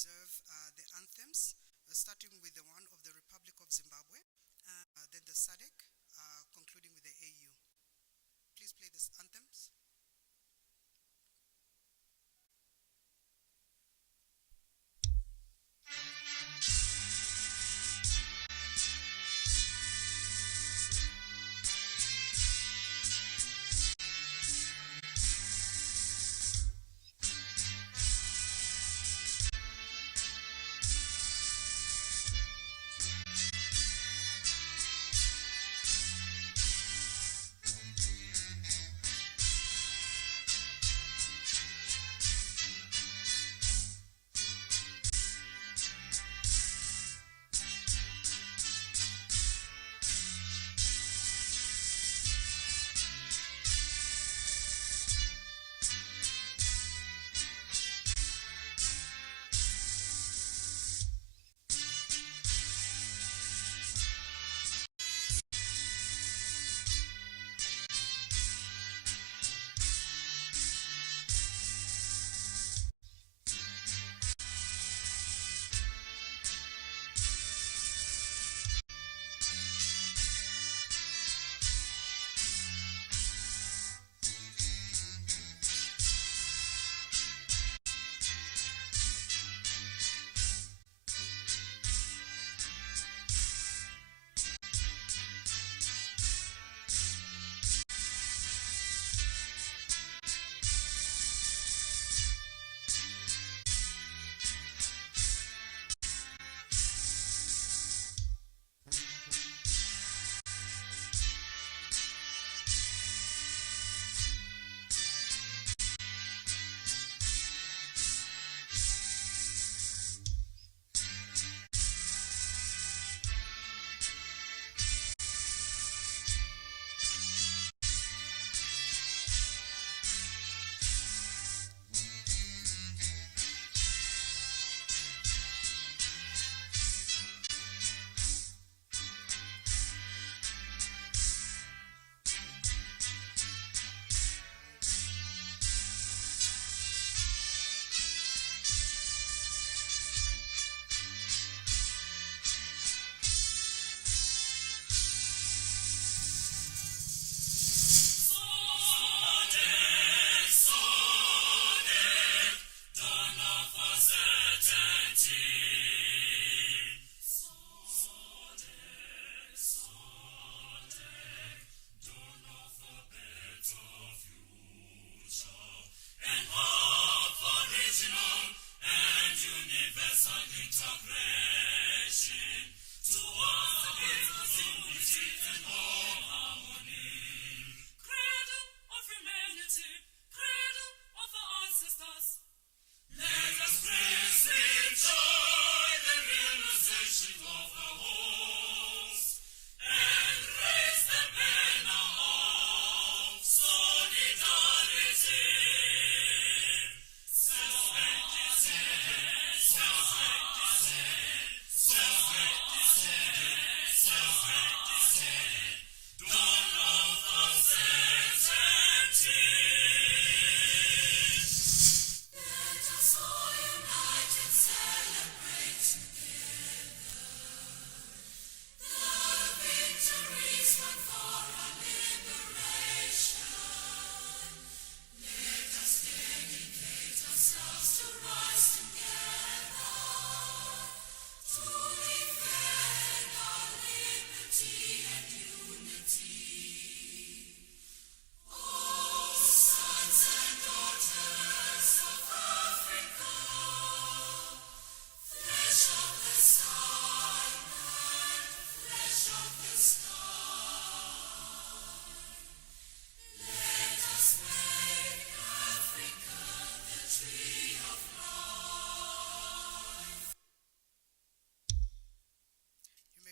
observe the anthems, starting with the one of the Republic of Zimbabwe, then the SADC, concluding with the AU. Please play these anthems.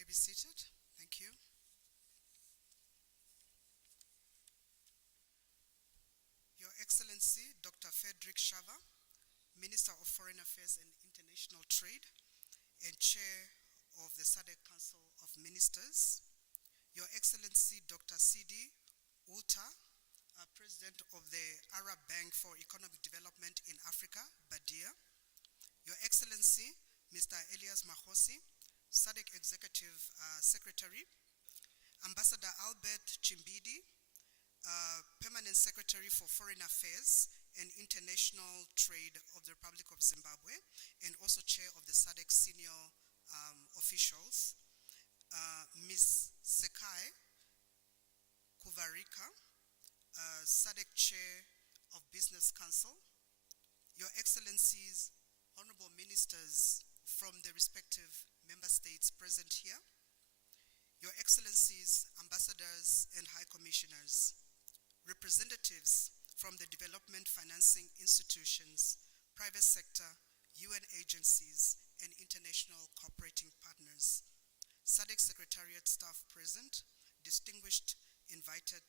Be seated. Thank you. Your Excellency, Dr. Frederick Shava, Minister of Foreign Affairs and International Trade and Chair of the SADC Council of Ministers. Your Excellency, Dr. Sidi Ulta, President of the Arab Bank for Economic Development in Africa, BADEA. Your Excellency, Excellency, Mr. Elias Mahosi, SADC Executive Secretary, Ambassador Albert Chimbidi, Permanent Secretary for Foreign Affairs and International Trade of the Republic of Zimbabwe, and also Chair of the SADC Senior Officials, Ms. Sekai Kuvarika, SADC Chair of Business Council, Your Excellencies, Honorable Ministers from the respective member states present here, Your Excellencies, Ambassadors and High Commissioners, representatives from the development financing institutions, private sector, UN agencies, and international cooperating partners, SADC Secretariat staff present, distinguished invited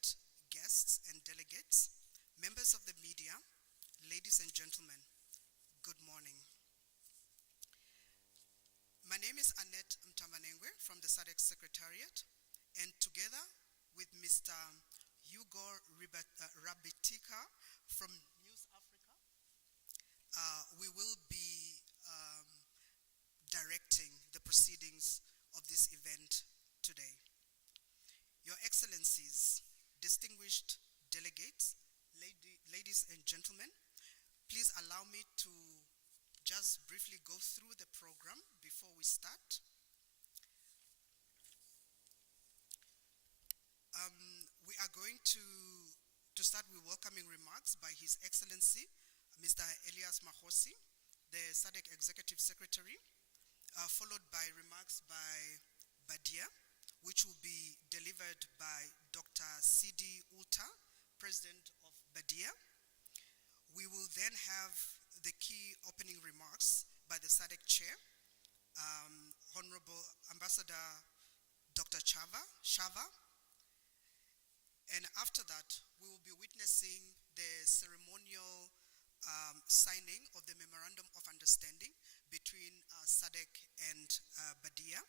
guests and delegates, members of the media, ladies and gentlemen, good morning. My name is Annette Mtambanengwe from the SADC Secretariat, and together with Mr. Hugo Rabitika from News Africa, we will be directing the proceedings of this event today. Your Excellencies, distinguished delegates, ladies and gentlemen, please allow me to just briefly go through the program before we start. We are going to start with welcoming remarks by His Excellency, Mr. Elias Mahosi, the SADC Executive Secretary, followed by remarks by BADEA, which will be delivered by Dr. Sidi Ulta, President of BADEA. We will then have the key opening remarks by the SADC Chair, Honorable Ambassador Dr. Shava. And after that, we will be witnessing the ceremonial signing of the Memorandum of Understanding between SADC and BADEA.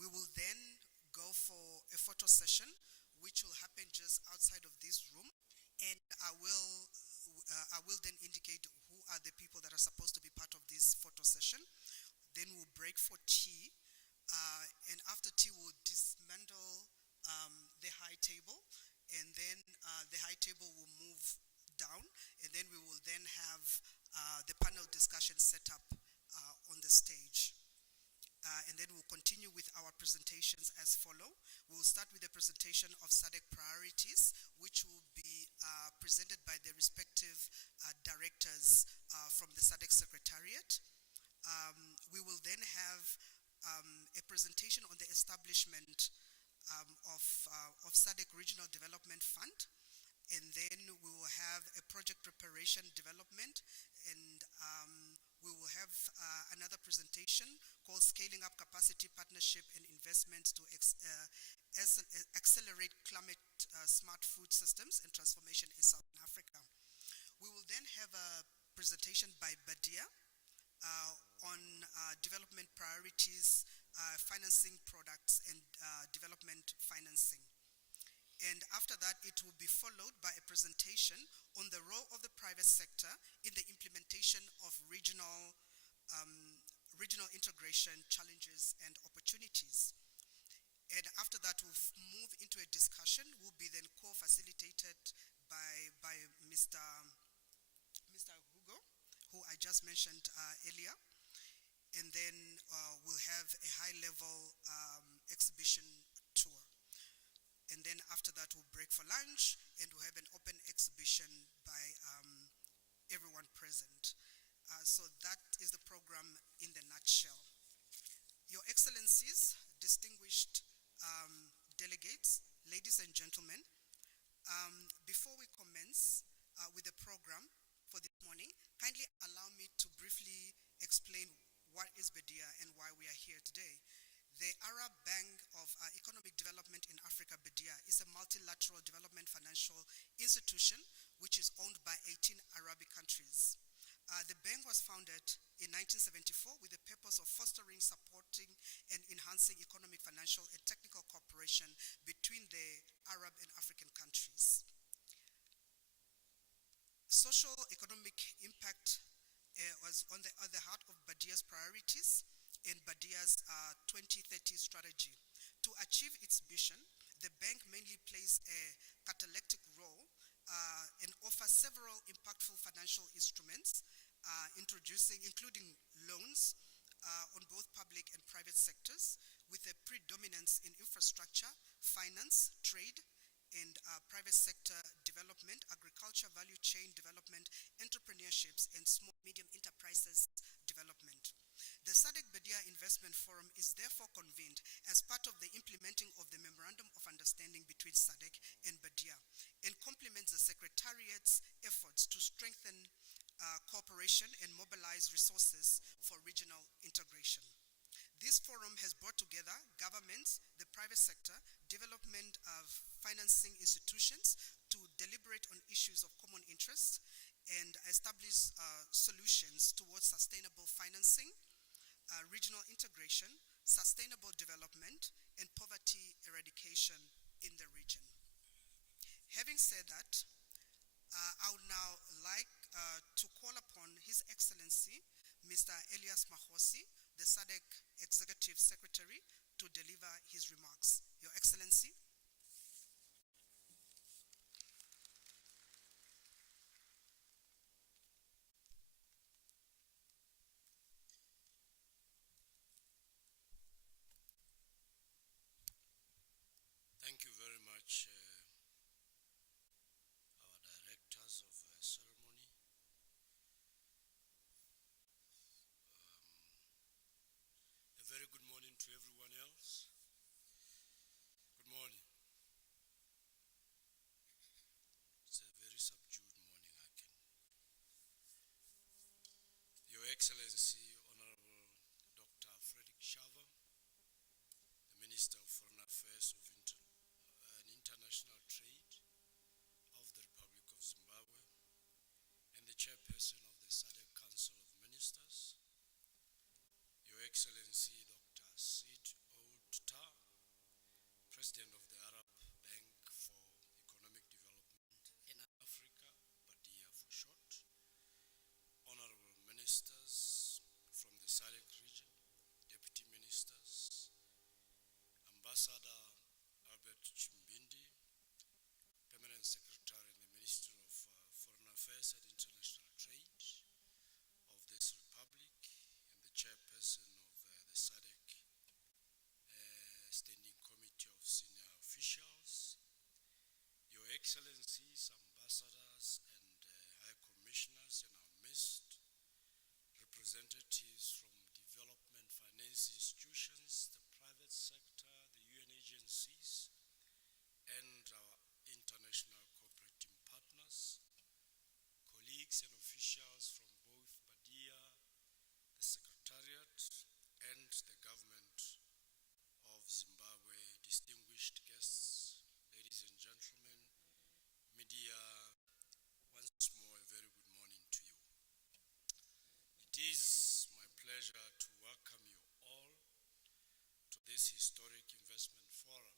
We will then go for a photo session, which will happen just outside of this room. And I will then indicate who are the people that are supposed to be part of this photo session. Then we'll break for tea. And after tea, we'll dismantle the high table. And then the high table will move down. And then we will then have the panel discussion set up on the stage. And then we'll continue with our presentations as follow. We'll start with the presentation of SADC priorities, which will be presented by the respective directors from the SADC Secretariat. We will then have a presentation on the establishment of SADC Regional Development Fund, and then we will have a project preparation development, and we will have another presentation called Scaling Up Capacity, Partnership and Investments to Accelerate Climate Smart Food Systems and Transformation in Southern Africa. We will then have a presentation by BADEA on development priorities, financing products and development financing. And after that, it will be followed by a presentation on the role of the private sector in the implementation of regional integration challenges and opportunities. And after that, we'll move into a discussion, will be then co-facilitated by Mr. Hugo, who I just mentioned earlier. And then we'll have a high-level exhibition tour. And then after that, we'll break for lunch, and we'll have an open exhibition by everyone present. So that is the program in the nutshell. Your Excellencies, distinguished delegates, ladies and gentlemen, before we commence with the program for this morning, kindly allow me to briefly explain what is BADEA and why we are here today. The Arab Bank of Economic Development in Africa, BADEA, is a multilateral development financial institution which is owned by 18 Arabic countries. The bank was founded in 1974 with the purpose of fostering, supporting, and enhancing economic, financial, and technical cooperation between the Arab and African countries. Social economic impact was on the heart of BADEA's priorities and BADEA's 2030 strategy. To achieve its mission, the bank mainly plays a catalytic role and offers several impactful financial instruments, including loans on both public and private sectors, with a predominance in infrastructure, finance, trade, and private sector development, agriculture, value chain development, entrepreneurships, and small medium enterprises development. The SADC BADEA Investment Forum is therefore convened as part of the implementing of the Memorandum of Understanding between SADC and BADEA, and complements the Secretariat's efforts to strengthen cooperation and mobilize resources for regional integration. This forum has brought together governments, the private sector, development of financing institutions to deliberate on issues of common interest and establish solutions towards sustainable financing, regional integration, sustainable development, and poverty eradication in the region. Having said that, I would now like to call upon His Excellency, Mr. Elias Mahosi, the SADC Executive Secretary, to deliver his remarks. Your Excellency. Thank you very much, our directors of ceremony. A very good morning to everyone else. Good morning. It's a very subdued morning, I can. Your Excellency, Honorable Dr. Frederick Shava, the Minister of Foreign Affairs and International Trade of the Republic of Zimbabwe, and the Chairperson of the SADC Council of Ministers, Your Excellency Dr. Sid Ould President of the Arab Bank for Economic Development in Africa, BADEA for short, Honorable Ministers from the SADC region, Deputy Ministers, Ambassador Albert Chimbindi, Permanent Secretary in the Ministry of Foreign Affairs and International Trade of this Republic, and the Chairperson of the SADC Standing Committee of Senior Officials, Your Excellencies, Ambassadors and High Commissioners in our midst, representatives from development finance institutions, the private sector, the UN agencies, and our international cooperating partners, colleagues and officials from both BADEA, the Secretariat, and the government of Zimbabwe, distinguished guests, ladies and gentlemen, media, once more a very good morning to you. It is my pleasure to welcome you all to this historic investment forum,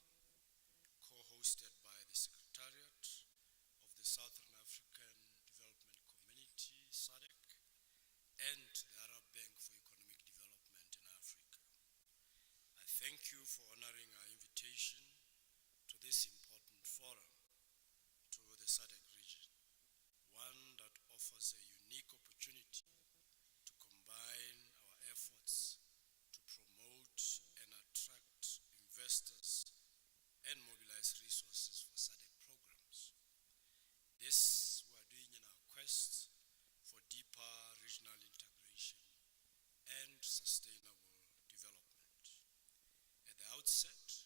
co-hosted by the Secretariat of the Southern African Development Community, SADC, and the Arab Bank for Economic Development in Africa. I thank you for honoring our invitation to this important forum to the SADC region, one that offers a unique opportunity to combine our efforts to promote and attract investors and mobilize resources for SADC programs. This we are doing in our quest for deeper regional integration and sustainable development. At the outset,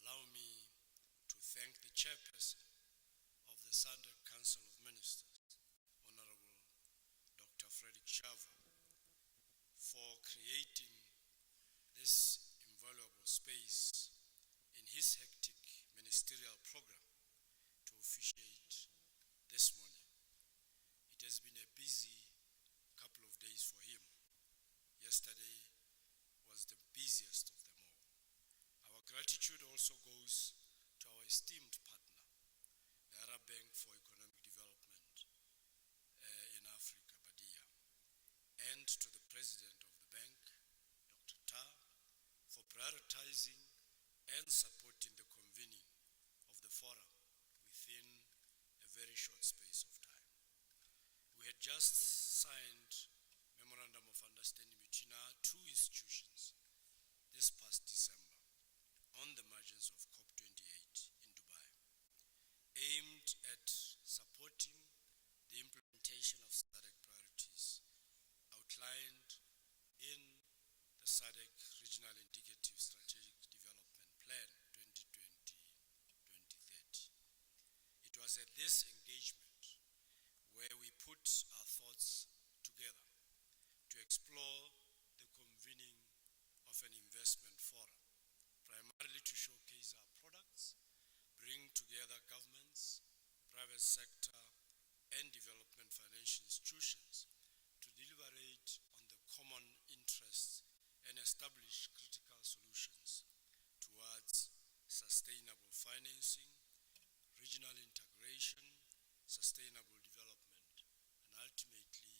allow me to thank the Chairperson of the SADC Council of Ministers, Honorable Dr. Frederick Shava, for creating this invaluable space in his hectic ministerial program to officiate this morning. It has been a busy couple of days for him. Yesterday was the busiest of them all. Our gratitude also goes to our esteemed partner, the Arab Bank for Economic Development in Africa, BADEA, and supporting the convening of the forum within a very short space of time. We had just signed Memorandum of Understanding between our two institutions this past December on the margins of COP28 in Dubai, aimed at supporting the implementation of SADC priorities outlined in the SADC Regional Indicative Strategic Development Plan 2020-2030. It was at this engagement where we put our thoughts together to explore the convening of an investment forum, primarily to showcase our products, bring together governments, private sector, and development financial institutions to deliberate on the common interests and establish critical solutions towards sustainable financing, regional integration, sustainable development, and ultimately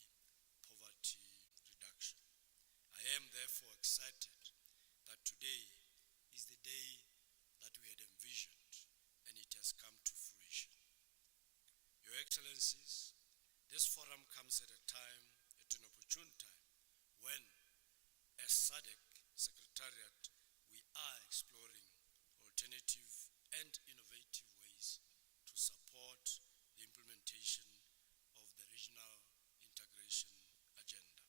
poverty reduction. I am therefore excited that today is the day that we had envisioned, and it has come to fruition. Your Excellencies, this forum comes at an opportune time, when, as SADC Secretariat, we are exploring alternative and innovative ways to support the implementation of the regional integration agenda.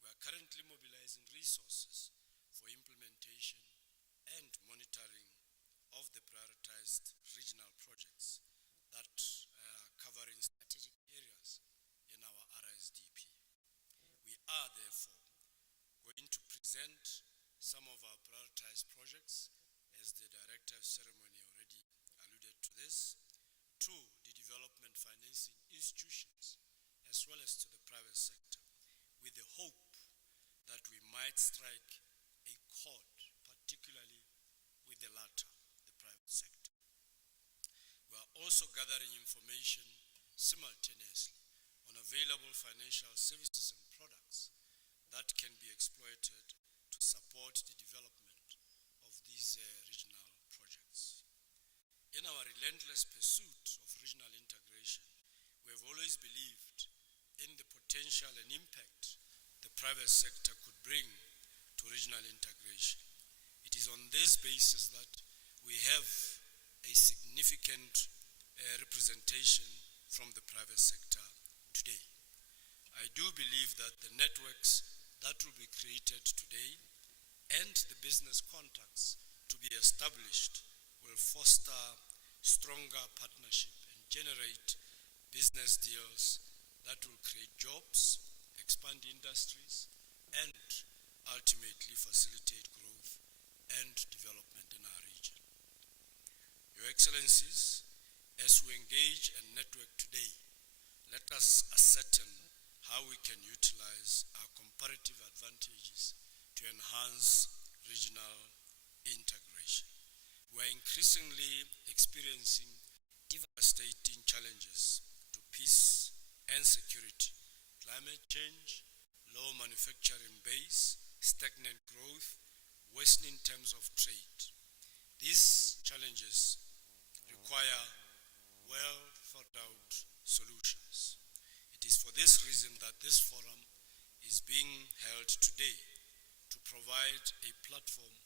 We are currently mobilizing resources for implementation and monitoring of the prioritized regional projects that are covering strategic areas in our RSDP. We are therefore going to present some of our prioritized projects, as the Director of Ceremony already alluded to this, to the development financing institutions as well as to the private sector, with the hope that we might strike a chord, particularly with the latter, the private sector. We are also gathering information simultaneously on available financial services and products that can be exploited to support the development of these regional projects. In our relentless pursuit of regional integration, we have always believed in the potential and impact the private sector could bring to regional integration. It is on this basis that we have a significant representation from the private sector today. I do believe that the networks that will be created today and the business contacts to be established will foster stronger partnership and generate business deals that will create jobs, expand industries, and ultimately facilitate growth and development in our region. Your Excellencies, as we engage and network today, let us ascertain how we can utilize our comparative advantages to enhance regional integration. We are increasingly experiencing devastating challenges to peace and security, climate change, low manufacturing base, stagnant growth, worsening terms of trade. These challenges require well thought out solutions. It is for this reason that this forum is being held today, to provide a platform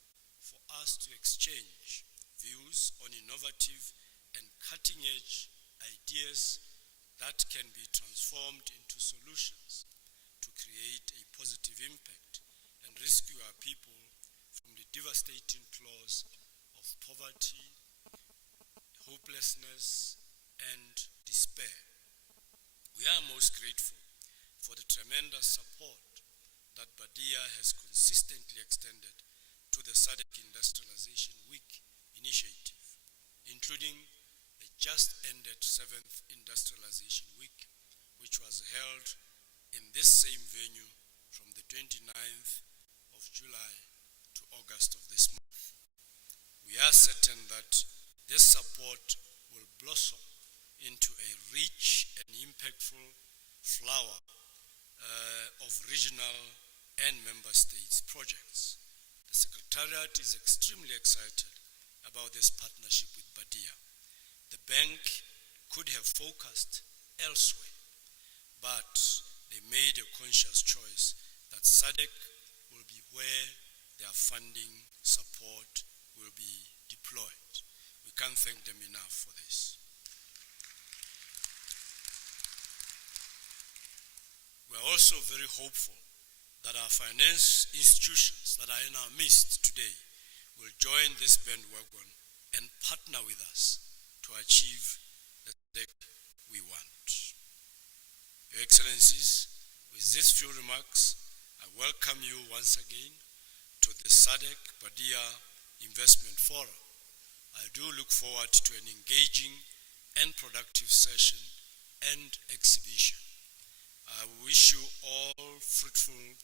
for us to exchange views on innovative and cutting-edge ideas that can be transformed into solutions to create a positive impact and rescue our people from the devastating claws of poverty, hopelessness, and despair. We are most grateful for the tremendous support that BADEA has consistently extended to the SADC Industrialization Week initiative, including the just-ended 7th Industrialization Week, which was held in this same venue from the 29th of July to August of this month. We are certain that this support will blossom into a rich and impactful flower of regional and member states projects. The Secretariat is extremely excited about this partnership with BADEA. The bank could have focused elsewhere, but they made a conscious choice that SADC will be where their funding support will be deployed. We can't thank them enough for this. We are also very hopeful that our finance institutions that are in our midst today will join this bandwagon and partner with us to achieve the SADC we want. Your Excellencies, with these few remarks, I welcome you once again to the SADC BADEA Investment Forum. I do look forward to an engaging and productive session and exhibition. I wish you all fruitful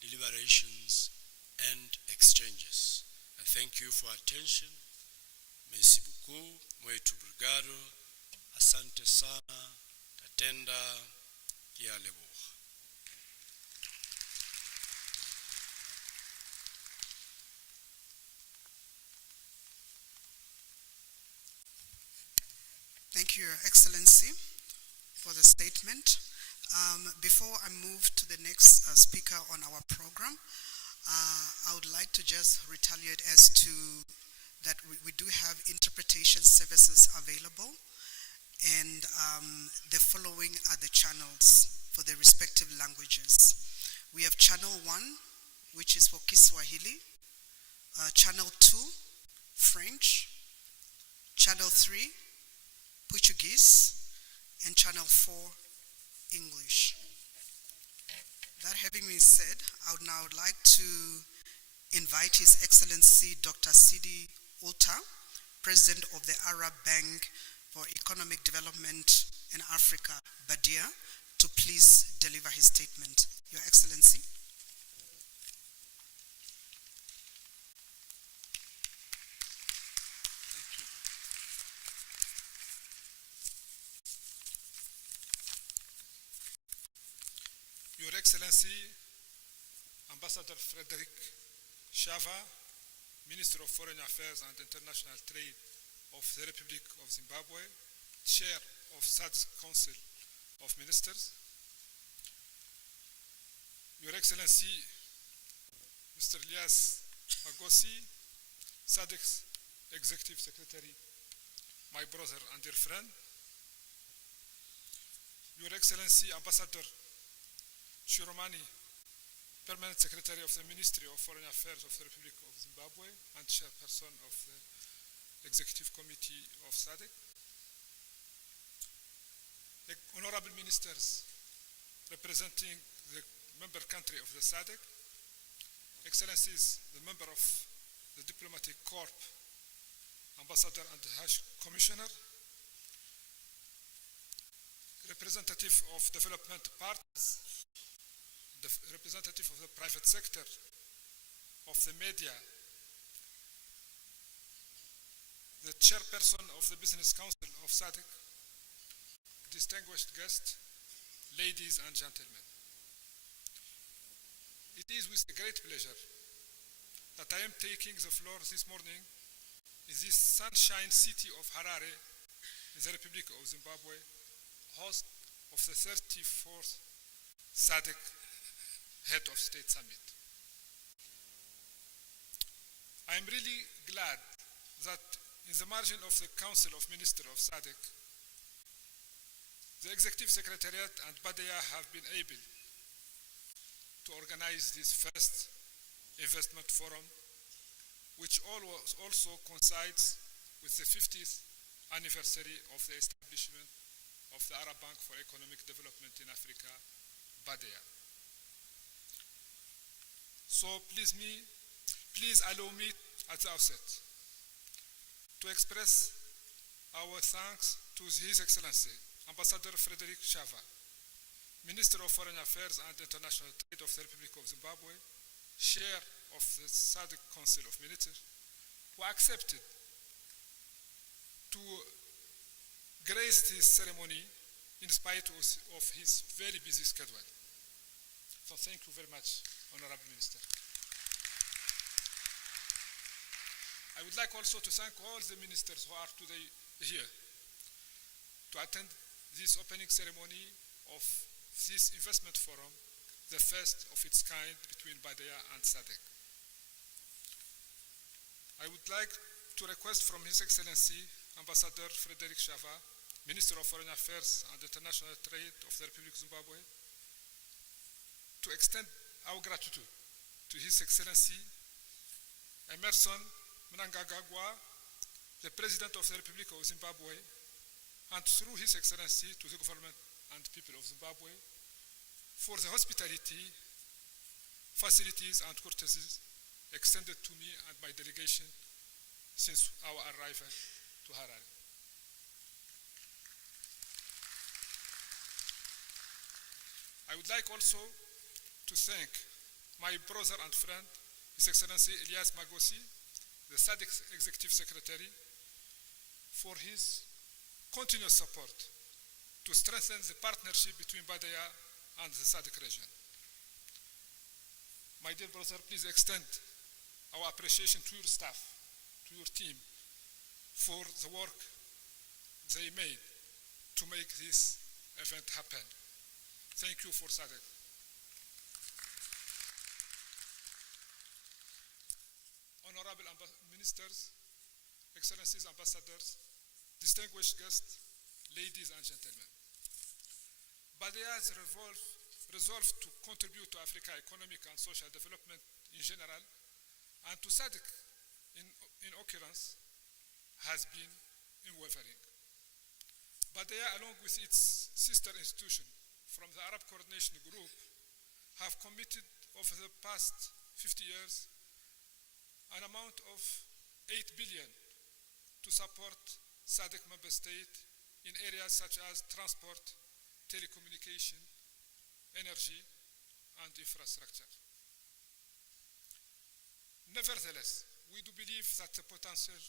deliberations and exchanges. I thank you for attention. Merci beaucoup. Muito obrigado. Asante sana. Tatenda kia leboha. Thank you, Your Excellency, for the statement. Before I move to the next speaker on our program, I would like to just retaliate as to that we do have interpretation services available, and the following are the channels for the respective languages. We have channel 1, which is for Kiswahili, channel 2, French, channel 3, Portuguese, and channel 4, English. That having been said, I would now like to invite His Excellency Dr. Sidi Ulta, President of the Arab Bank for Economic Development in Africa, BADEA, to please deliver his statement. Your Excellency. Your Excellency, Ambassador Frederick Shava, Minister of Foreign Affairs and International Trade of the Republic of Zimbabwe, Chair of SADC Council of Ministers, Your Excellency, Mr. Elias Magosi, SADC's Executive Secretary, my brother and dear friend, Your Excellency, Ambassador Shiromani, Permanent Secretary of the Ministry of Foreign Affairs of the Republic of Zimbabwe and Chairperson of the Executive Committee of SADC, Honorable Ministers representing the member country of the SADC, Excellencies, the member of the Diplomatic Corps, Ambassador and High Commissioner, representative of development partners, the representative of the private sector, of the media, the chairperson of the Business Council of SADC, distinguished guests, ladies and gentlemen. It is with a great pleasure that I am taking the floor this morning in this sunshine city of Harare in the Republic of Zimbabwe, host of the 34th SADC Head of State Summit. I am really glad that in the margin of the Council of Ministers of SADC, the Executive Secretariat and BADEA have been able to organize this first investment forum, which also coincides with the 50th anniversary of the establishment of the Arab Bank for Economic Development in Africa, BADEA. So please allow me at the outset to express our thanks to His Excellency, Ambassador Frederick Shava, Minister of Foreign Affairs and International Trade of the Republic of Zimbabwe, Chair of the SADC Council of Ministers, who accepted to grace this ceremony in spite of his very busy schedule. So thank you very much, Honorable Minister. I would like also to thank all the ministers who are today here to attend this opening ceremony of this investment forum, the first of its kind between BADEA and SADC. I would like to request from His Excellency Ambassador Frederick Shava, Minister of Foreign Affairs and International Trade of the Republic of Zimbabwe, to extend our gratitude to His Excellency Emerson Mnangagwa, the President of the Republic of Zimbabwe, and through His Excellency to the government and people of Zimbabwe for the hospitality, facilities and courtesies extended to me and my delegation since our arrival to Harare. I would like also to thank my brother and friend, His Excellency Elias Magosi, the SADC Executive Secretary, for his continuous support to strengthen the partnership between BADEA and the SADC region. My dear brother, please extend our appreciation to your staff, to your team, for the work they made to make this event happen. Thank you for SADC. Honorable ministers, excellencies, ambassadors, distinguished guests, ladies and gentlemen. BADEA has resolved to contribute to Africa's economic and social development in general, and to SADC in occurrence, has been unwavering. BADEA, along with its sister institution from the Arab Coordination Group, have committed over the past 50 years an amount of 8 billion to support SADC member states in areas such as transport, telecommunication, energy, and infrastructure. Nevertheless, we do believe that the potential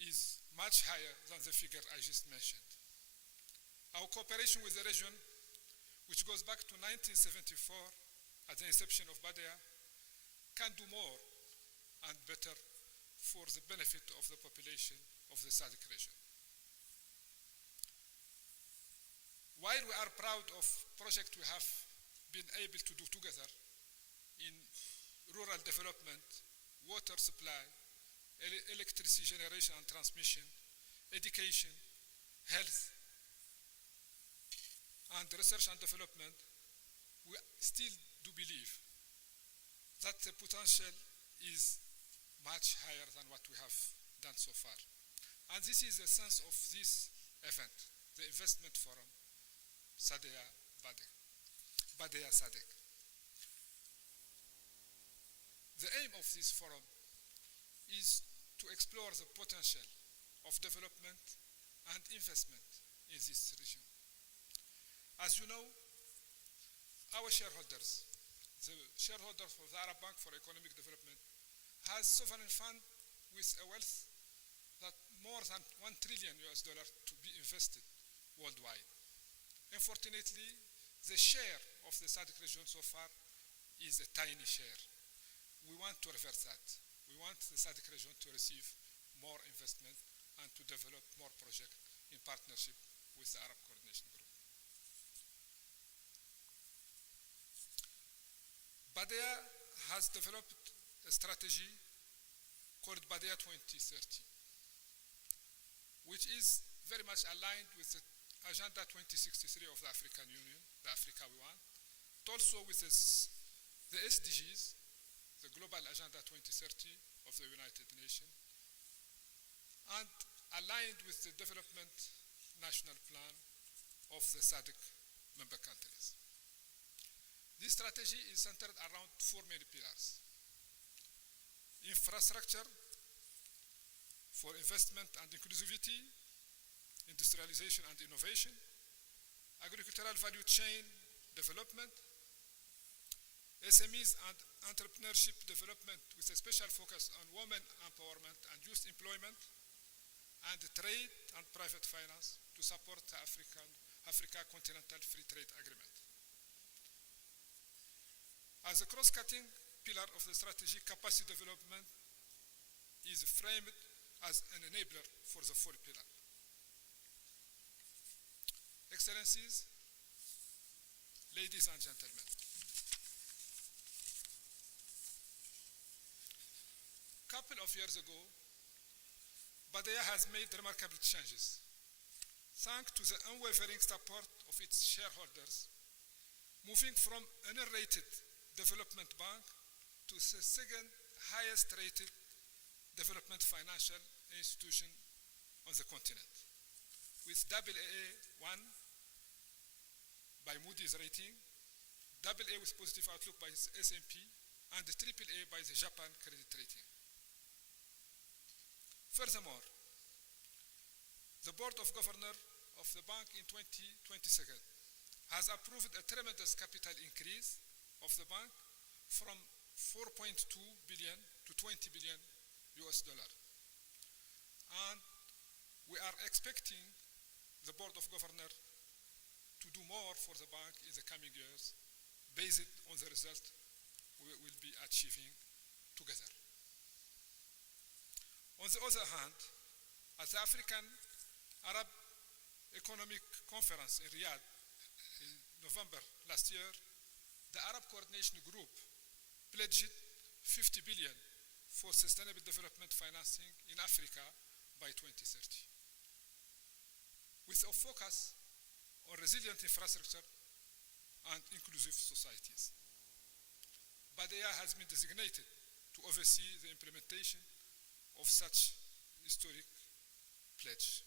is much higher than the figure I just mentioned. Our cooperation with the region, which goes back to 1974 at the inception of BADEA, can do more and better for the benefit of the population of the SADC region. While we are proud of projects we have been able to do together in rural development, water supply, electricity generation and transmission, education, health, and research and development, we still do believe that the potential is much higher than what we have done so far. And this is the sense of this event, the investment forum, SADEA BADEA, BADEA SADC. The aim of this forum is to explore the potential of development and investment in this region. As you know, our shareholders, the shareholders of the Arab Bank for Economic Development, has sovereign fund with a wealth that more than $1 trillion to be invested worldwide. Unfortunately, the share of the SADC region so far is a tiny share. We want to reverse that. We want the SADC region to receive more investment and to develop more projects in partnership with the Arab Coordination Group. BADEA has developed a strategy called BADEA 2030, which is very much aligned with the Agenda 2063 of the African Union, the Africa we want, but also with the SDGs, the Global Agenda 2030 of the United Nations, and aligned with the Development National Plan of the SADC member countries. This strategy is centered around four main pillars: infrastructure for investment and inclusivity, industrialization and innovation, agricultural value chain development, SMEs and entrepreneurship development with a special focus on women empowerment and youth employment, and trade and private finance to support the Africa Continental Free Trade Agreement. As a cross-cutting pillar of the strategy, capacity development is framed as an enabler for the fourth pillar. Excellencies, ladies and gentlemen, a couple of years ago, BADEA has made remarkable changes. Thanks to the unwavering support of its shareholders, moving from an unrated development bank to the second highest rated development financial institution on the continent, with AA1 by Moody's rating, AA with positive outlook by S&P, and AAA by the Japan credit rating. Furthermore, the Board of Governors of the bank in 2022 has approved a tremendous capital increase of the bank from 4.2 billion to 20 billion US dollar. And we are expecting the Board of Governors to do more for the bank in the coming years based on the result we will be achieving together. On the other hand, at the African Arab Economic Conference in Riyadh in November last year, the Arab Coordination Group pledged 50 billion for sustainable development financing in Africa by 2030, with a focus on resilient infrastructure and inclusive societies. BADEA has been designated to oversee the implementation of such historic pledge.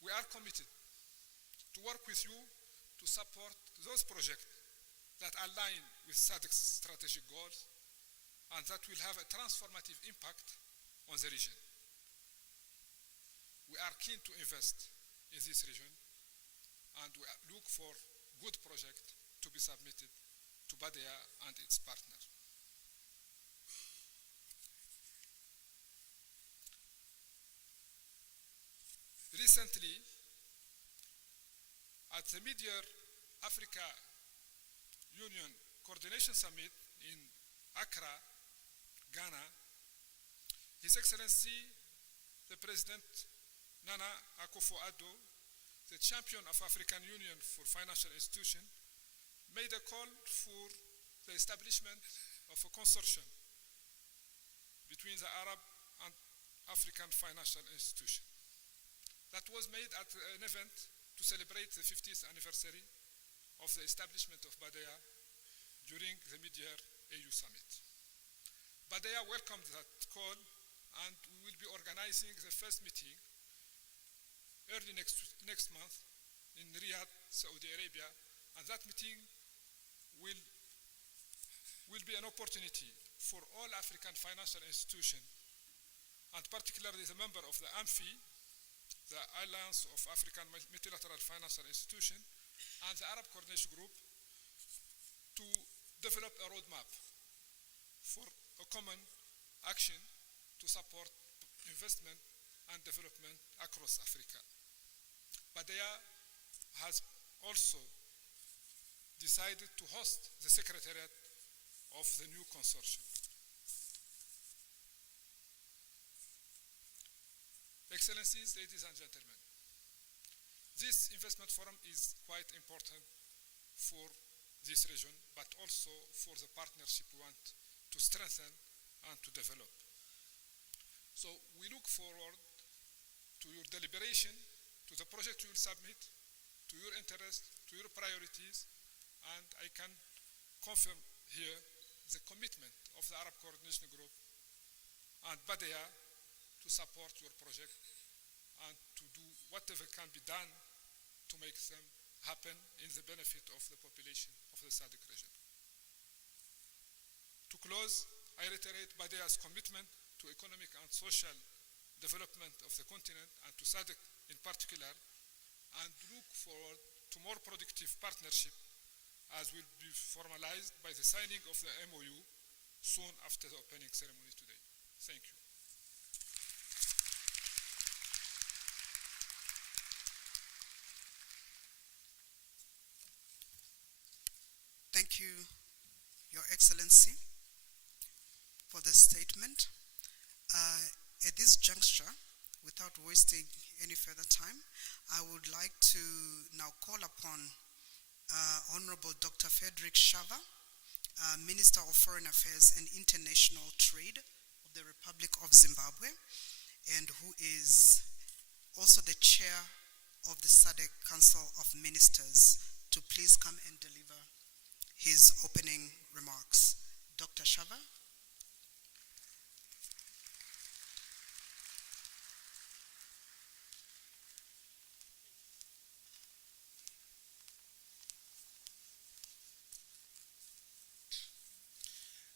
We are committed to work with you to support those projects that align with SADC's strategic goals and that will have a transformative impact on the region. We are keen to invest in this region and we look for good projects to be submitted to BADEA and its partners. Recently, at the Mid-Year Africa Union Coordination Summit in Accra, Ghana, His Excellency the President Nana Akufo-Addo, the champion of African Union for Financial Institutions, made a call for the establishment of a consortium between the Arab and African financial institutions. That was made at an event to celebrate the 50th anniversary of the establishment of BADEA during the Mid-Year AU Summit. BADEA welcomed that call and we will be organizing the first meeting early next month in Riyadh, Saudi Arabia, and that meeting will be an opportunity for all African financial institutions, and particularly the member of the AMFI, the Alliance of African Multilateral Financial Institutions, and the Arab Coordination Group, to develop a roadmap for a common action to support investment and development across Africa. BADEA has also decided to host the secretariat of the new consortium. Excellencies, ladies and gentlemen, this investment forum is quite important for this region, but also for the partnership we want to strengthen and to develop. So we look forward to your deliberation, to the project you will submit, to your interest, to your priorities, and I can confirm here the commitment of the Arab Coordination Group and BADEA to support your project and to do whatever can be done to make them happen in the benefit of the population of the SADC region. To close, I reiterate BADEA's commitment to economic and social development of the continent and to SADC in particular, and look forward to more productive partnership as will be formalized by the signing of the MOU soon after the opening ceremony today. Thank you. Thank you, Your Excellency, for the statement. At this juncture, without wasting any further time, I would like to now call upon Honorable Dr. Frederick Shava, Minister of Foreign Affairs and International Trade of the Republic of Zimbabwe, and who is also the chair of the SADC Council of Ministers, to please come and deliver his opening remarks. Dr. Shava.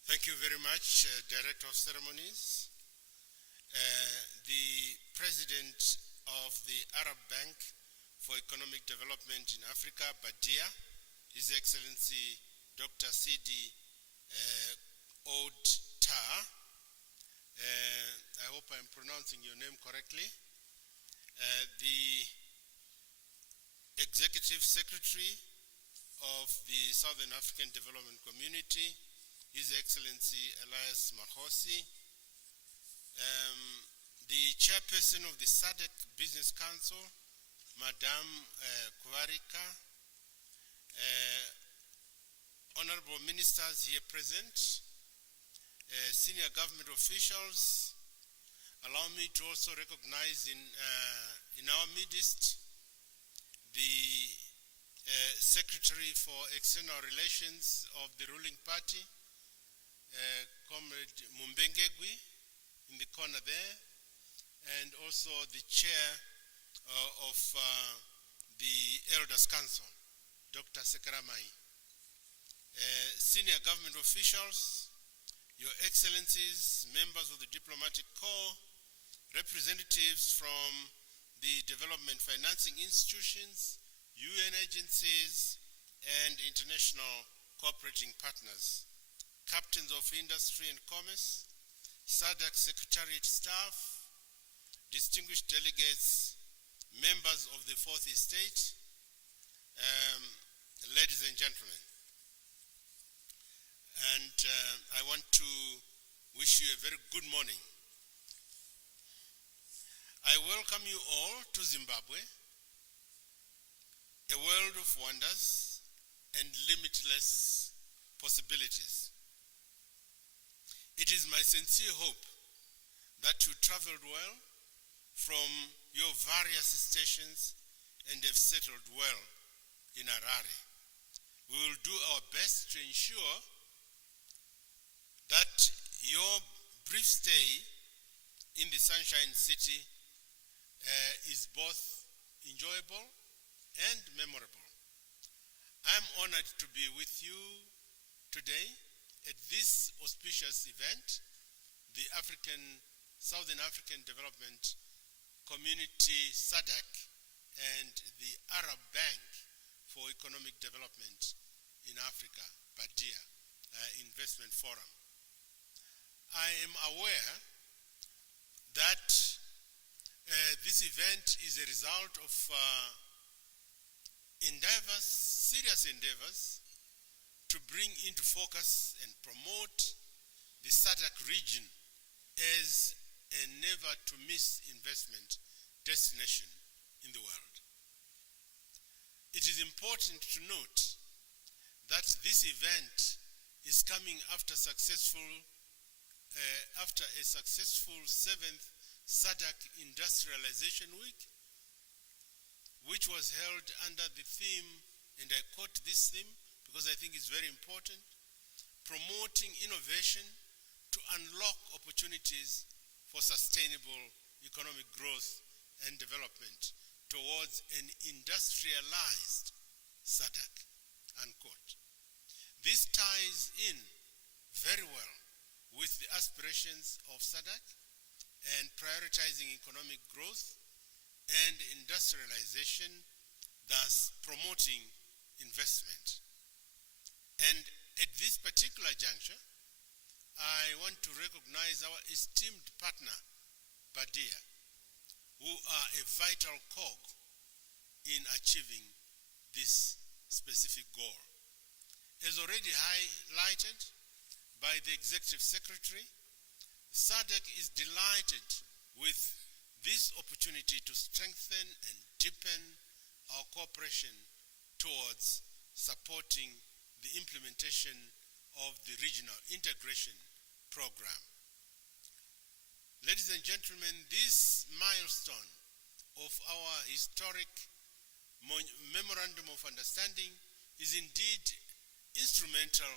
Thank you very much, Director of Ceremonies. The President of the Arab Bank for Economic Development in Africa, BADEA, His Excellency Dr. SADC BADEA. I hope I'm pronouncing your name correctly. The Executive Secretary of the Southern African Development Community, His Excellency Elias Mahosi, the Chairperson of the SADC Business Council, Madame Kuvarika, Honorable Ministers here present, senior government officials. Allow me to also recognize in our midst the Secretary for External Relations of the ruling party, Comrade Mumbengegwi, in the corner there, and also the chair of the Elders Council, Dr. Sekeramai. Senior government officials, Your Excellencies, members of the Diplomatic Corps, representatives from the development financing institutions, UN agencies, and international cooperating partners, captains of industry and commerce, SADC Secretariat staff, distinguished delegates, members of the Fourth Estate, ladies and gentlemen. And I want to wish you a very good morning. I welcome you all to Zimbabwe, a world of wonders and limitless possibilities. It is my sincere hope that you traveled well from your various stations and have settled well in Harare. We will do our best to ensure that your brief stay in the Sunshine City is both enjoyable and memorable. I'm honored to be with you today at this auspicious event, the Southern African Development Community, SADC, and the Arab Bank for Economic Development in Africa, BADEA, Investment Forum. I am aware that this event is a result of serious endeavors to bring into focus and promote the SADC region as a never-to-miss investment destination in the world. It is important to note that this event is coming after a successful 7th SADC Industrialization Week, which was held under the theme, and I quote this theme because I think it's very important, promoting innovation to unlock opportunities for sustainable economic growth and development towards an industrialized SADC, unquote. This ties in very well with the aspirations of SADC and prioritizing economic growth and industrialization, thus promoting investment. And at this particular juncture, I want to recognize our esteemed partner, BADEA, who are a vital cog in achieving this specific goal. As already highlighted, by the Executive Secretary, SADC is delighted with this opportunity to strengthen and deepen our cooperation towards supporting the implementation of the Regional Integration Program. Ladies and gentlemen, this milestone of our historic Memorandum of Understanding is indeed instrumental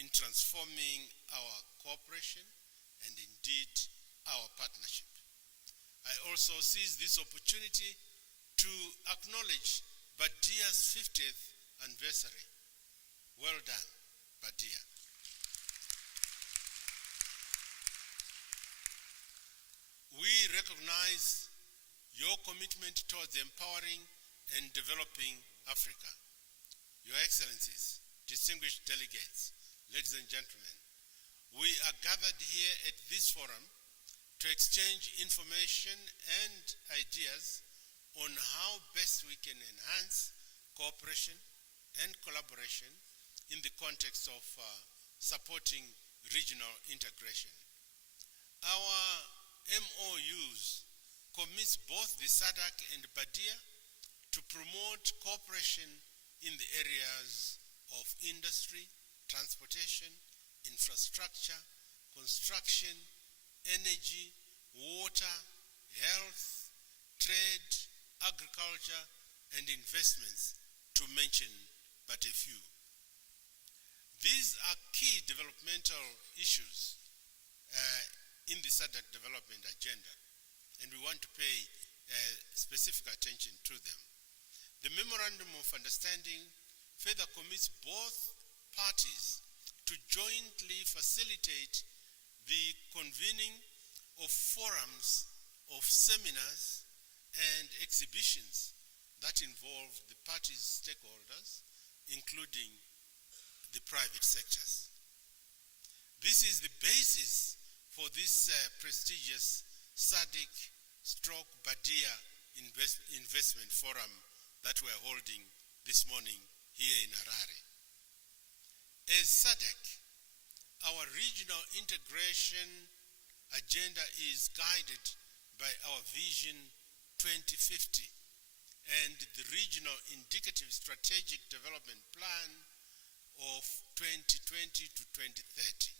in transforming our cooperation and indeed our partnership. I also seize this opportunity to acknowledge BADEA's 50th anniversary. Well done, BADEA. We recognize your commitment towards empowering and developing Africa. Your Excellencies, distinguished delegates, ladies and gentlemen, we are gathered here at this forum to exchange information and ideas on how best we can enhance cooperation and collaboration in the context of supporting regional integration. Our MOUs commits both the SADC and BADEA to promote cooperation in the areas of industry, transportation, infrastructure, construction, energy, water, health, trade, agriculture, and investments, to mention but a few. These are key developmental issues in the SADC development agenda, and we want to pay specific attention to them. The Memorandum of Understanding further commits both parties to jointly facilitate the convening of forums, of seminars, and exhibitions that involve the parties' stakeholders, including the private sectors. This is the basis for this prestigious SADC/BADEA investment forum that we are holding this morning here in Harare. As SADC, our regional integration agenda is guided by our Vision 2050 and the Regional Indicative Strategic Development Plan of 2020 to 2030,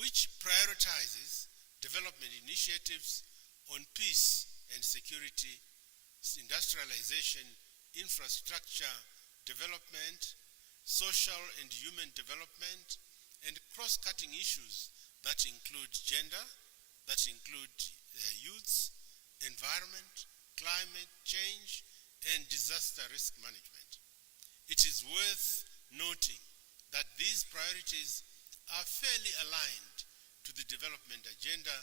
which prioritizes development initiatives on peace and security, industrialization, infrastructure development, social and human development, and cross-cutting issues that include gender, that include youths, environment, climate change, and disaster risk management. It is worth noting that these priorities are fairly aligned to the development agenda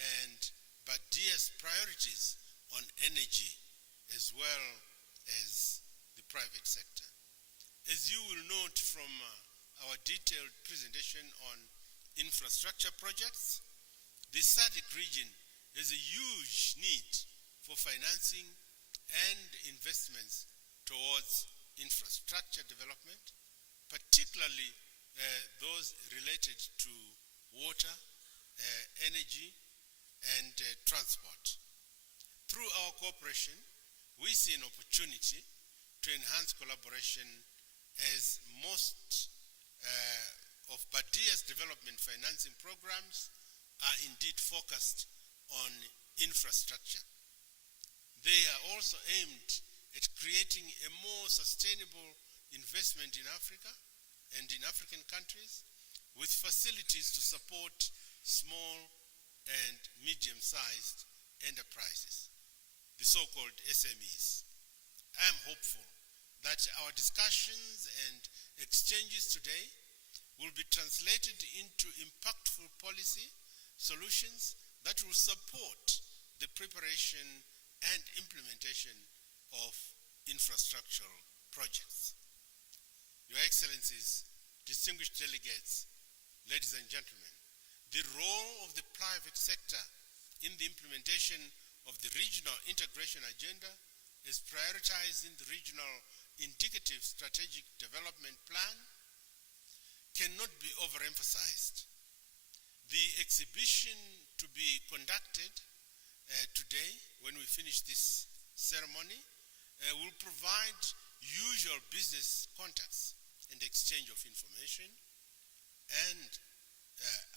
and BADEA's priorities on energy as well as the private sector. As you will note from our detailed presentation on infrastructure projects, the SADC region has a huge need for financing and investments towards infrastructure development, particularly those related to water, energy, and transport. Through our cooperation, we see an opportunity to enhance collaboration as most of BADEA's development financing programs are indeed focused on infrastructure. They are also aimed at creating a more sustainable investment in Africa and in African countries, with facilities to support small and medium-sized enterprises, the so-called SMEs. I am hopeful that our discussions and exchanges today will be translated into impactful policy solutions that will support the preparation and implementation of infrastructural projects. Your Excellencies, distinguished delegates, ladies and gentlemen, the role of the private sector in the implementation of the Regional Integration Agenda is prioritized in the Regional Indicative Strategic Development Plan cannot be overemphasized The exhibition to be conducted today, when we finish this ceremony, will provide usual business contacts and exchange of information and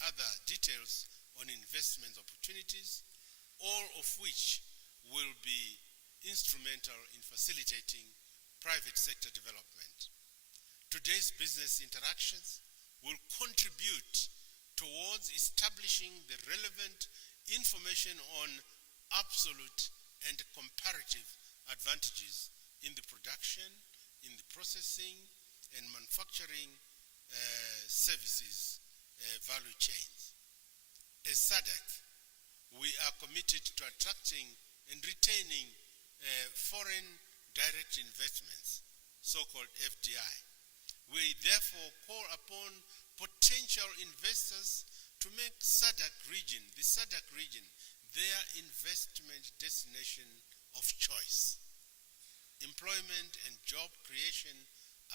other details on investment opportunities, all of which will be instrumental in facilitating private sector development. Today's business interactions will contribute towards establishing the relevant information on absolute and comparative advantages in the production, in the processing, and manufacturing services value chains. As SADC, we are committed to attracting and retaining foreign direct investments, so-called FDI. We therefore call upon potential investors to make the SADC region, their investment destination of choice. Employment and job creation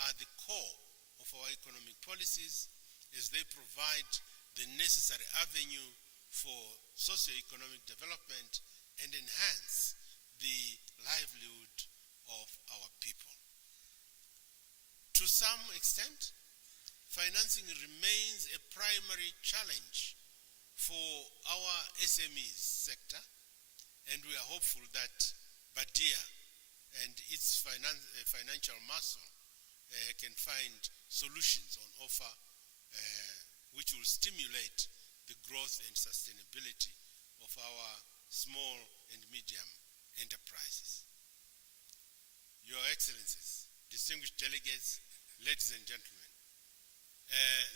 are the core of our economic policies, as they provide the necessary avenue for socio-economic development and enhance the livelihood of our people. To some extent, financing remains a primary challenge for our SMEs sector, and we are hopeful that BADEA and its financial muscle can find solutions on offer which will stimulate the growth and sustainability of our small and medium enterprises. Your Excellencies, distinguished delegates, ladies and gentlemen,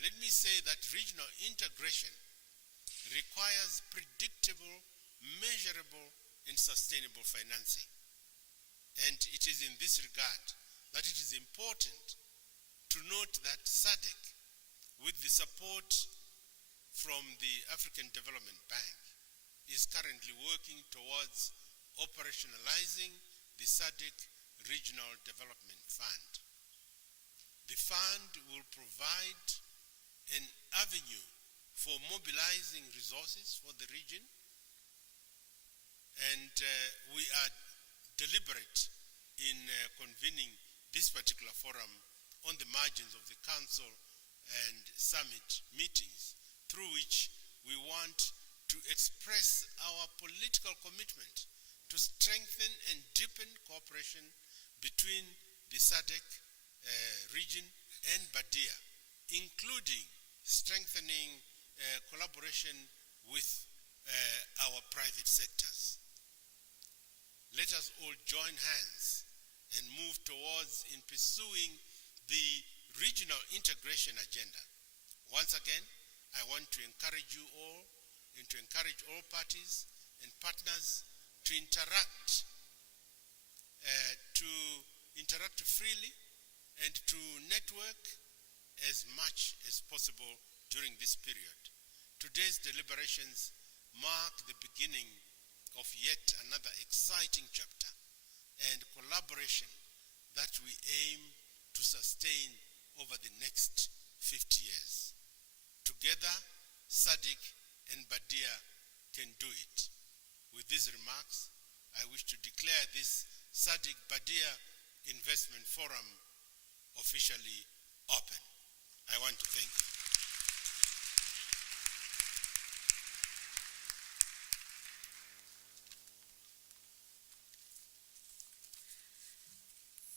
let me say that regional integration requires predictable, measurable, and sustainable financing. And it is in this regard that it is important to note that SADC, with the support from the African Development Bank, is currently working towards operationalizing the SADC Regional Development Fund. The fund will provide an avenue for mobilizing resources for the region, and we are deliberate in convening this particular forum on the margins of the Council and Summit meetings, through which we want to express our political commitment to strengthen and deepen cooperation between the SADC region and BADEA, including strengthening collaboration with our private sectors. Let us all join hands and move towards in pursuing the regional integration agenda. Once again, I want to encourage you all and to encourage all parties and partners to interact freely and to network as much as possible during this period. Today's deliberations mark the beginning of yet another exciting chapter and collaboration that we aim to sustain over the next 50 years. Together, SADC and BADEA can do it. With these remarks, I wish to declare this SADC BADEA Investment Forum officially open. I want to thank you.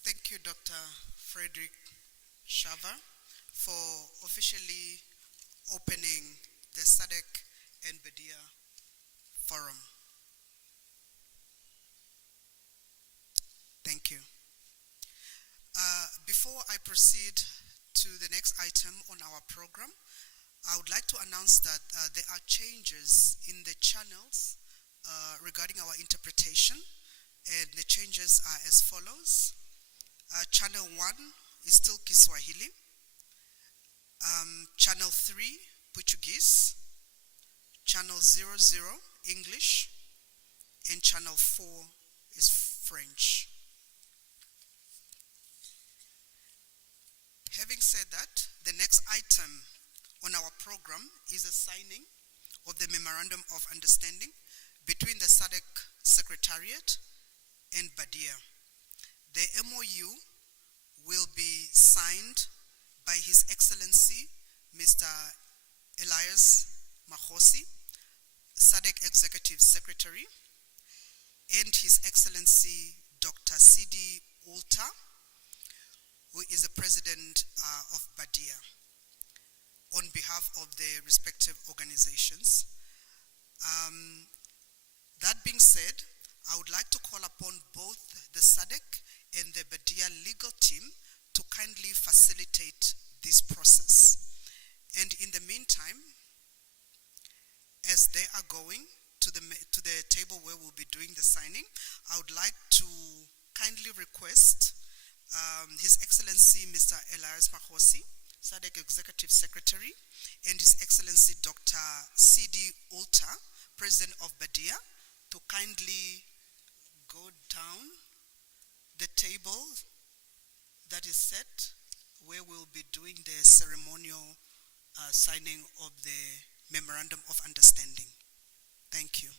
Thank you, Dr. Frederick Shava, for officially opening the SADC and BADEA Forum. Thank you. Before I proceed to the next item on our program, I would like to announce that there are changes in the channels regarding our interpretation, and the changes are as follows. Channel 1 is still Kiswahili. Channel 3, Portuguese. Channel 00, English. And Channel 4 is French. Having said that, the next item on our program is a signing of the Memorandum of Understanding between the SADC Secretariat and BADEA. The MOU will be signed by His Excellency Mr. Elias Makhosi, SADC Executive Secretary, and His Excellency Dr. CD Ulta, who is the President of BADEA, on behalf of the respective organizations. That being said, I would like to call upon both the SADC and the BADEA legal team to kindly facilitate this process. And in the meantime, as they are going to the table where we'll be doing the signing, I would like to kindly request His Excellency Mr. Elias Makhosi, SADC Executive Secretary, and His Excellency Dr. CD Ulta, President of BADEA, to kindly go down the table that is set where we'll be doing the ceremonial signing of the Memorandum of Understanding. Thank you.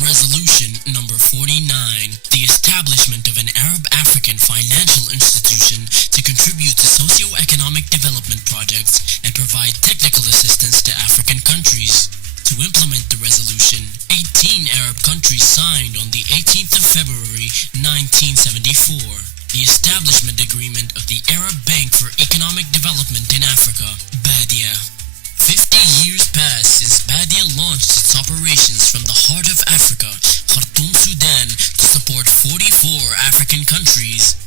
Resolution number 49, the establishment of an Arab-African financial institution to contribute to socio-economic development projects and provide technical assistance to African countries. To implement the resolution, 18 Arab countries signed on the 18th of February 1974 the establishment agreement of the Arab Bank for Economic Development in Africa, BADEA. 50 years passed since BADEA launched its operations from the heart of Africa, Khartoum, Sudan, to support 44 African countries.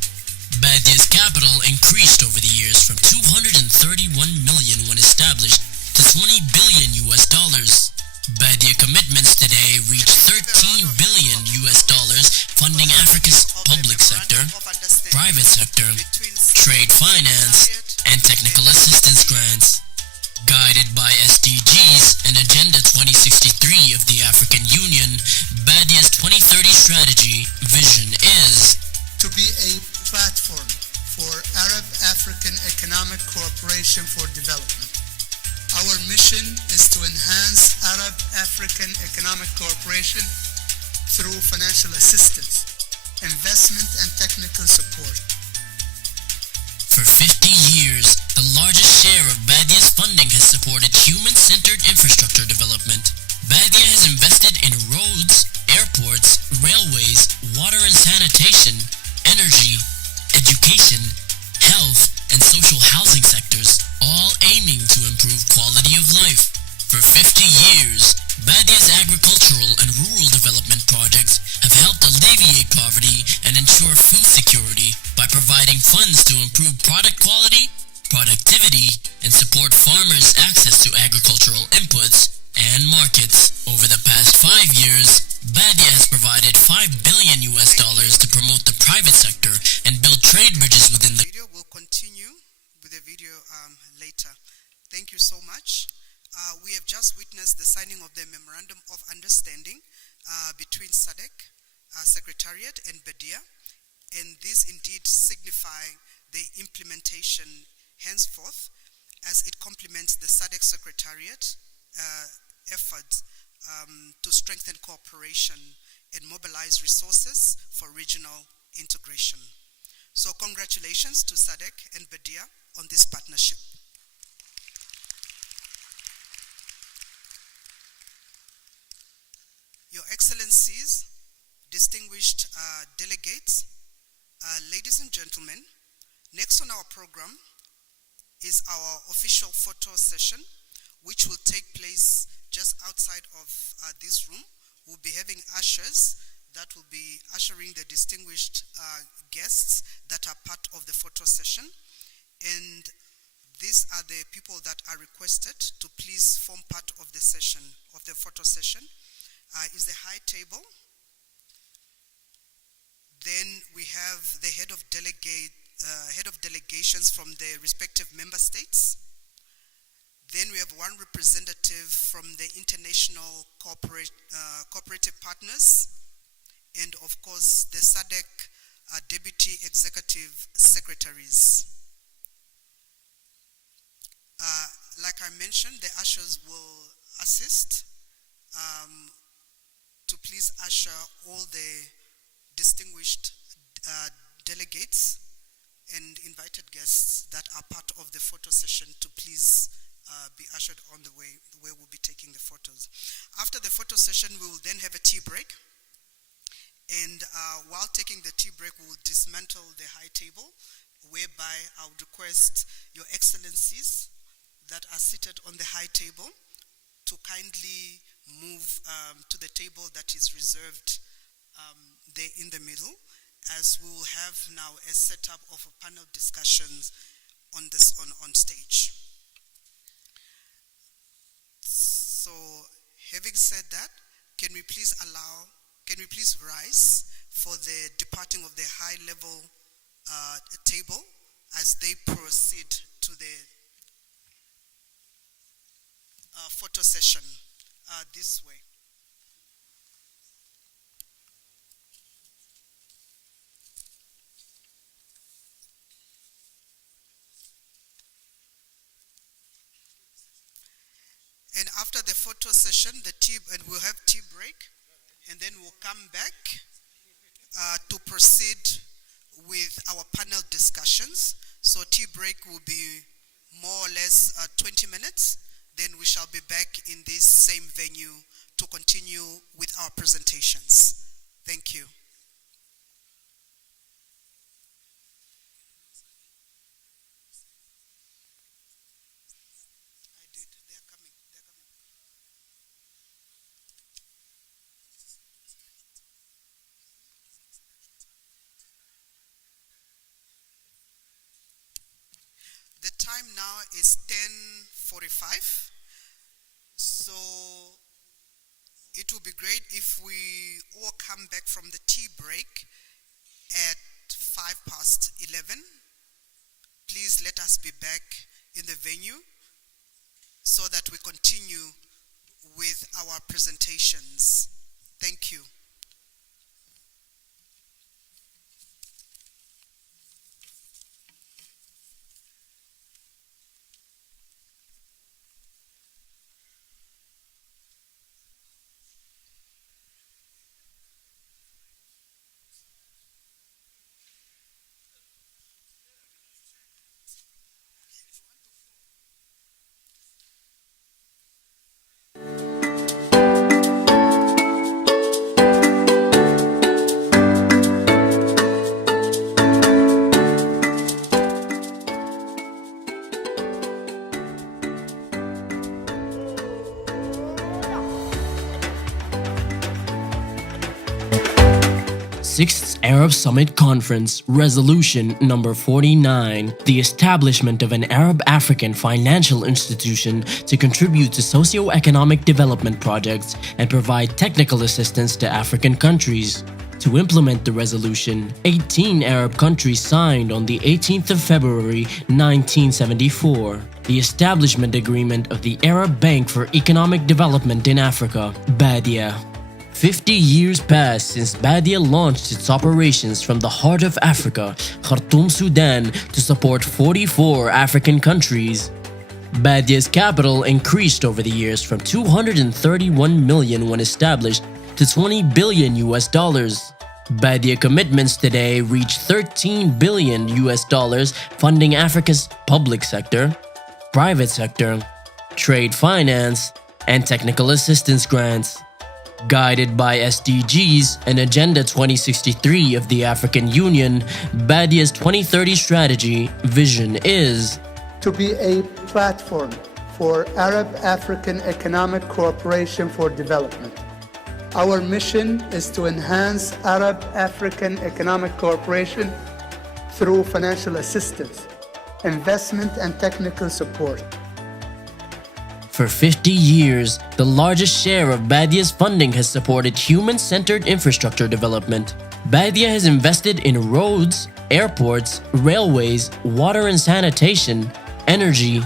BADEA's capital increased over the years from 231 million when established to 20 billion US dollars. BADEA commitments today reach 13 billion US dollars, funding Africa's public sector, private sector, trade finance, and technical assistance grants. Guided by SDGs and Agenda 2063 of the African Union, BADEA's 2030 strategy vision is to be a platform for Arab-African economic cooperation for development. Our mission is to enhance Arab-African economic cooperation through financial assistance, investment, and technical support. For 50 years, the largest share of BADEA's funding has supported human-centered infrastructure development. BADEA has invested in roads, airports, railways, water and sanitation, energy, education, health, and social housing sectors, all aiming to improve quality of life. For 50 years, BADEA's agricultural and rural development projects have helped alleviate poverty and ensure food security by providing funds to improve product quality, productivity, and support farmers' access to agricultural inputs and markets. Over the past 5 years, BADEA has provided $5 billion US dollars to promote the private sector and build trade bridges within the video. We'll continue with the video later. Thank you so much. We have just witnessed the signing of the Memorandum of Understanding between SADC Secretariat and BADEA, and this indeed signifying the implementation henceforth as it complements the SADC Secretariat efforts to strengthen cooperation and mobilize resources for regional integration. So congratulations to SADC and BADEA on this partnership. Excellencies, distinguished delegates, ladies and gentlemen, next on our program is our official photo session, which will take place just outside of this room. We'll be having ushers that will be ushering the distinguished guests that are part of the photo session. And these are the people that are requested to please form part of the session, of the photo session. Is the high table. Then we have the head of delegations from the respective member states. Then we have one representative from the international cooperative partners, and of course the SADC deputy executive secretaries. Like I mentioned, the ushers will assist to please usher all the distinguished delegates and invited guests that are part of the photo session to please be ushered on the way where we'll be taking the photos. After the photo session, we will then have a tea break. And while taking the tea break, we will dismantle the high table, whereby I would request Your Excellencies that are seated on the high table to kindly move to the table that is reserved there in the middle, as we will have now a setup of a panel discussions on stage. So, having said that, can we please rise for the departing of the high-level table as they proceed to the photo session this way. And after the photo session, we'll have tea break, and then we'll come back to proceed with our panel discussions. So tea break will be more or less 20 minutes. Then we shall be back in this same venue to continue with our presentations. Thank you. The time now is 10:45. So it would be great if we all come back from the tea break at 11:05. Please let us be back in the venue so that we continue with our presentations. Thank you. Sixth Arab Summit Conference, Resolution Number 49, the establishment of an Arab-African financial institution to contribute to socio-economic development projects and provide technical assistance to African countries. To implement the resolution, 18 Arab countries signed on the 18th of February 1974 the establishment agreement of the Arab Bank for Economic Development in Africa, BADEA. 50 years passed since BADEA launched its operations from the heart of Africa, Khartoum, Sudan, to support 44 African countries. BADEA's capital increased over the years from 231 million when established to 20 billion US dollars. BADEA commitments today reach 13 billion US dollars, funding Africa's public sector, private sector, trade finance, and technical assistance grants. Guided by SDGs and Agenda 2063 of the African Union, BADEA's 2030 strategy vision is to be a platform for Arab-African economic cooperation for development. Our mission is to enhance Arab-African economic cooperation through financial assistance, investment, and technical support. For 50 years, the largest share of BADEA's funding has supported human-centered infrastructure development. BADEA has invested in roads, airports, railways, water and sanitation, energy,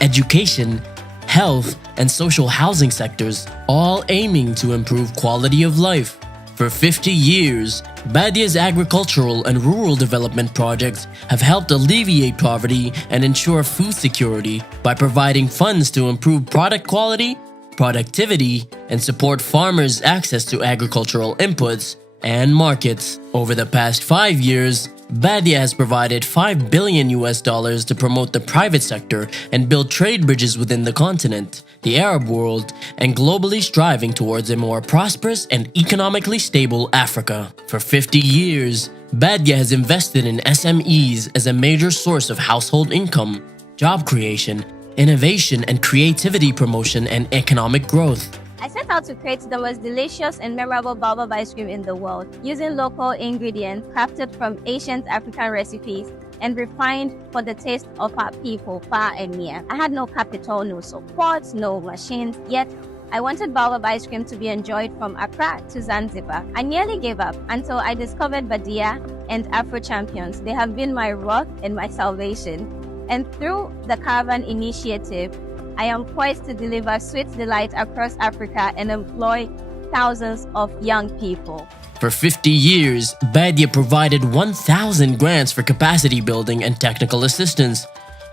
education, health, and social housing sectors, all aiming to improve quality of life. For 50 years, BADEA's agricultural and rural development projects have helped alleviate poverty and ensure food security by providing funds to improve product quality, productivity, and support farmers' access to agricultural inputs and markets. Over the past 5 years, BADEA has provided $5 billion to promote the private sector and build trade bridges within the continent, the Arab world, and globally striving towards a more prosperous and economically stable Africa. For 50 years, BADEA has invested in SMEs as a major source of household income, job creation, innovation and creativity promotion, and economic growth. I set out to create the most delicious and memorable baobab ice cream in the world, using local ingredients crafted from ancient African recipes and refined for the taste of our people far and near. I had no capital, no support, no machines, yet I wanted baobab ice cream to be enjoyed from Accra to Zanzibar. I nearly gave up until I discovered BADEA and Afro Champions. They have been my rock and my salvation. And through the Caravan Initiative, I am poised to deliver sweet delight across Africa and employ thousands of young people. For 50 years, BADEA provided 1,000 grants for capacity building and technical assistance,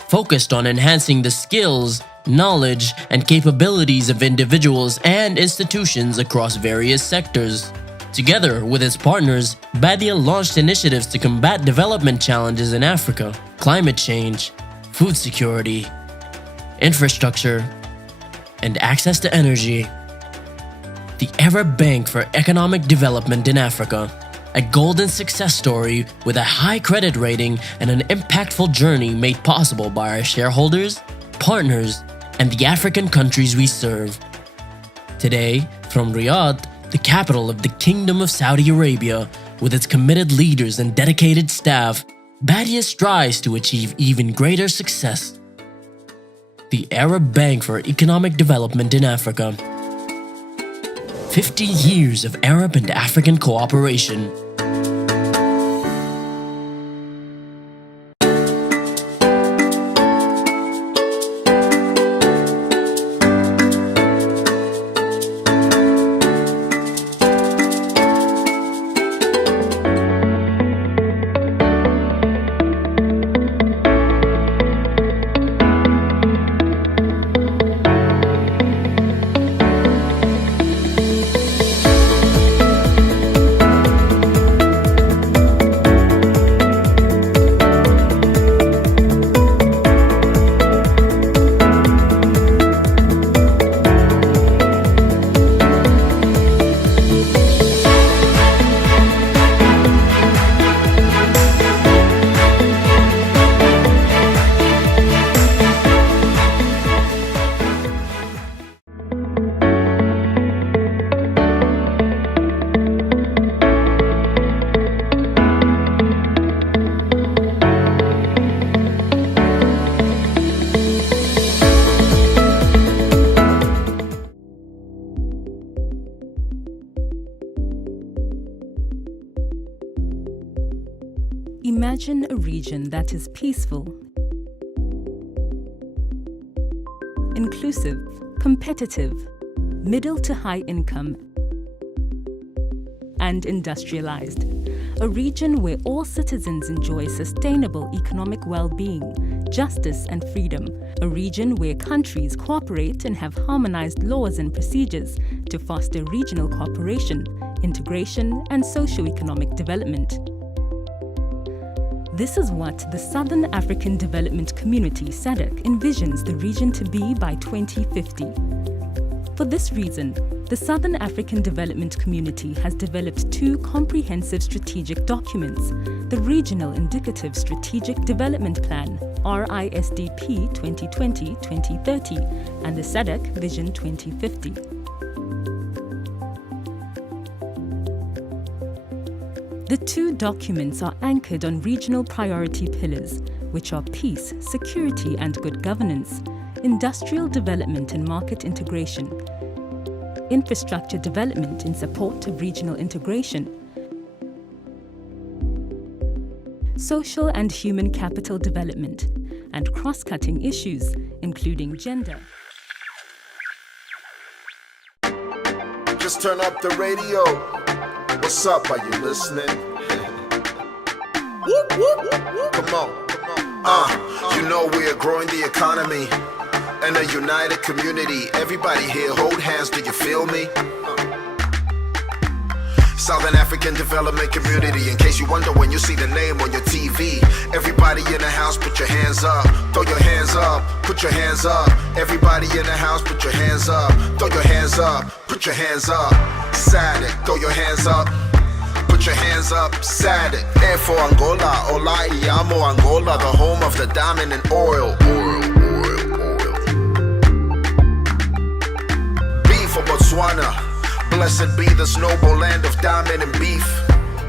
focused on enhancing the skills, knowledge, and capabilities of individuals and institutions across various sectors. Together with its partners, BADEA launched initiatives to combat development challenges in Africa: climate change, food security, infrastructure, and access to energy. The Arab Bank for Economic Development in Africa, a golden success story with a high credit rating and an impactful journey made possible by our shareholders, partners, and the African countries we serve. Today, from Riyadh, the capital of the Kingdom of Saudi Arabia, with its committed leaders and dedicated staff, BADEA strives to achieve even greater success. The Arab Bank for Economic Development in Africa. 50 years of Arab and African cooperation. Imagine a region that is peaceful, inclusive, competitive, middle to high income, and industrialized. A region where all citizens enjoy sustainable economic well-being, justice and freedom. A region where countries cooperate and have harmonized laws and procedures to foster regional cooperation, integration, and socio-economic development. This is what the Southern African Development Community (SADC) envisions the region to be by 2050. For this reason, The Southern African Development Community has developed two comprehensive strategic documents, the Regional Indicative Strategic Development Plan, RISDP 2020-2030, and the SADC Vision 2050. The two documents are anchored on regional priority pillars, which are peace, security and good governance, industrial development and market integration, infrastructure development in support of regional integration, social and human capital development, and cross-cutting issues, including gender. Just turn up the radio. What's up? Are you listening? Come on. You know we're growing the economy and a united community. Everybody here, hold hands, do you feel me? Southern African Development Community. In case you wonder when you see the name on your TV, everybody in the house, put your hands up. Throw your hands up, put your hands up. Everybody in the house, put your hands up. Throw your hands up, put your hands up. SADC, throw your hands up. Put your hands up, SADC. A for Angola, Ola Iamo Angola, the home of the diamond and oil. B for Botswana, blessed be this noble land of diamond and beef.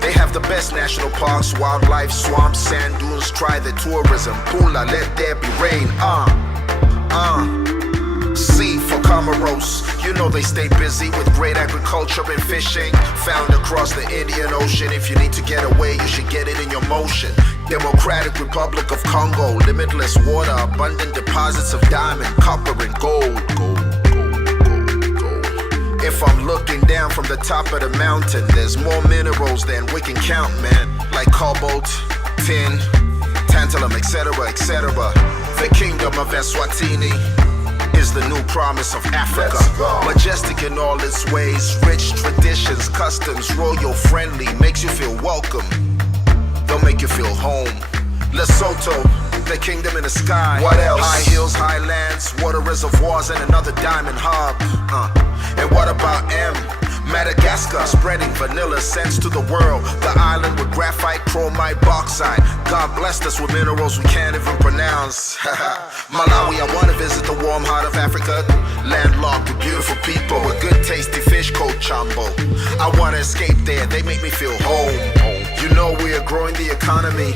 They have the best national parks, wildlife, swamps, sand dunes. Try the tourism, Pula, let there be rain. C for Comoros, you know they stay busy with great agriculture and fishing. Found across the Indian Ocean. If you need to get away, you should get it in your motion. Democratic Republic of Congo, limitless water, abundant deposits of diamond, copper and gold. If I'm looking down from the top of the mountain, there's more minerals than we can count, man. Like cobalt, tin, tantalum, etc., etc. The kingdom of Eswatini is the new promise of Africa. Majestic in all its ways, rich traditions, customs, royal friendly, makes you feel welcome. They'll make you feel home. Lesotho, the kingdom in the sky. What else? High hills, highlands, water reservoirs, and another diamond hub. And what about M? Madagascar, spreading vanilla scents to the world. The island with graphite, chromite, bauxite. God blessed us with minerals we can't even pronounce. Malawi, I wanna visit the warm heart of Africa. Landlocked with beautiful people with good tasty fish called chambo. I wanna escape there, they make me feel home. You know we are growing the economy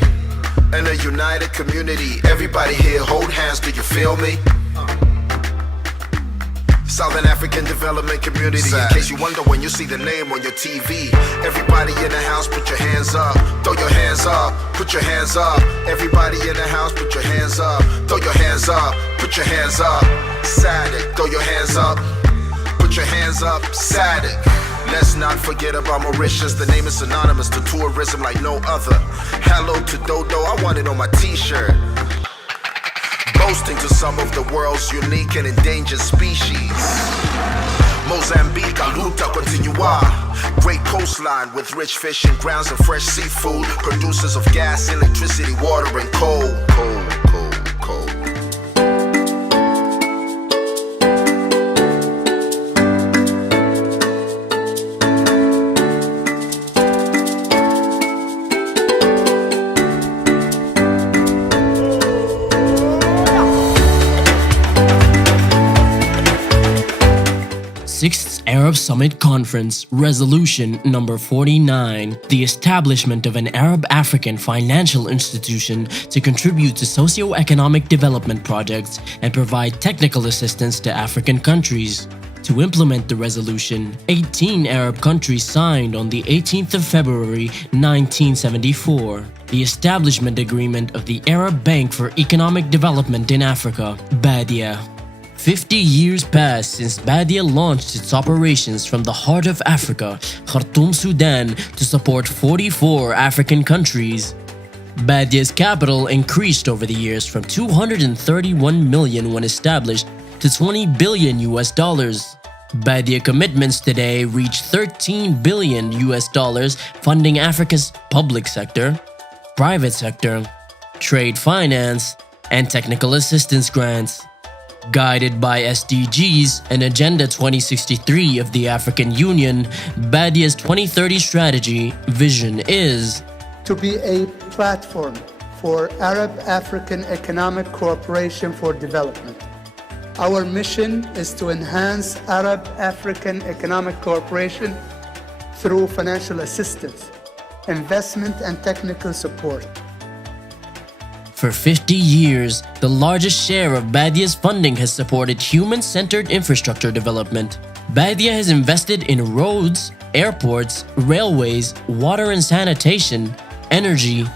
and a united community. Everybody here, hold hands, do you feel me? Southern African Development Community. In case you wonder when you see the name on your TV, everybody in the house, put your hands up. Throw your hands up, put your hands up. Everybody in the house, put your hands up. Throw your hands up, put your hands up. SADC, throw your hands up. Put your hands up, SADC. Let's not forget about Mauritius. The name is synonymous to tourism like no other. Hello to Dodo, I want it on my t-shirt. Boasting to some of the world's unique and endangered species. Mozambique, Aluta, Continua. Great coastline with rich fish and grounds and fresh seafood. Producers of gas, electricity, water and coal. Coal. 6th Arab Summit Conference, Resolution Number 49, the establishment of an Arab-African financial institution to contribute to socio-economic development projects and provide technical assistance to African countries. To implement the resolution, 18 Arab countries signed on the 18th of February 1974 the establishment agreement of the Arab Bank for Economic Development in Africa, BADEA. 50 years passed since BADEA launched its operations from the heart of Africa, Khartoum, Sudan, to support 44 African countries. BADEA's capital increased over the years from 231 million when established to 20 billion US dollars. BADEA commitments today reach 13 billion US dollars, funding Africa's public sector, private sector, trade finance, and technical assistance grants. Guided by SDGs and Agenda 2063 of the African Union, BADEA's 2030 strategy vision is to be a platform for Arab-African economic cooperation for development. Our mission is to enhance Arab-African economic cooperation through financial assistance, investment and technical support. For 50 years, the largest share of BADEA's funding has supported human-centered infrastructure development. BADEA has invested in roads, airports, railways, water and sanitation, energy,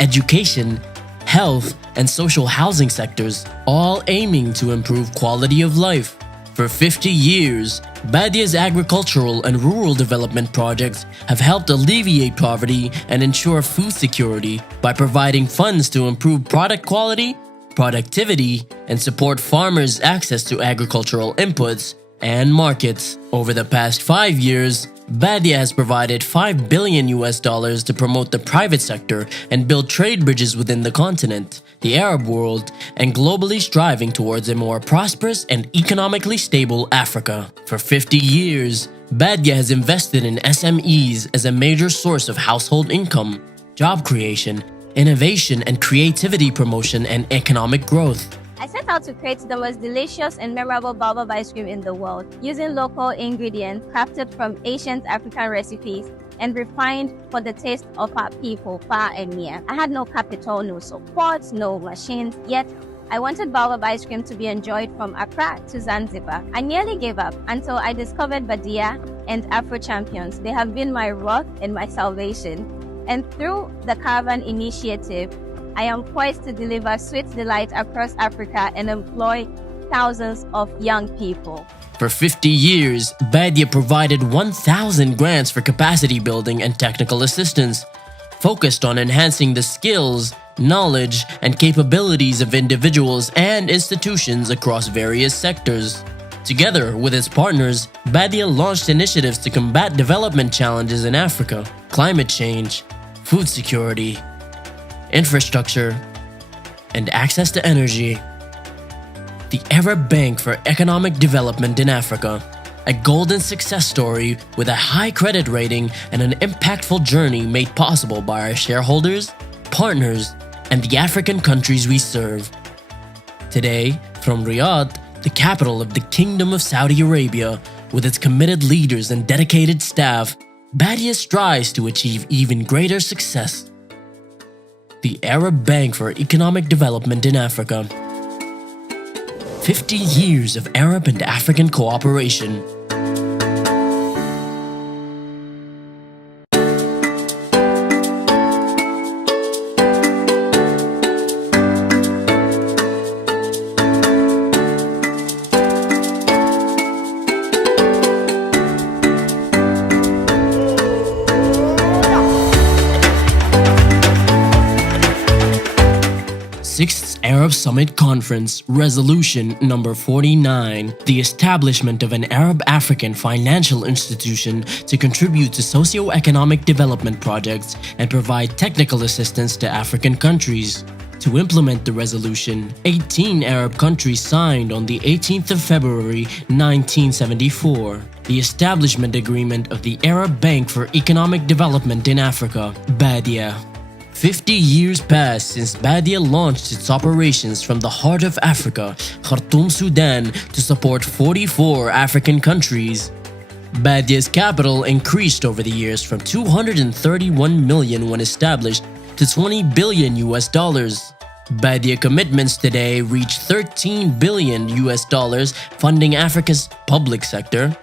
education, health, and social housing sectors, all aiming to improve quality of life. For 50 years, BADEA's agricultural and rural development projects have helped alleviate poverty and ensure food security by providing funds to improve product quality, productivity, and support farmers' access to agricultural inputs and markets. Over the past 5 years, BADEA has provided $5 billion to promote the private sector and build trade bridges within the continent, the Arab world, and globally striving towards a more prosperous and economically stable Africa. For 50 years, BADEA has invested in SMEs as a major source of household income, job creation, innovation and creativity promotion, and economic growth. I set out to create the most delicious and memorable baobab ice cream in the world, using local ingredients crafted from ancient African recipes and refined for the taste of our people far and near. I had no capital, no support, no machines, yet I wanted baobab ice cream to be enjoyed from Accra to Zanzibar. I nearly gave up until I discovered BADEA and Afro Champions. They have been my rock and my salvation. And through the Caravan Initiative, I am poised to deliver sweet delight across Africa and employ thousands of young people. For 50 years, BADEA provided 1,000 grants for capacity building and technical assistance, focused on enhancing the skills, knowledge, and capabilities of individuals and institutions across various sectors. Together with its partners, BADEA launched initiatives to combat development challenges in Africa: climate change, food security, infrastructure, and access to energy. The Arab Bank for Economic Development in Africa, a golden success story with a high credit rating and an impactful journey made possible by our shareholders, partners, and the African countries we serve. Today, from Riyadh, the capital of the Kingdom of Saudi Arabia, with its committed leaders and dedicated staff, BADEA strives to achieve even greater success. The Arab Bank for Economic Development in Africa. 50 years of Arab and African cooperation. Sixth Arab Summit Conference, Resolution Number 49, the establishment of an Arab-African financial institution to contribute to socio-economic development projects and provide technical assistance to African countries. To implement the resolution, 18 Arab countries signed on the 18th of February 1974 the establishment agreement of the Arab Bank for Economic Development in Africa, BADEA. 50 years passed since BADEA launched its operations from the heart of Africa, Khartoum, Sudan, to support 44 African countries. BADEA's capital increased over the years from 231 million when established to $20 billion. BADEA commitments today reach $13 billion, funding Africa's public sector,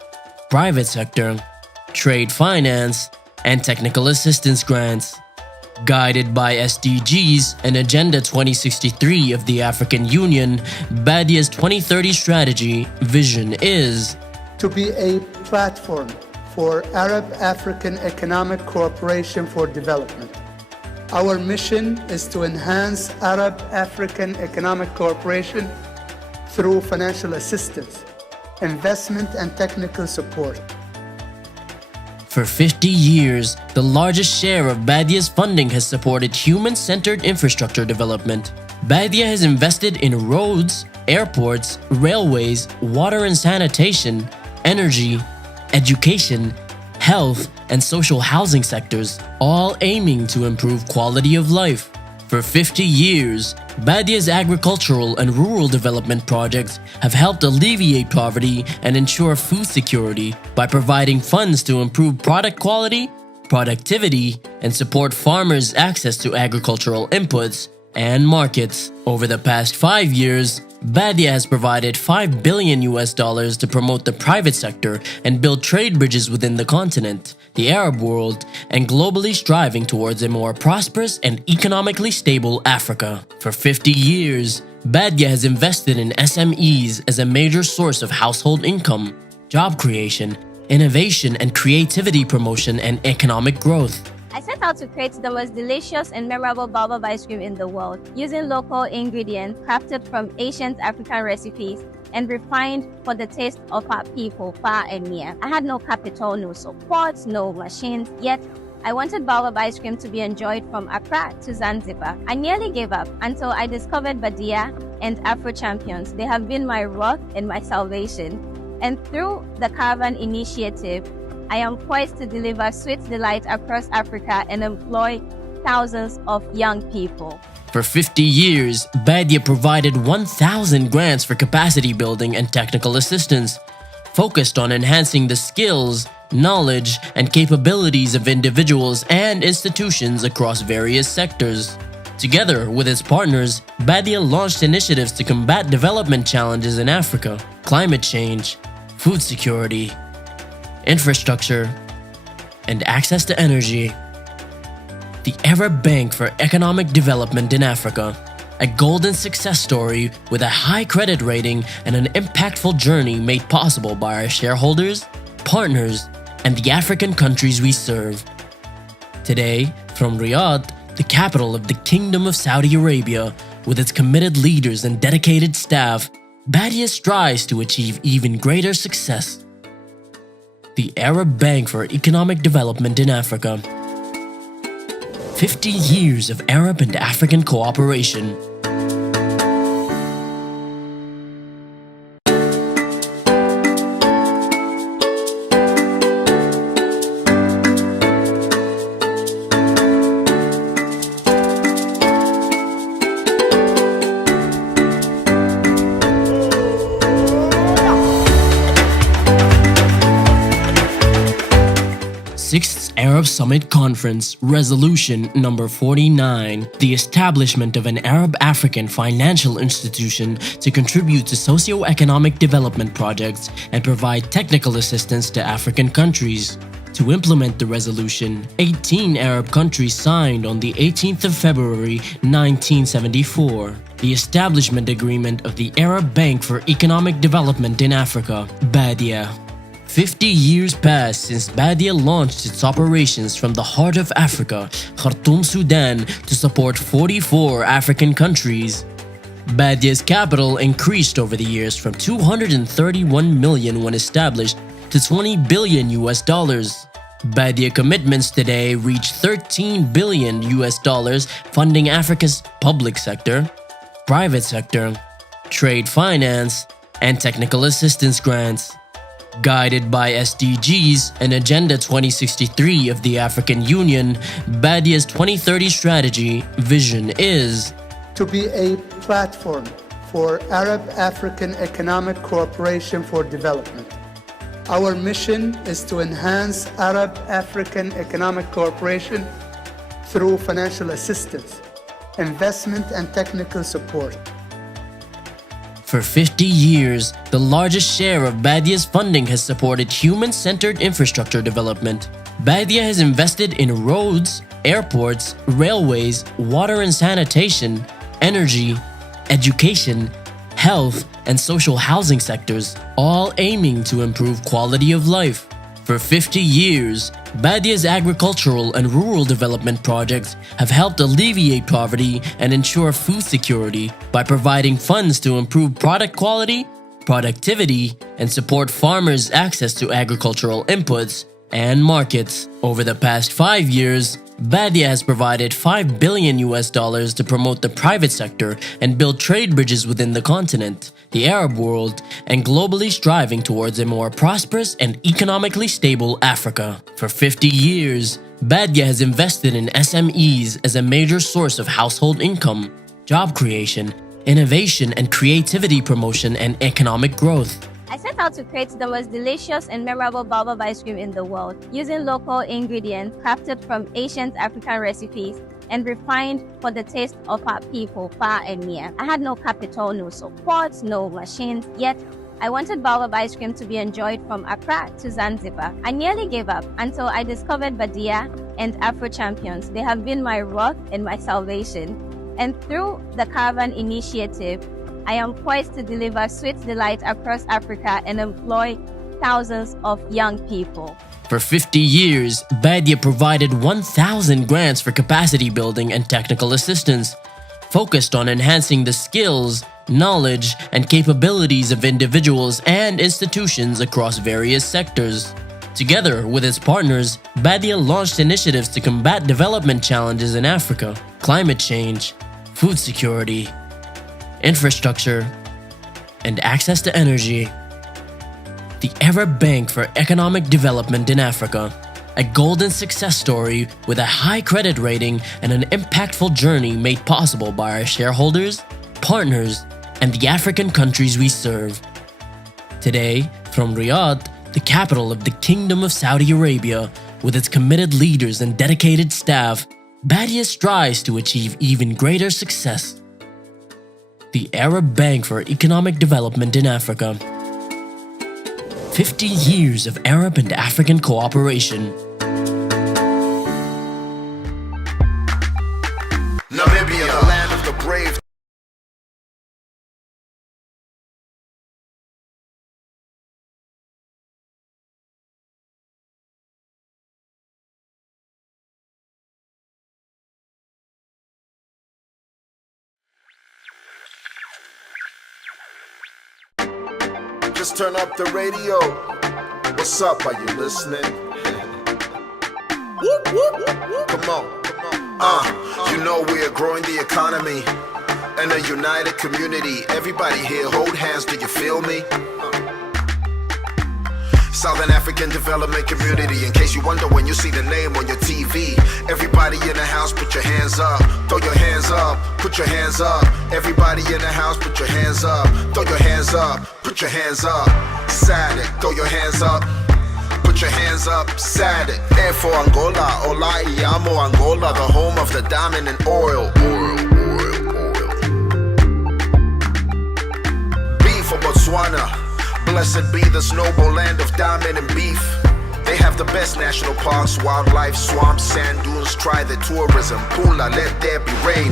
private sector, trade finance, and technical assistance grants. Guided by SDGs and Agenda 2063 of the African Union, BADEA's 2030 strategy vision is to be a platform for Arab-African economic cooperation for development. Our mission is to enhance Arab-African economic cooperation through financial assistance, investment and technical support. For 50 years, the largest share of BADEA's funding has supported human-centered infrastructure development. BADEA has invested in roads, airports, railways, water and sanitation, energy, education, health, and social housing sectors, all aiming to improve quality of life. For 50 years, BADEA's agricultural and rural development projects have helped alleviate poverty and ensure food security by providing funds to improve product quality, productivity, and support farmers' access to agricultural inputs and markets. Over the past 5 years, BADEA has provided $5 billion to promote the private sector and build trade bridges within the continent, the Arab world, and globally striving towards a more prosperous and economically stable Africa. For 50 years, BADEA has invested in SMEs as a major source of household income, job creation, innovation and creativity promotion, and economic growth. I set out to create the most delicious and memorable baobab ice cream in the world, using local ingredients crafted from ancient African recipes and refined for the taste of our people far and near. I had no capital, no support, no machines, yet I wanted baobab ice cream to be enjoyed from Accra to Zanzibar. I nearly gave up until I discovered BADEA and Afro Champions. They have been my rock and my salvation. And through the Caravan Initiative, I am poised to deliver sweet delight across Africa and employ thousands of young people. For 50 years, BADEA provided 1,000 grants for capacity building and technical assistance, focused on enhancing the skills, knowledge, and capabilities of individuals and institutions across various sectors. Together with its partners, BADEA launched initiatives to combat development challenges in Africa: climate change, food security, infrastructure, and access to energy. The Arab Bank for Economic Development in Africa, a golden success story with a high credit rating and an impactful journey made possible by our shareholders, partners, and the African countries we serve. Today, from Riyadh, the capital of the Kingdom of Saudi Arabia, with its committed leaders and dedicated staff, BADEA strives to achieve even greater success. The Arab Bank for Economic Development in Africa. 50 years of Arab and African cooperation. Sixth Arab Summit Conference, Resolution Number 49, the establishment of an Arab-African financial institution to contribute to socio-economic development projects and provide technical assistance to African countries. To implement the resolution, 18 Arab countries signed on the 18th of February 1974 the establishment agreement of the Arab Bank for Economic Development in Africa, BADEA. 50 years passed since BADEA launched its operations from the heart of Africa, Khartoum, Sudan, to support 44 African countries. BADEA's capital increased over the years from 231 million when established to 20 billion US dollars. BADEA commitments today reach 13 billion US dollars, funding Africa's public sector, private sector, trade finance, and technical assistance grants. Guided by SDGs and Agenda 2063 of the African Union, BADEA's 2030 strategy vision is to be a platform for Arab-African economic cooperation for development. Our mission is to enhance Arab-African economic cooperation through financial assistance, investment, and technical support. For 50 years, the largest share of BADEA's funding has supported human-centered infrastructure development. BADEA has invested in roads, airports, railways, water and sanitation, energy, education, health, and social housing sectors, all aiming to improve quality of life. For 50 years, BADEA's agricultural and rural development projects have helped alleviate poverty and ensure food security by providing funds to improve product quality, productivity, and support farmers' access to agricultural inputs and markets. Over the past 5 years, BADEA has provided $5 billion to promote the private sector and build trade bridges within the continent, the Arab world, and globally striving towards a more prosperous and economically stable Africa. For 50 years, BADEA has invested in SMEs as a major source of household income, job creation, innovation and creativity promotion, and economic growth. I set out to create the most delicious and memorable baobab ice cream in the world, using local ingredients crafted from ancient African recipes and refined for the taste of our people far and near. I had no capital, no support, no machines, yet I wanted baobab ice cream to be enjoyed from Accra to Zanzibar. I nearly gave up until I discovered BADEA and Afro Champions. They have been my rock and my salvation. And through the Caravan Initiative, I am poised to deliver sweet delight across Africa and employ thousands of young people. For 50 years, BADEA provided 1,000 grants for capacity building and technical assistance, focused on enhancing the skills, knowledge, and capabilities of individuals and institutions across various sectors. Together with its partners, BADEA launched initiatives to combat development challenges in Africa: climate change, food security, infrastructure, and access to energy. The Arab Bank for Economic Development in Africa, a golden success story with a high credit rating and an impactful journey made possible by our shareholders, partners, and the African countries we serve. Today, from Riyadh, the capital of the Kingdom of Saudi Arabia, with its committed leaders and dedicated staff, BADEA strives to achieve even greater success. The Arab Bank for Economic Development in Africa. 50 years of Arab and African cooperation. Namibia, the land of the brave. Just turn up the radio. What's up? Are you listening? Come on. You know we're growing the economy and a united community. Everybody here, hold hands. Do you feel me? Southern African Development Community. In case you wonder when you see the name on your TV, everybody in the house, put your hands up. Throw your hands up. Put your hands up. Everybody in the house, put your hands up. Throw your hands up. Put your hands up. SADC, throw your hands up. Put your hands up. SADC. A for Angola. Ola y amo Angola, the home of the diamond and oil. B for Botswana. Blessed be this noble land of diamond and beef. They have the best national parks, wildlife, swamps, sand dunes. Try the tourism. Pula, let there be rain.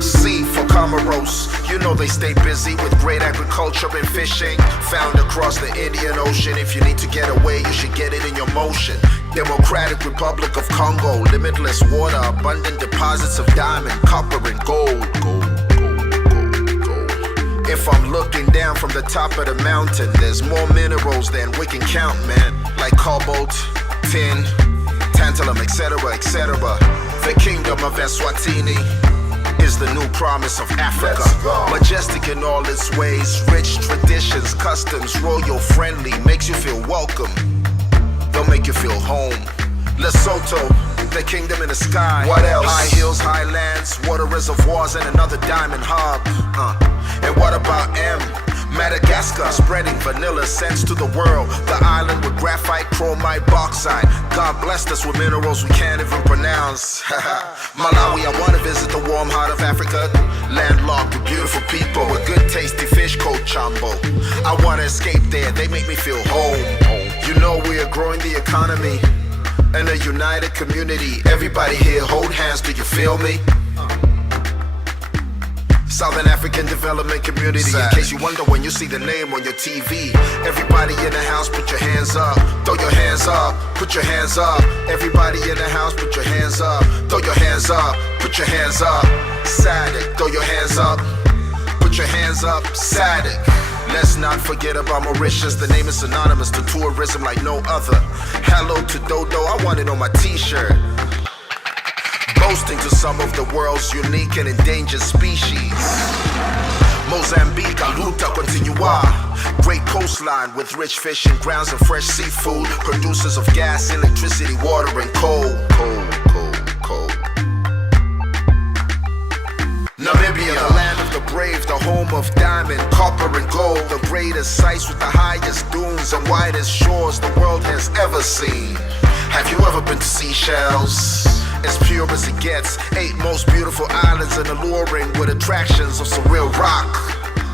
C for Comoros. You know they stay busy with great agriculture and fishing. Found across the Indian Ocean. If you need to get away, you should get it in your motion. Democratic Republic of Congo. Limitless water, abundant deposits of diamond, copper, and gold. If I'm looking down from the top of the mountain, there's more minerals than we can count, man. Like cobalt, tin, tantalum, etc., etc. The kingdom of Eswatini is the new promise of Africa. Majestic in all its ways, rich traditions, customs, royal friendly, makes you feel welcome. They'll make you feel home. Lesotho, the kingdom in the sky. What else? High hills, highlands, water reservoirs, and another diamond hub. And what about M? Madagascar, spreading vanilla scents to the world. The island with graphite, chromite, bauxite. God blessed us with minerals we can't even pronounce. Malawi, I wanna visit the warm heart of Africa. Landlocked with beautiful people with good tasty fish called chambo. I wanna escape there, they make me feel home. You know we are growing the economy and a united community. Everybody here, hold hands, do you feel me? Southern African Development Community. In case you wonder when you see the name on your TV, everybody in the house, put your hands up. Throw your hands up. Put your hands up. Everybody in the house, put your hands up. Throw your hands up. Put your hands up. SADC, throw your hands up. Put your hands up. SADC. Let's not forget about Mauritius. The name is synonymous to tourism like no other. Hello to Dodo, I want it on my t-shirt. Boasting to some of the world's unique and endangered species. Mozambique, Luta Continua. Great coastline with rich fishing grounds and fresh seafood. Producers of gas, electricity, water, and coal. Namibia, the land of the brave, the home of diamond, copper, and gold. The greatest sites with the highest dunes and widest shores the world has ever seen. Have you ever been to Seychelles? As pure as it gets, 8 most beautiful islands and alluring with attractions of surreal rock.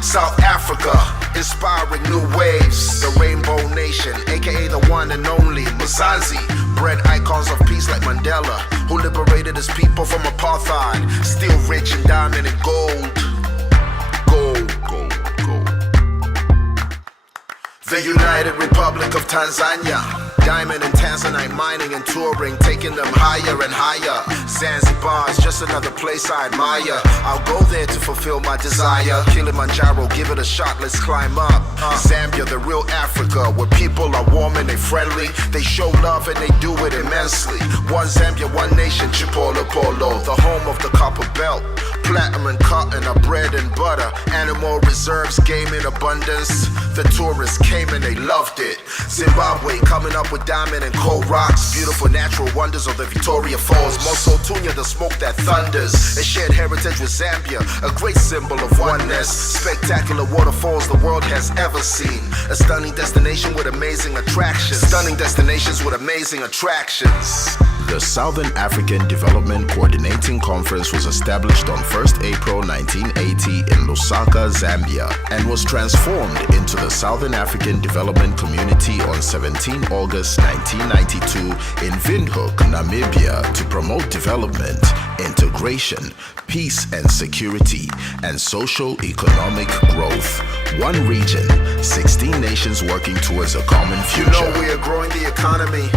South Africa, inspiring new waves. The Rainbow Nation, aka the one and only Mzansi, bred icons of peace like Mandela, who liberated his people from apartheid. Still rich in diamond and gold. The United Republic of Tanzania, diamond and tanzanite mining and touring, taking them higher and higher. Zanzibar is just another place I admire. I'll go there to fulfill my desire. Kilimanjaro, give it a shot, let's climb up. Zambia, the real Africa, where people are warm and they friendly. They show love and they do it immensely. One Zambia, one nation, Chipolo Polo, the home of the copper belt. Platinum and cotton are bread and butter. Animal reserves, game in abundance. The tourists came and they loved it. Zimbabwe coming up with diamond and coal rocks. Beautiful natural wonders of the Victoria Falls. Moso Tunya, the smoke that thunders. A shared heritage with Zambia, a great symbol of oneness. Spectacular waterfalls the world has ever seen. A stunning destination with amazing attractions. Stunning destinations with amazing attractions. The Southern African Development Coordinating Conference was established on 1st April 1980 in Lusaka, Zambia, and was transformed into the Southern African Development Community on 17 August 1992 in Windhoek, Namibia, to promote development, integration, peace and security, and social-economic growth. One region, 16 nations working towards a common future. You know we are growing the economy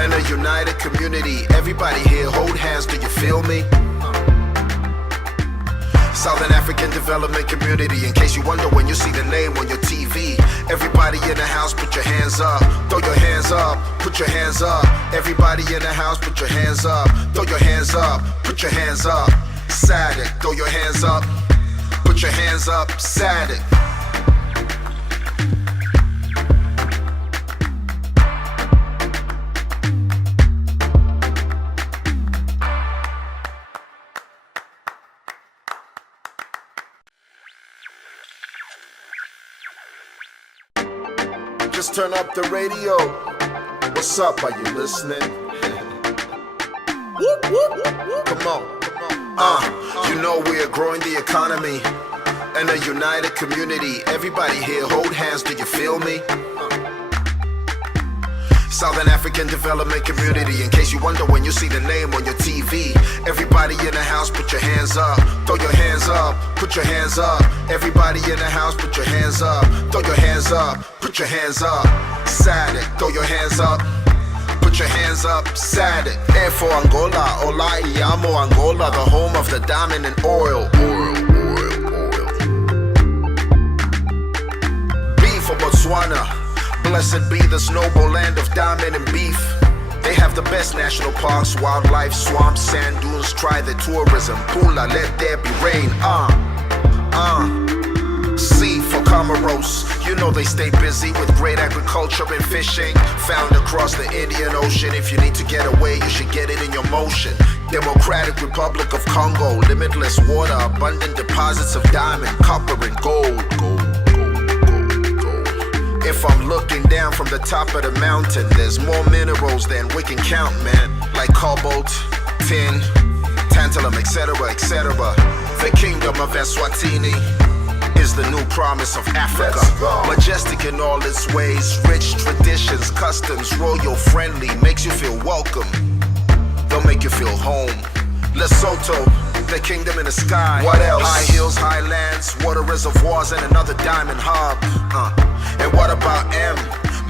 and a united community. Everybody here, hold hands, do you feel me? Southern African Development Community. In case you wonder when you see the name on your TV. Everybody in the house, put your hands up. Throw your hands up, put your hands up. Everybody in the house, put your hands up. Throw your hands up, put your hands up. SADC, throw your hands up. Put your hands up, SADC. Just turn up the radio. What's up? Are you listening? Come on. You know we are growing the economy and a united community. Everybody here, hold hands. Do you feel me? Southern African Development Community. In case you wonder when you see the name on your TV. Everybody in the house, put your hands up. Throw your hands up, put your hands up. Everybody in the house, put your hands up. Throw your hands up, put your hands up. SADC, throw your hands up. Put your hands up, SADC. A for Angola, Ola Iamo Angola, the home of the diamond and oil. B for Botswana. Blessed be this noble land of diamond and beef. They have the best national parks, wildlife, swamps, sand dunes. Try the tourism. Pula, let there be rain. C for Comoros. You know they stay busy with great agriculture and fishing. Found across the Indian Ocean. If you need to get away, you should get it in your motion. Democratic Republic of Congo. Limitless water, abundant deposits of diamond, copper, and gold. If I'm looking down from the top of the mountain, there's more minerals than we can count, man. Like cobalt, tin, tantalum, etc., etc. The kingdom of Eswatini is the new promise of Africa. Majestic in all its ways, rich traditions, customs, royal friendly, makes you feel welcome. They'll make you feel home. Lesotho, the kingdom in the sky. What else? High hills, highlands, water reservoirs, and another diamond hub. And what about M?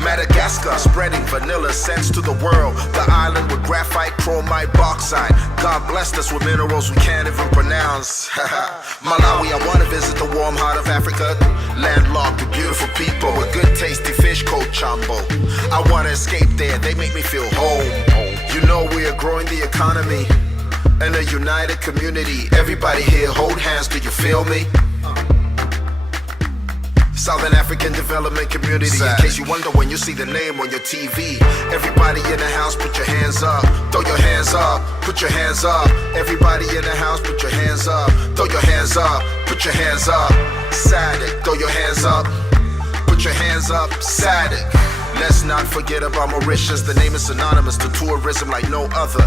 Madagascar, spreading vanilla scents to the world. The island with graphite, chromite, bauxite. God blessed us with minerals we can't even pronounce. Malawi, I wanna visit the warm heart of Africa. Landlocked with beautiful people with good tasty fish called chambo. I wanna escape there, they make me feel home. You know we are growing the economy and a united community. Everybody here hold hands, do you feel me? Southern African Development Community. In case you wonder when you see the name on your TV. Everybody in the house, put your hands up. Throw your hands up, put your hands up. Everybody in the house, put your hands up. Throw your hands up, put your hands up. SADC, throw your hands up. Put your hands up, SADC. Let's not forget about Mauritius. The name is synonymous to tourism like no other.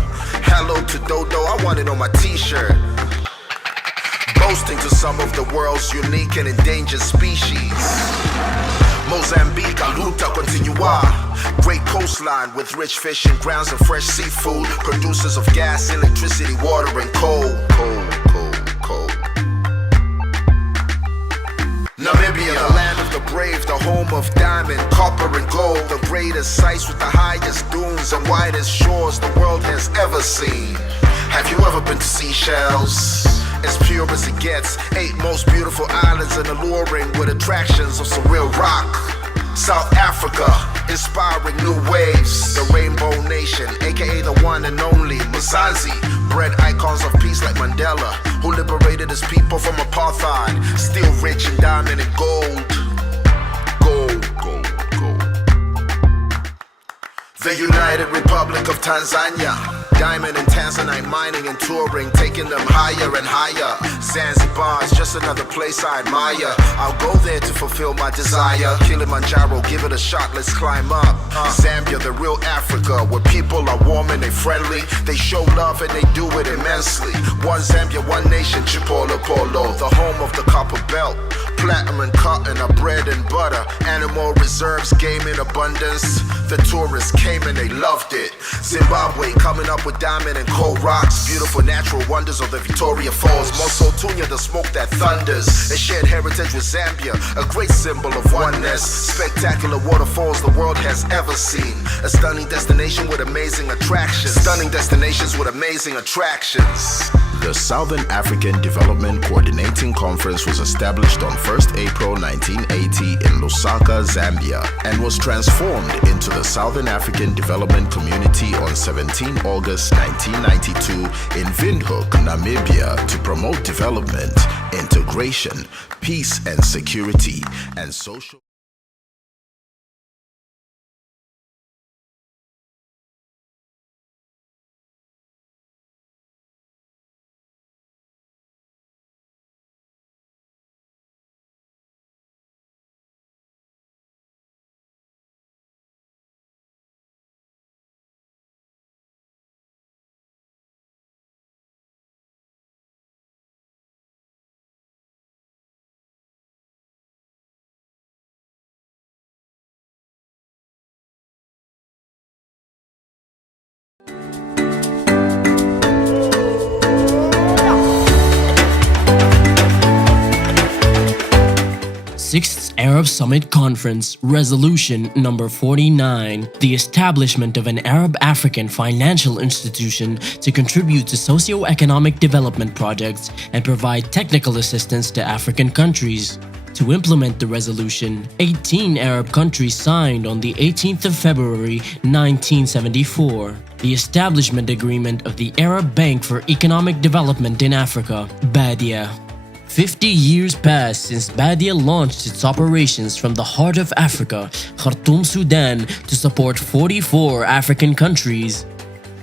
Hello to Dodo, I want it on my t-shirt. Boasting to some of the world's unique and endangered species. Mozambique, Aluta Continua. Great coastline with rich fish and grounds and fresh seafood. Producers of gas, electricity, water and coal. Namibia, the land of the brave, the home of diamond, copper and gold. The greatest sites with the highest dunes and widest shores the world has ever seen. Have you ever been to Seychelles? As pure as it gets, 8 most beautiful islands and alluring with attractions of surreal rock. South Africa, inspiring new waves. The Rainbow Nation, aka the one and only Mzansi. Bred icons of peace like Mandela, who liberated his people from apartheid. Still rich in diamond and gold. The United Republic of Tanzania. Diamond and Tanzanite mining and touring, taking them higher and higher. Zanzibar is just another place I admire. I'll go there to fulfill my desire. Kilimanjaro, give it a shot, let's climb up. Zambia, the real Africa, where people are warm and they friendly. They show love and they do it immensely. One Zambia, one nation, Chipolo Polo, the home of the copper belt. Platinum and cotton are bread and butter. Animal reserves, game in abundance. The tourists came and they loved it. Zimbabwe coming up with diamond and coal rocks. Beautiful natural wonders of the Victoria Falls. Mosotunya, the smoke that thunders. A shared heritage with Zambia, a great symbol of oneness. Spectacular waterfalls the world has ever seen. A stunning destination with amazing attractions. Stunning destinations with amazing attractions. The Southern African Development Coordinating Conference was established on 1st April 1980 in Lusaka, Zambia, and was transformed into the Southern African Development Community on 17 August 1992 in Windhoek, Namibia, to promote development, integration, peace and security, and social. Sixth Arab Summit Conference, Resolution Number 49, the establishment of an Arab-African financial institution to contribute to socio-economic development projects and provide technical assistance to African countries. To implement the resolution, 18 Arab countries signed on the 18th of February 1974 the establishment agreement of the Arab Bank for Economic Development in Africa, BADEA. 50 years passed since BADEA launched its operations from the heart of Africa, Khartoum, Sudan, to support 44 African countries.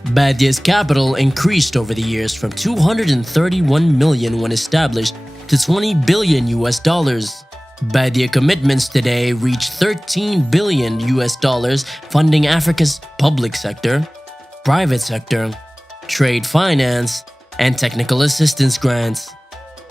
BADEA's capital increased over the years from 231 million when established to 20 billion US dollars. BADEA commitments today reach 13 billion US dollars, funding Africa's public sector, private sector, trade finance, and technical assistance grants.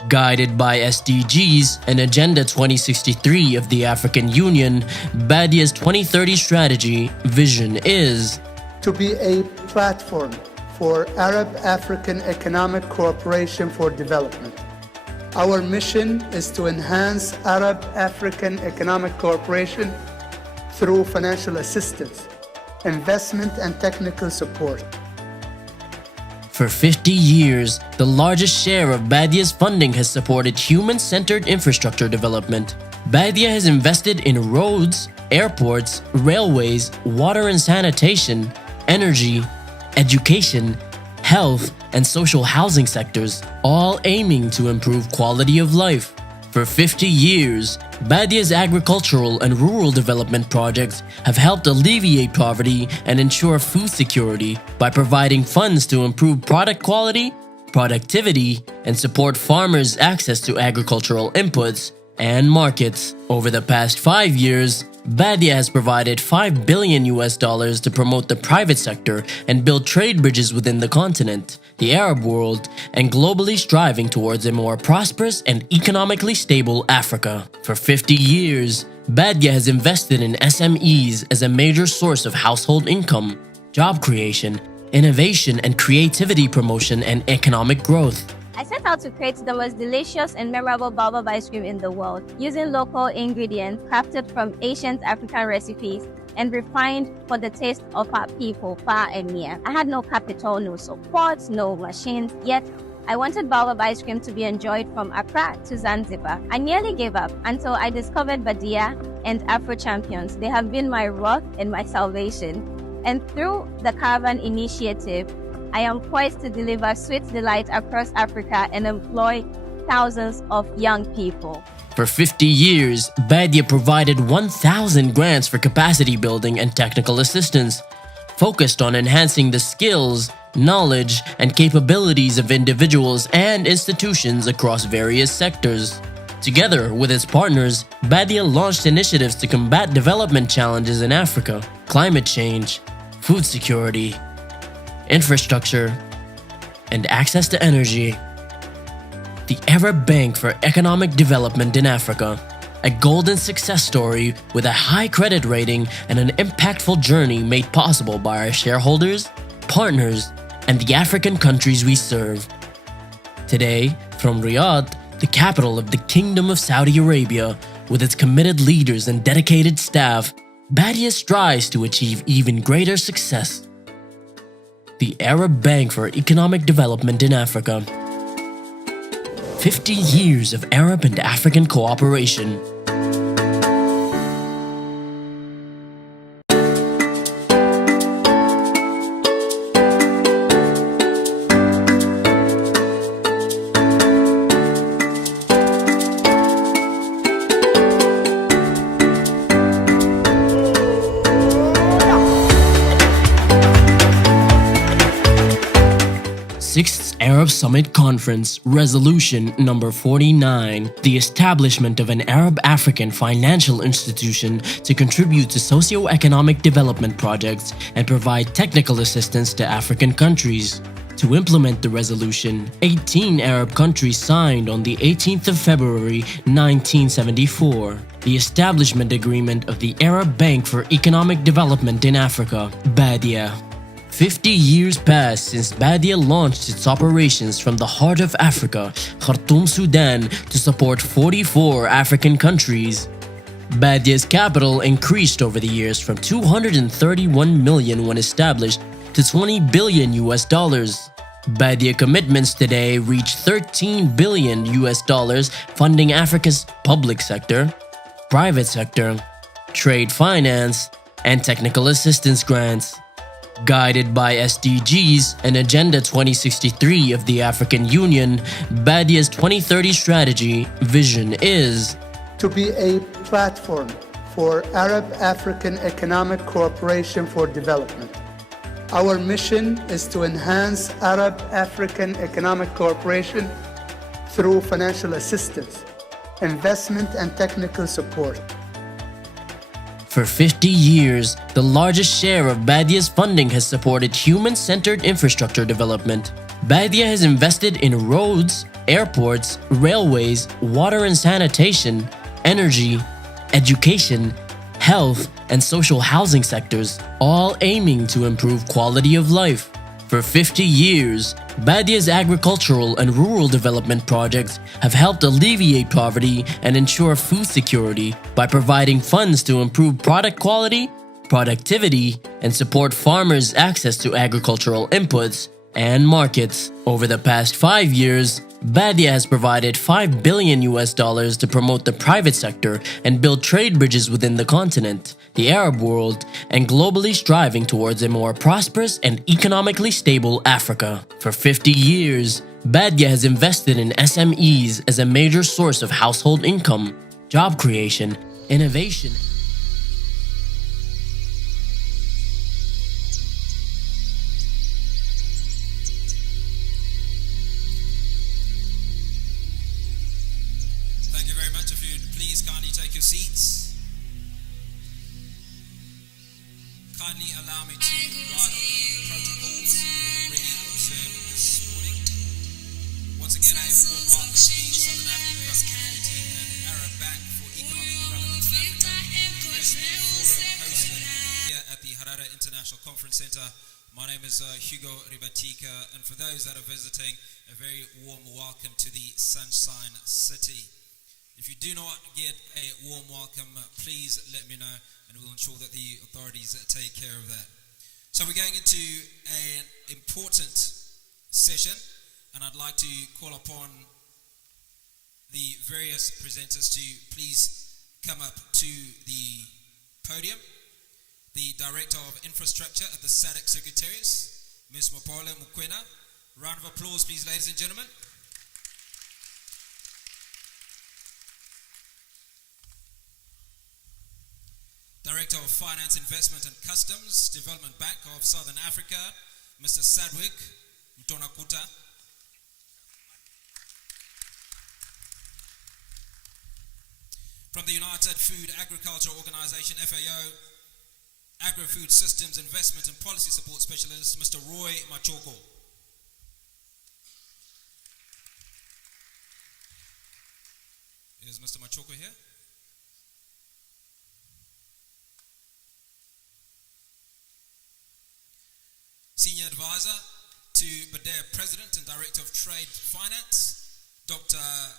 Guided by SDGs and Agenda 2063 of the African Union, BADEA's 2030 strategy vision is to be a platform for Arab-African economic cooperation for development. Our mission is to enhance Arab-African economic cooperation through financial assistance, investment, and technical support. For 50 years, the largest share of BADEA's funding has supported human-centered infrastructure development. BADEA has invested in roads, airports, railways, water and sanitation, energy, education, health, and social housing sectors, all aiming to improve quality of life. For 50 years, BADEA's agricultural and rural development projects have helped alleviate poverty and ensure food security by providing funds to improve product quality, productivity, and support farmers' access to agricultural inputs and markets. Over the past 5 years, BADEA has provided $5 billion to promote the private sector and build trade bridges within the continent, the Arab world, and globally striving towards a more prosperous and economically stable Africa. For 50 years, BADEA has invested in SMEs as a major source of household income, job creation, innovation and creativity promotion, and economic growth. I set out to create the most delicious and memorable baobab ice cream in the world, using local ingredients crafted from ancient African recipes and refined for the taste of our people far and near. I had no capital, no support, no machines, yet I wanted baobab ice cream to be enjoyed from Accra to Zanzibar. I nearly gave up until I discovered BADEA and Afro Champions. They have been my rock and my salvation. And through the Caravan Initiative, I am poised to deliver sweet delight across Africa and employ thousands of young people. For 50 years, BADEA provided 1,000 grants for capacity building and technical assistance, focused on enhancing the skills, knowledge, and capabilities of individuals and institutions across various sectors. Together with its partners, BADEA launched initiatives to combat development challenges in Africa: climate change, food security, infrastructure, and access to energy. The Arab Bank for Economic Development in Africa, a golden success story with a high credit rating and an impactful journey made possible by our shareholders, partners, and the African countries we serve. Today, from Riyadh, the capital of the Kingdom of Saudi Arabia, with its committed leaders and dedicated staff, BADEA strives to achieve even greater success. The Arab Bank for Economic Development in Africa. 50 years of Arab and African cooperation. Sixth Arab Summit Conference, Resolution Number 49, the establishment of an Arab-African financial institution to contribute to socio-economic development projects and provide technical assistance to African countries. To implement the resolution, 18 Arab countries signed on the 18th of February 1974 the establishment agreement of the Arab Bank for Economic Development in Africa, BADEA. 50 years passed since BADEA launched its operations from the heart of Africa, Khartoum, Sudan, to support 44 African countries. BADEA's capital increased over the years from 231 million when established to 20 billion US dollars. BADEA commitments today reach 13 billion US dollars, funding Africa's public sector, private sector, trade finance, and technical assistance grants. Guided by SDGs and Agenda 2063 of the African Union, BADEA's 2030 strategy vision is to be a platform for Arab-African economic cooperation for development. Our mission is to enhance Arab-African economic cooperation through financial assistance, investment, and technical support. For 50 years, the largest share of BADEA's funding has supported human-centered infrastructure development. BADEA has invested in roads, airports, railways, water and sanitation, energy, education, health, and social housing sectors, all aiming to improve quality of life. For 50 years, BADEA's agricultural and rural development projects have helped alleviate poverty and ensure food security by providing funds to improve product quality, productivity, and support farmers' access to agricultural inputs and markets. Over the past 5 years, BADEA has provided $5 billion to promote the private sector and build trade bridges within the continent, the Arab world, and globally striving towards a more prosperous and economically stable Africa. For 50 years, BADEA has invested in SMEs as a major source of household income, job creation, innovation. Thank you very much. If you'd please kindly take your seats. Kindly allow me to write on the protocols already observed this morning. Once again, a warm welcome to the Southern African Community and Arab Bank for Economic Development Africa Investment Forum hosted here at the Harare International Conference Center. My name is Hugo Ribatika, and for those that are visiting, a very warm welcome to the Sunshine City. If you do not get a warm welcome, please let me know, and we'll ensure that the authorities take care of that. So we're going into an important session, and I'd like to call upon the various presenters to please come up to the podium. The Director of Infrastructure at the SADC Secretariat, Ms. Mopole Mukwena. Round of applause, please, ladies and gentlemen. Director of Finance, Investment and Customs, Development Bank of Southern Africa, Mr. Sadwick Mtonakuta. From the United Food Agriculture Organization, FAO, Agri-Food Systems Investment and Policy Support Specialist, Mr. Roy Machoko. Is Mr. Machoko here? Senior Advisor to BADEA President and Director of Trade Finance, Dr.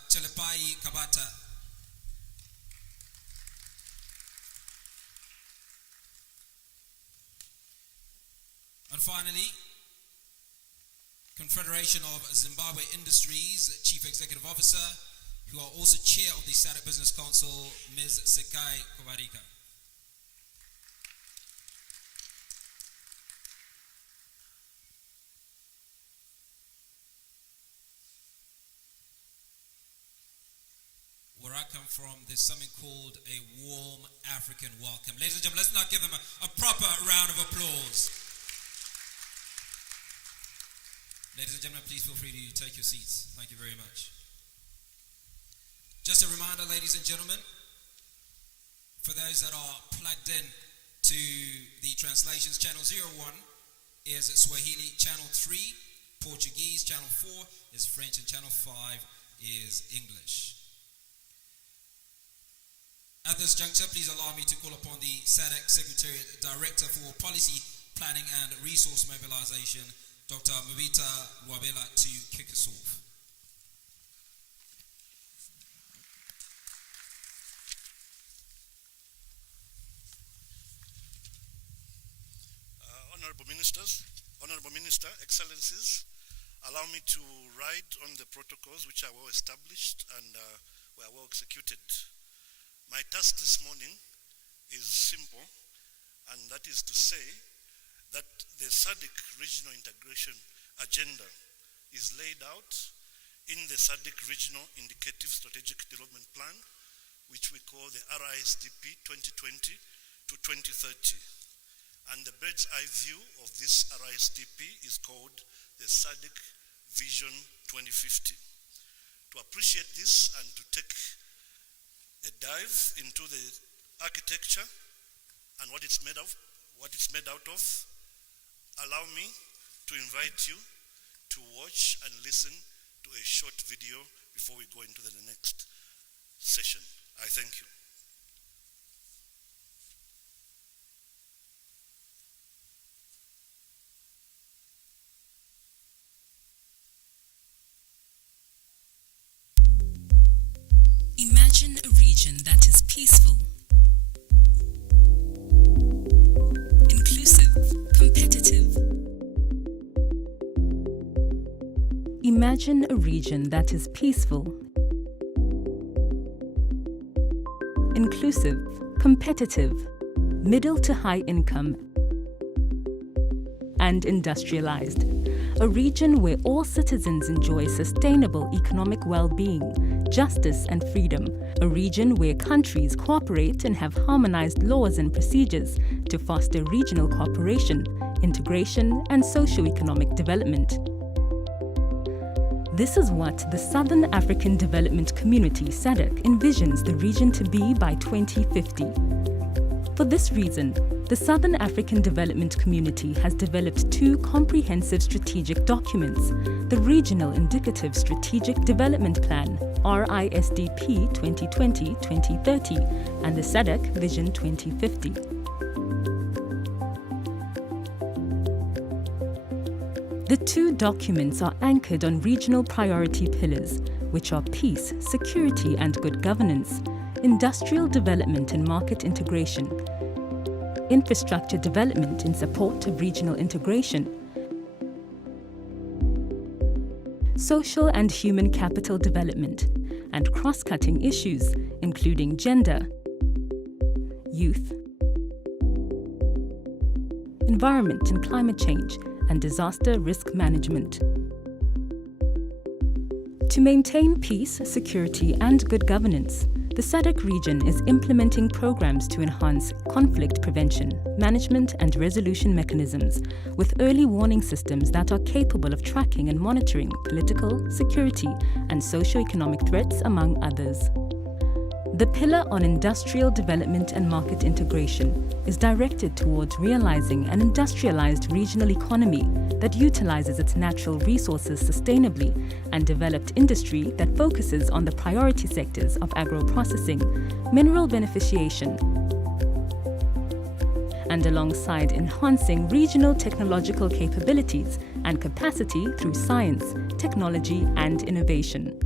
Chelepai Kabata. And finally, Confederation of Zimbabwe Industries Chief Executive Officer, who are also Chair of the SADC Business Council, Ms. Sekai Kovarika. Where I come from, there's something called a warm African welcome. Ladies and gentlemen, let's now give them a proper round of applause. Ladies and gentlemen, please feel free to take your seats. Thank you very much. Just a reminder, ladies and gentlemen, for those that are plugged in to the translations, channel 01 is Swahili, channel 3 Portuguese, channel 4 is French, and channel 5 is English. At this juncture, please allow me to call upon the SADC Secretariat Director for Policy Planning and Resource Mobilization, Dr. Mubita Wabela, to kick us off. Honorable Minister, Excellencies, allow me to write on the protocols which are well established and were well executed. My task this morning is simple, and that is to say that the SADC Regional Integration Agenda is laid out in the SADC Regional Indicative Strategic Development Plan, which we call the RISDP 2020 to 2030. And the bird's eye view of this RISDP is called the SADC Vision 2050. To appreciate this and to take a dive into the architecture and what it's made out of, allow me to invite you to watch and listen to a short video before we go into the next session. I thank you. Imagine a region that is peaceful, inclusive, competitive. Imagine a region that is peaceful, inclusive, competitive, middle to high income, and industrialized. A region where all citizens enjoy sustainable economic well-being, justice and freedom. A region where countries cooperate and have harmonized laws and procedures to foster regional cooperation, integration and socio-economic development. This is what the Southern African Development Community (SADC) envisions the region to be by 2050. For this reason, the Southern African Development Community has developed two comprehensive strategic documents, the Regional Indicative Strategic Development Plan, RISDP 2020-2030, and the SADC Vision 2050. The two documents are anchored on regional priority pillars, which are peace, security and good governance, industrial development and market integration, infrastructure development in support of regional integration, social and human capital development, and cross-cutting issues including gender, youth, environment and climate change, and disaster risk management. To maintain peace, security, and good governance, the SADC region is implementing programs to enhance conflict prevention, management, and resolution mechanisms with early warning systems that are capable of tracking and monitoring political, security, and socio-economic threats, among others. The pillar on industrial development and market integration is directed towards realizing an industrialized regional economy that utilizes its natural resources sustainably and developed industry that focuses on the priority sectors of agro-processing, mineral beneficiation, and alongside enhancing regional technological capabilities and capacity through science, technology, and innovation.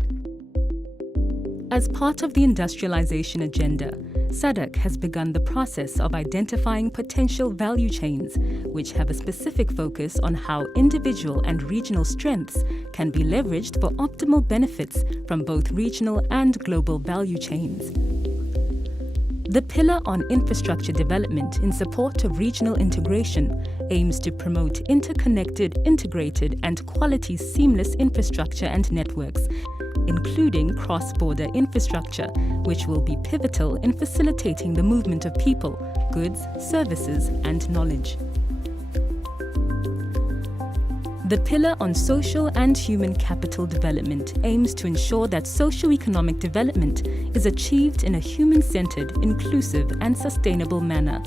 As part of the industrialization agenda, SADC has begun the process of identifying potential value chains, which have a specific focus on how individual and regional strengths can be leveraged for optimal benefits from both regional and global value chains. The pillar on infrastructure development in support of regional integration aims to promote interconnected, integrated, and quality seamless infrastructure and networks, including cross-border infrastructure, which will be pivotal in facilitating the movement of people, goods, services, and knowledge. The pillar on social and human capital development aims to ensure that socio-economic development is achieved in a human-centered, inclusive, and sustainable manner.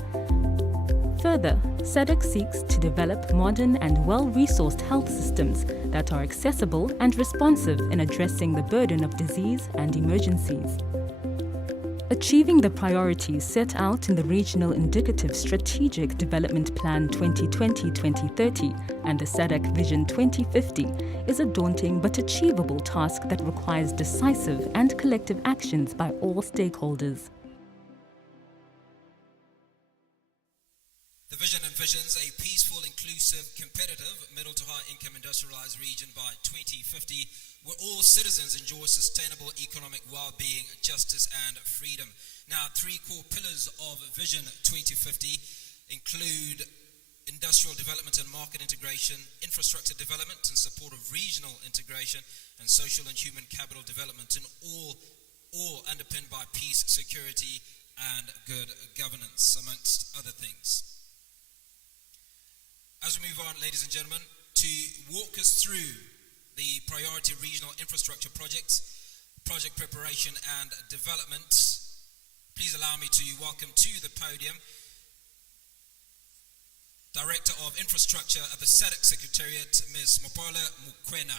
Further, SADC seeks to develop modern and well-resourced health systems that are accessible and responsive in addressing the burden of disease and emergencies. Achieving the priorities set out in the Regional Indicative Strategic Development Plan 2020-2030 and the SADC Vision 2050 is a daunting but achievable task that requires decisive and collective actions by all stakeholders. The vision envisions a peaceful, inclusive, competitive, middle to high income industrialized region by 2050 where all citizens enjoy sustainable economic well-being, justice and freedom. Now, three core pillars of Vision 2050 include industrial development and market integration, infrastructure development in support of regional integration, and social and human capital development, and all underpinned by peace, security and good governance, amongst other things. As we move on, ladies and gentlemen, to walk us through the priority regional infrastructure projects, project preparation and development, please allow me to welcome to the podium Director of Infrastructure at the SADC Secretariat, Ms. Mopola Mukwena.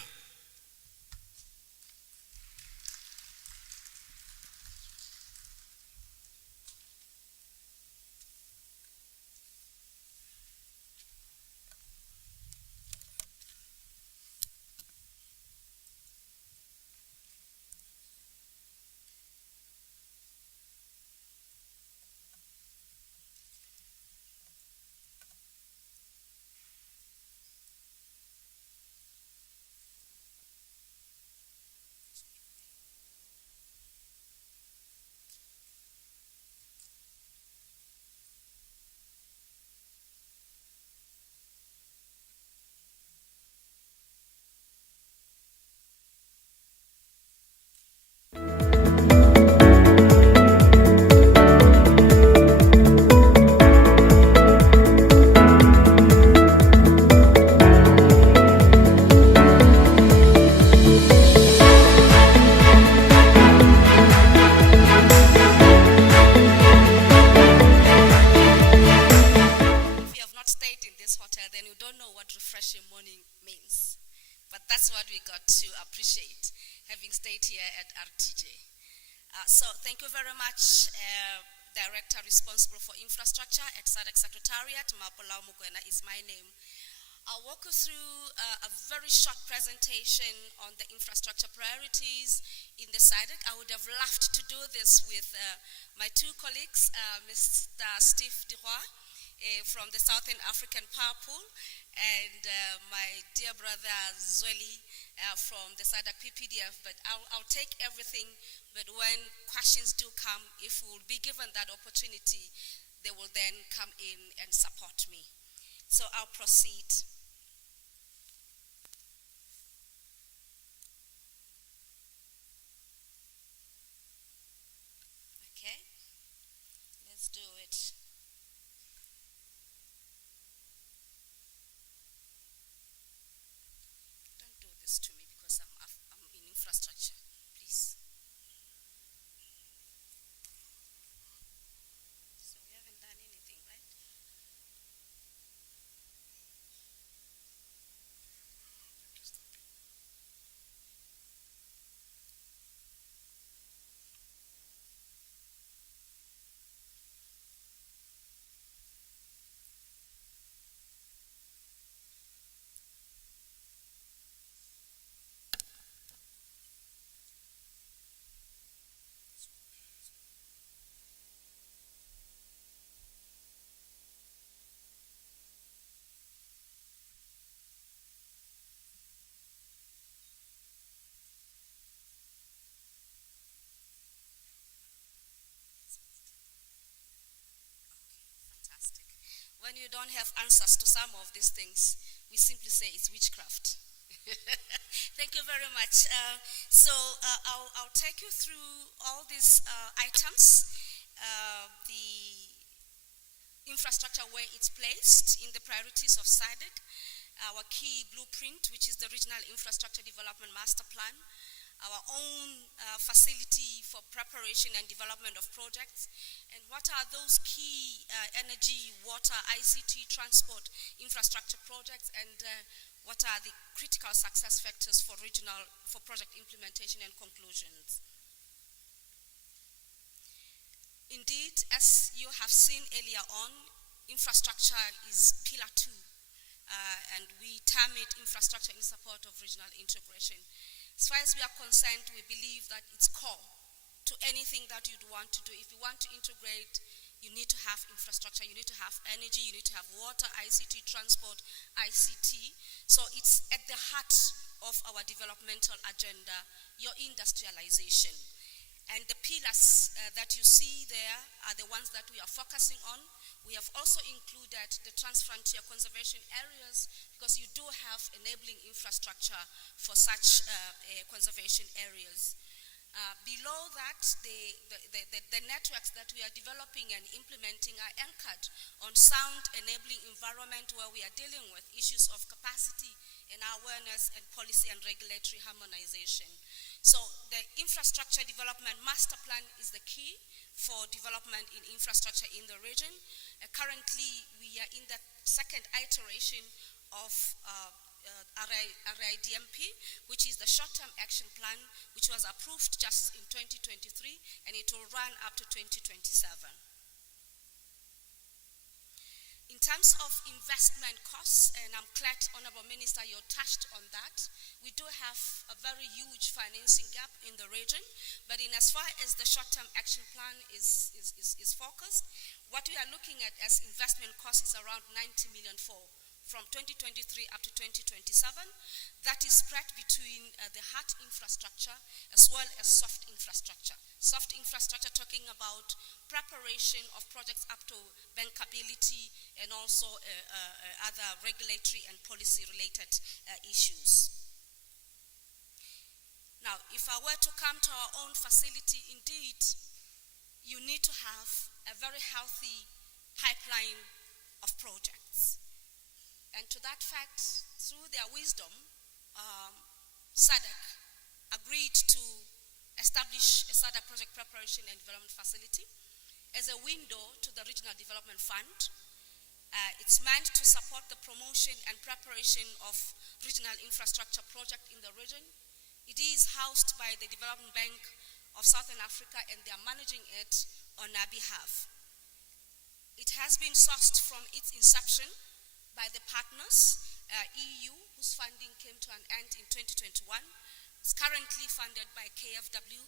refreshing morning means. But that's what we got to appreciate, having stayed here at RTJ. So thank you very much, Director responsible for infrastructure at SADC Secretariat. Mapolao Mukwena is my name. I'll walk you through a very short presentation on the infrastructure priorities in the SADC. I would have loved to do this with my two colleagues, Mr. Steve Duroy from the Southern African Power Pool, and my dear brother Zweli from the SADC PPDF, but I'll take everything. But when questions do come, if we will be given that opportunity, they will then come in and support me. So I'll proceed. Okay, let's do it. Don't do this to me because I'm in infrastructure, please. So we haven't done anything, right? Fantastic. When you don't have answers to some of these things, we simply say it's witchcraft. Thank you very much. I'll take you through all these items, the infrastructure where it's placed in the priorities of SADC, our key blueprint, which is the Regional Infrastructure Development Master Plan, our own facility for preparation and development of projects, and what are those key energy, water, ICT, transport, infrastructure projects, and what are the critical success factors for project implementation and conclusions. Indeed, as you have seen earlier on, infrastructure is pillar 2, and we term it infrastructure in support of regional integration. As far as we are concerned, we believe that it's core to anything that you'd want to do. If you want to integrate, you need to have infrastructure, you need to have energy, you need to have water, ICT, transport, ICT. So it's at the heart of our developmental agenda, your industrialization. And the pillars that you see there are the ones that we are focusing on. We have also included the transfrontier conservation areas because you do have enabling infrastructure for such conservation areas. Below that, the networks that we are developing and implementing are anchored on sound enabling environment where we are dealing with issues of capacity and awareness and policy and regulatory harmonization. So the infrastructure development master plan is the key for development in infrastructure in the region. Currently, we are in the second iteration of RIDMP, which is the short-term action plan, which was approved just in 2023, and it will run up to 2027. In terms of investment costs, and I'm glad, Honorable Minister, you touched on that, we do have a very huge financing gap in the region, but in as far as the short-term action plan is focused, what we are looking at as investment costs is around 90 million from 2023 up to 2027. That is spread between the hard infrastructure as well as soft infrastructure. Soft infrastructure talking about preparation of projects up to bankability and also other regulatory and policy related issues. Now, if I were to come to our own facility, indeed, you need to have a very healthy pipeline of projects. And to that fact, through their wisdom, SADC agreed to establish a SADC Project Preparation and Development Facility as a window to the Regional Development Fund. It's meant to support the promotion and preparation of regional infrastructure project in the region. It is housed by the Development Bank of Southern Africa, and they are managing it on our behalf. It has been sourced from its inception by the partners, EU, whose funding came to an end in 2021. It's currently funded by KFW,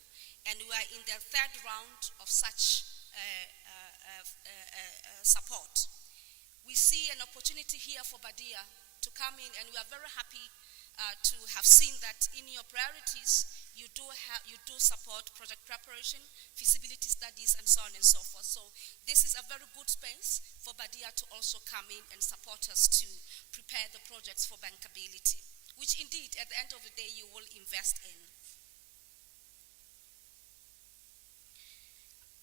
and we are in the third round of such support. We see an opportunity here for BADEA to come in, and we are very happy to have seen that in your priorities, you do support project preparation, feasibility studies, and so on and so forth. So this is a very good space for BADEA to also come in and support us to prepare the projects for bankability, which indeed, at the end of the day, you will invest in.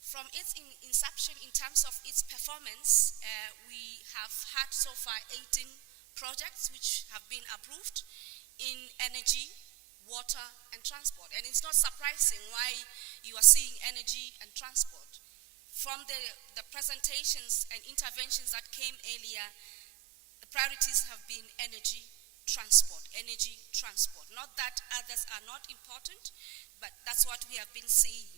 From its inception, in terms of its performance, we have had so far 18 projects which have been approved in energy, water, and transport. And it's not surprising why you are seeing energy and transport. From the presentations and interventions that came earlier, the priorities have been energy, transport, energy, transport. Not that others are not important, but that's what we have been seeing.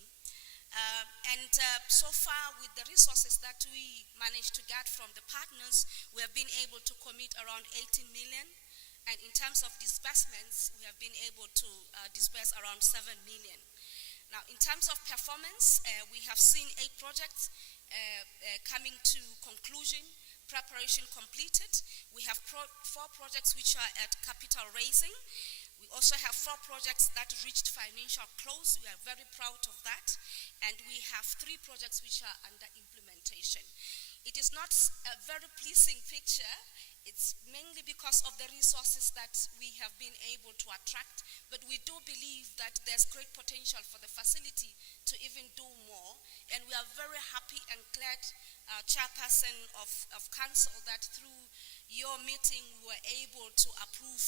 So far, with the resources that we managed to get from the partners, we have been able to commit around 18 million. And in terms of disbursements, we have been able to disburse around 7 million. Now, in terms of performance, we have seen 8 projects coming to conclusion, preparation completed. We have 4 projects which are at capital raising. We also have 4 projects that reached financial close. We are very proud of that. And we have 3 projects which are under implementation. It is not a very pleasing picture. It's mainly because of the resources that we have been able to attract, but we do believe that there's great potential for the facility to even do more. And we are very happy and glad, Chairperson of Council, that through your meeting we were able to approve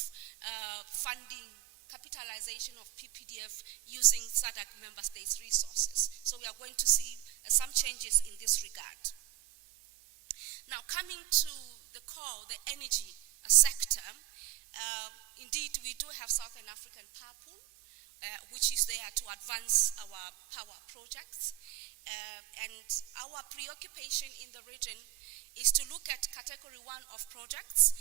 funding capitalization of PPDF using SADC member states' resources. So we are going to see some changes in this regard. Now, coming to the core, the energy sector, indeed we do have Southern African Power Pool, which is there to advance our power projects. And our preoccupation in the region is to look at category 1 of projects.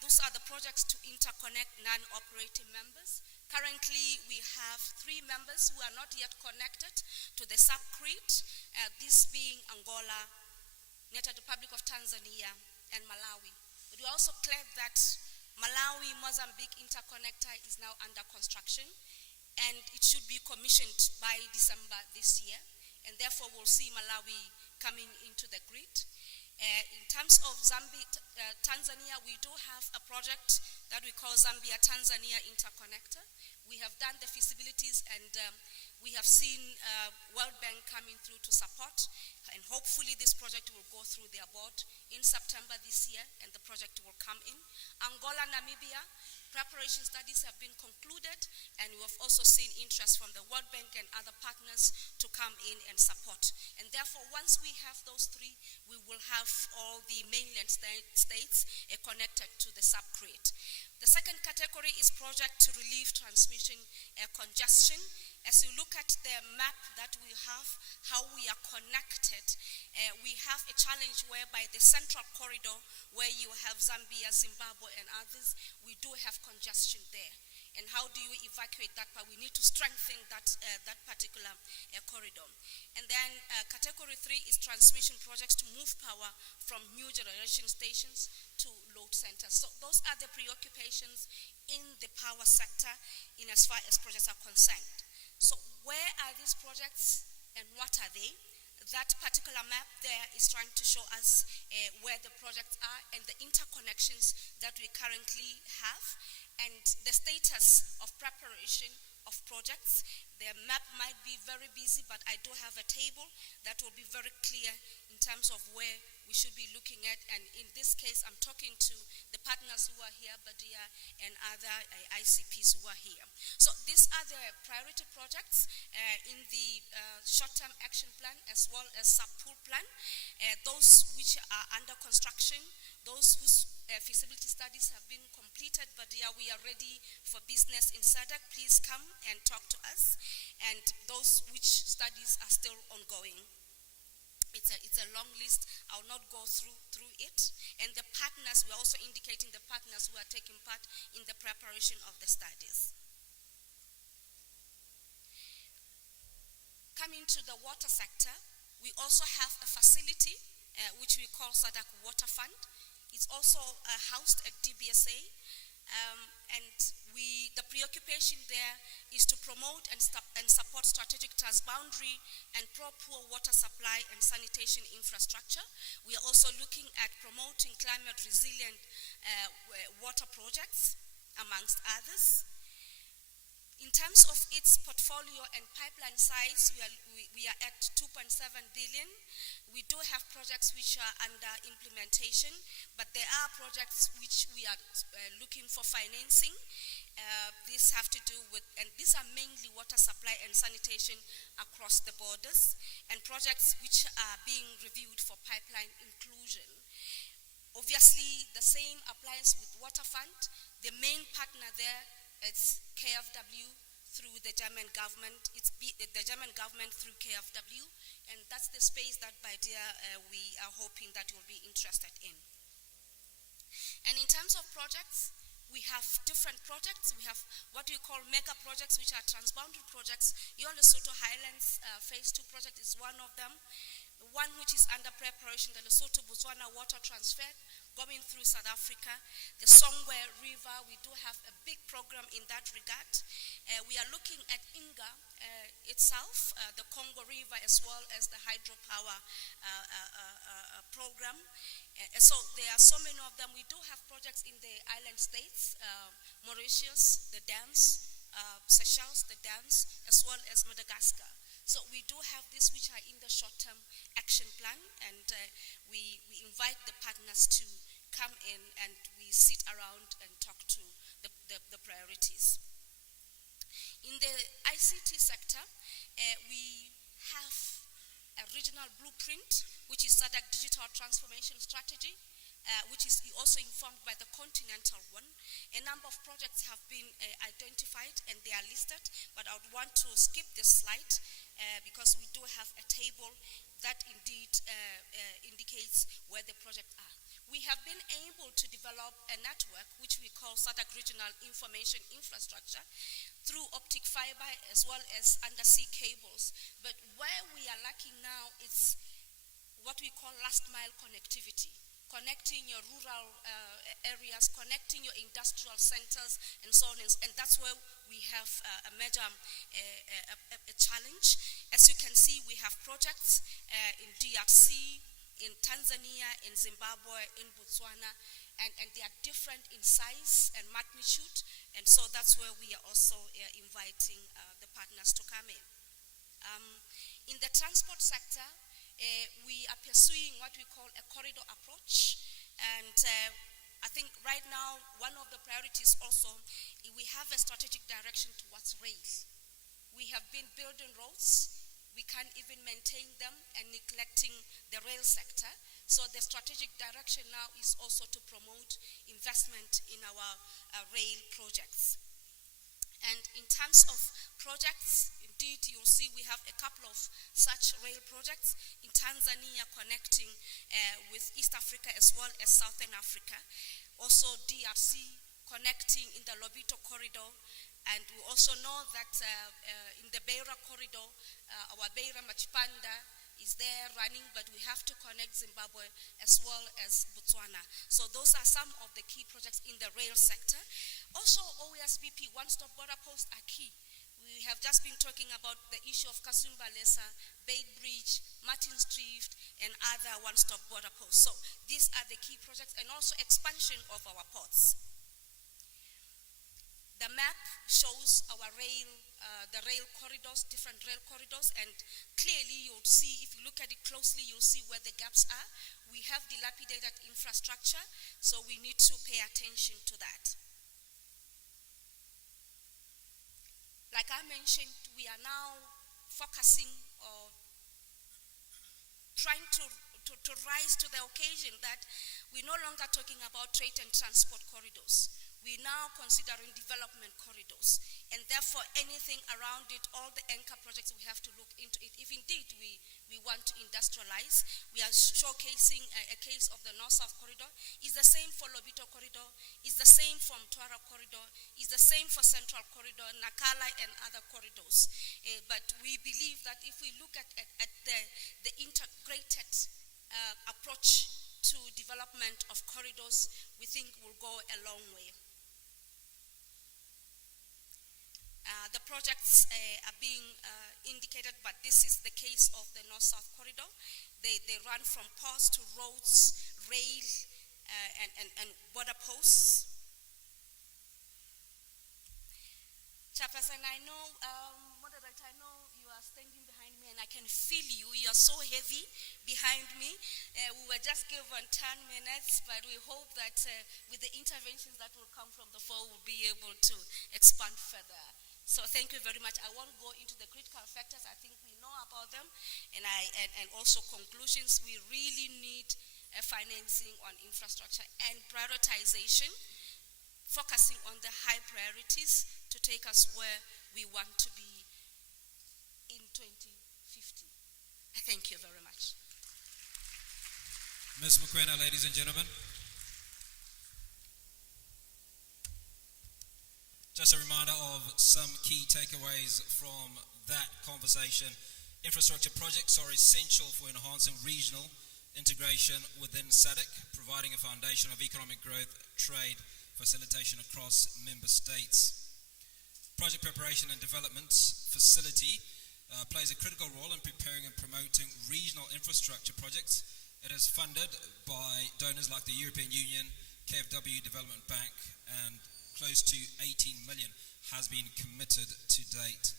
Those are the projects to interconnect non-operating members. Currently, we have 3 members who are not yet connected to the subgrid, this being Angola, United Republic of Tanzania, and Malawi. But we are also glad that Malawi-Mozambique interconnector is now under construction, and it should be commissioned by December this year, and therefore we'll see Malawi coming into the grid. In terms of Tanzania, we do have a project that we call Zambia-Tanzania Interconnector. We have done the feasibilities, and we have seen World Bank coming through to support, and hopefully this project will go through their board in September this year, and the project will come in. Angola, Namibia, preparation studies have been concluded, and we have also seen interest from the World Bank and other partners to come in and support. And therefore, once we have those 3, we will have all the mainland states connected to the subgrid. The second category is project to relieve transmission congestion. As you look at the map that we have, how we are connected, we have a challenge whereby the central corridor, where you have Zambia, Zimbabwe, and others, we do have congestion there. And how do you evacuate that part? We need to strengthen that particular corridor. And then category 3 is transmission projects to move power from new generation stations to load centers. So those are the preoccupations in the power sector in as far as projects are concerned. So where are these projects and what are they? That particular map there is trying to show us where the projects are and the interconnections that we currently have, and the status of preparation of projects. The map might be very busy, but I do have a table that will be very clear in terms of where we should be looking at. And in this case, I'm talking to the partners who are here, BADEA and other ICPs who are here. So these are the priority projects in the short-term action plan as well as sub-pool plan. Those which are under construction, those whose feasibility studies have been completed, BADEA, we are ready for business in SADC. Please come and talk to us. And those which studies are still ongoing. It's a long list. I'll not go through it. And the partners, we're also indicating the partners who are taking part in the preparation of the studies. Coming to the water sector, we also have a facility which we call SADC Water Fund. It's also housed at DBSA. And the preoccupation there is to promote and support strategic transboundary and pro-poor water supply and sanitation infrastructure. We are also looking at promoting climate resilient water projects, amongst others. In terms of its portfolio and pipeline size, we are at 2.7 billion. We do have projects which are under implementation, but there are projects which we are looking for financing. These have to do with, and these are mainly water supply and sanitation across the borders, and projects which are being reviewed for pipeline inclusion. Obviously, the same applies with Water Fund. The main partner there is KfW through the German government. It's the German government through KfW, and that's the space that BADEA we are hoping that you'll be interested in. And in terms of projects, we have different projects. We have what we call mega projects, which are transboundary projects. Your Lesotho Highlands Phase 2 project is one of them. The one which is under preparation, the Lesotho-Botswana water transfer, going through South Africa. The Songwe River, we do have a big program in that regard. We are looking at Inga itself, the Congo River, as well as the hydropower program. So there are so many of them. We do have projects in the island states, Mauritius, the dams, Seychelles, the dams, as well as Madagascar. So we do have this which are in the short-term action plan, and we invite the partners to come in and we sit around and talk to the priorities. In the ICT sector, we have a regional blueprint, which is SADC Digital Transformation Strategy, which is also informed by the continental one. A number of projects have been identified and they are listed, but I would want to skip this slide because we do have a table that indeed indicates where the projects are. We have been able to develop a network which we call SADC Regional Information Infrastructure through optic fiber as well as undersea cables. But where we are lacking now is what we call last mile connectivity, connecting your rural areas, connecting your industrial centers, and so on. And that's where we have a major challenge. As you can see, we have projects in DRC, in Tanzania, in Zimbabwe, in Botswana, and they are different in size and magnitude. And so that's where we are also inviting the partners to come in. In the transport sector, we are pursuing what we call a corridor approach. And I think right now, one of the priorities also, we have a strategic direction towards rail. We have been building roads. We can't even maintain them and neglecting the rail sector. So the strategic direction now is also to promote investment in our rail projects. And in terms of projects, indeed, you'll see we have a couple of such rail projects in Tanzania connecting with East Africa as well as Southern Africa. Also DRC connecting in the Lobito corridor. And we also know that in the Beira corridor, our Beira Machipanda is there running, but we have to connect Zimbabwe as well as Botswana. So those are some of the key projects in the rail sector. Also, OESBP, one-stop border posts are key. We have just been talking about the issue of Kasumbalesa, Bait Bridge, Martin's Drift, and other one-stop border posts. So these are the key projects, and also expansion of our ports. The map shows our the rail corridors, different rail corridors, and clearly you'll see, if you look at it closely, you'll see where the gaps are. We have dilapidated infrastructure, so we need to pay attention to that. Like I mentioned, we are now focusing or trying to rise to the occasion that we're no longer talking about trade and transport corridors. We're now considering development corridors, and therefore anything around it, all the anchor projects, we have to look into it. If indeed we want to industrialize, we are showcasing a case of the North-South corridor. It's the same for Lobito corridor, it's the same from Twara corridor, it's the same for Central corridor, Nakala and other corridors. But we believe that if we look at the integrated approach to development of corridors, we think will go a long way. The projects are being indicated, but this is the case of the North-South corridor. They run from ports to roads, rail, and border posts. Chairperson, I know, moderator, I know you are standing behind me and I can feel you. You are so heavy behind me. We were just given 10 minutes, but we hope that with the interventions that will come from the floor, we'll be able to expand further. So thank you very much. I won't go into the critical factors. I think we know about them. And also conclusions. We really need financing on infrastructure and prioritization, focusing on the high priorities to take us where we want to be in 2050. Thank you very much. Ms. Mokoena, ladies and gentlemen. Just a reminder of some key takeaways from that conversation. Infrastructure projects are essential for enhancing regional integration within SADC, providing a foundation of economic growth, trade, facilitation across member states. Project preparation and development facility plays a critical role in preparing and promoting regional infrastructure projects. It is funded by donors like the European Union, KfW Development Bank, and close to 18 million has been committed to date.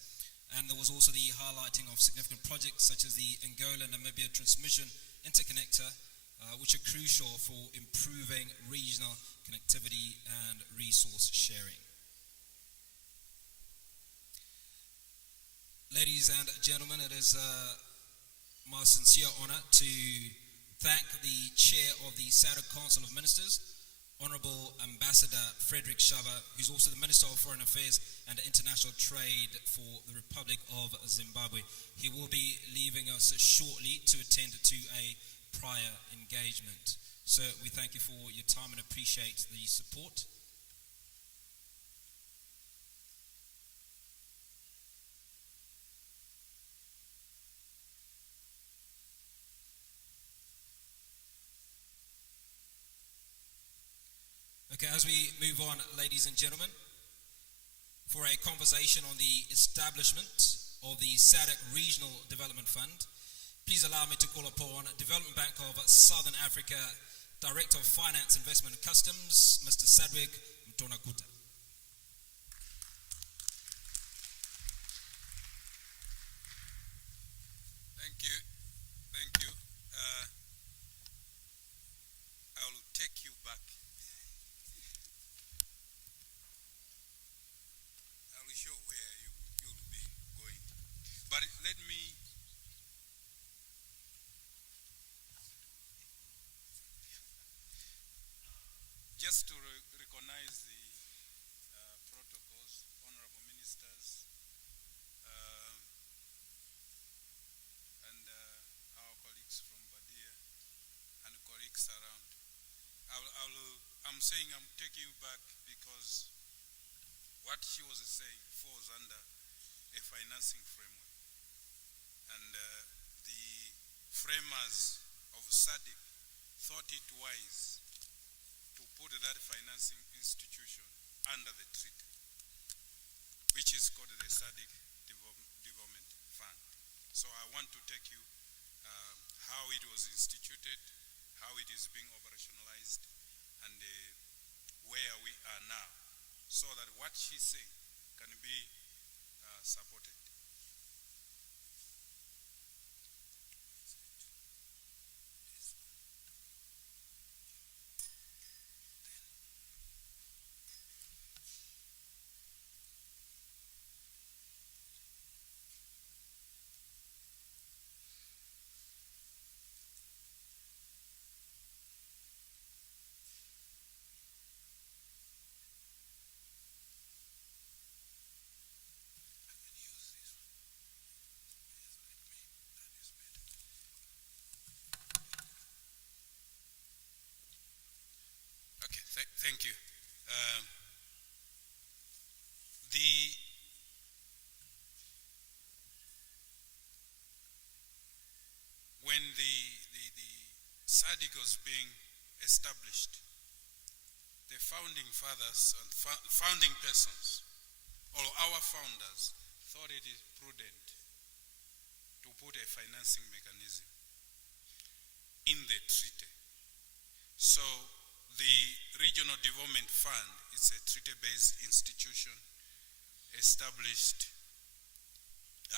And there was also the highlighting of significant projects such as the Angola-Namibia Transmission Interconnector, which are crucial for improving regional connectivity and resource sharing. Ladies and gentlemen, it is my sincere honor to thank the chair of the SADC Council of Ministers, Honorable Ambassador Frederick Shava, who's also the Minister of Foreign Affairs and International Trade for the Republic of Zimbabwe. He will be leaving us shortly to attend to a prior engagement. Sir, we thank you for your time and appreciate the support. Okay, as we move on, ladies and gentlemen, for a conversation on the establishment of the SADC Regional Development Fund, please allow me to call upon Development Bank of Southern Africa Director of Finance, Investment and Customs, Mr. Sadwick Mtonakuta. Thank you. I will take you back. I will show where you will be going. But let me just to recognize the protocols, honorable ministers, and our colleagues from BADEA and colleagues around. I'm saying I'm taking you back because what she was saying falls under a financing framework. And the framers of SADC thought it wise to put that financing institution under the treaty, which is called the SADC Development Fund. So I want to take you how it was instituted, how it is being operationalized, and where we are now. so that what she said can be supported. Okay, thank you. When the SADC was being established, the founding fathers and founding persons, or our founders, thought it is prudent to put a financing mechanism in the treaty. So the Regional Development Fund is a treaty-based institution established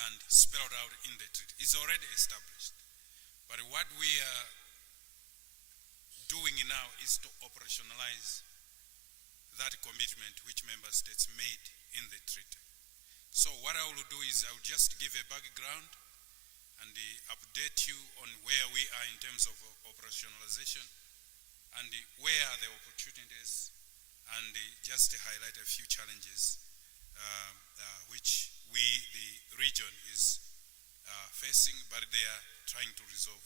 and spelled out in the treaty. It's already established. But what we are doing now is to operationalize that commitment which member states made in the treaty. So what I will do is I will just give a background and update you on where we are in terms of operationalization and where are the opportunities, and just highlight a few challenges which we, the region, is facing, but they are trying to resolve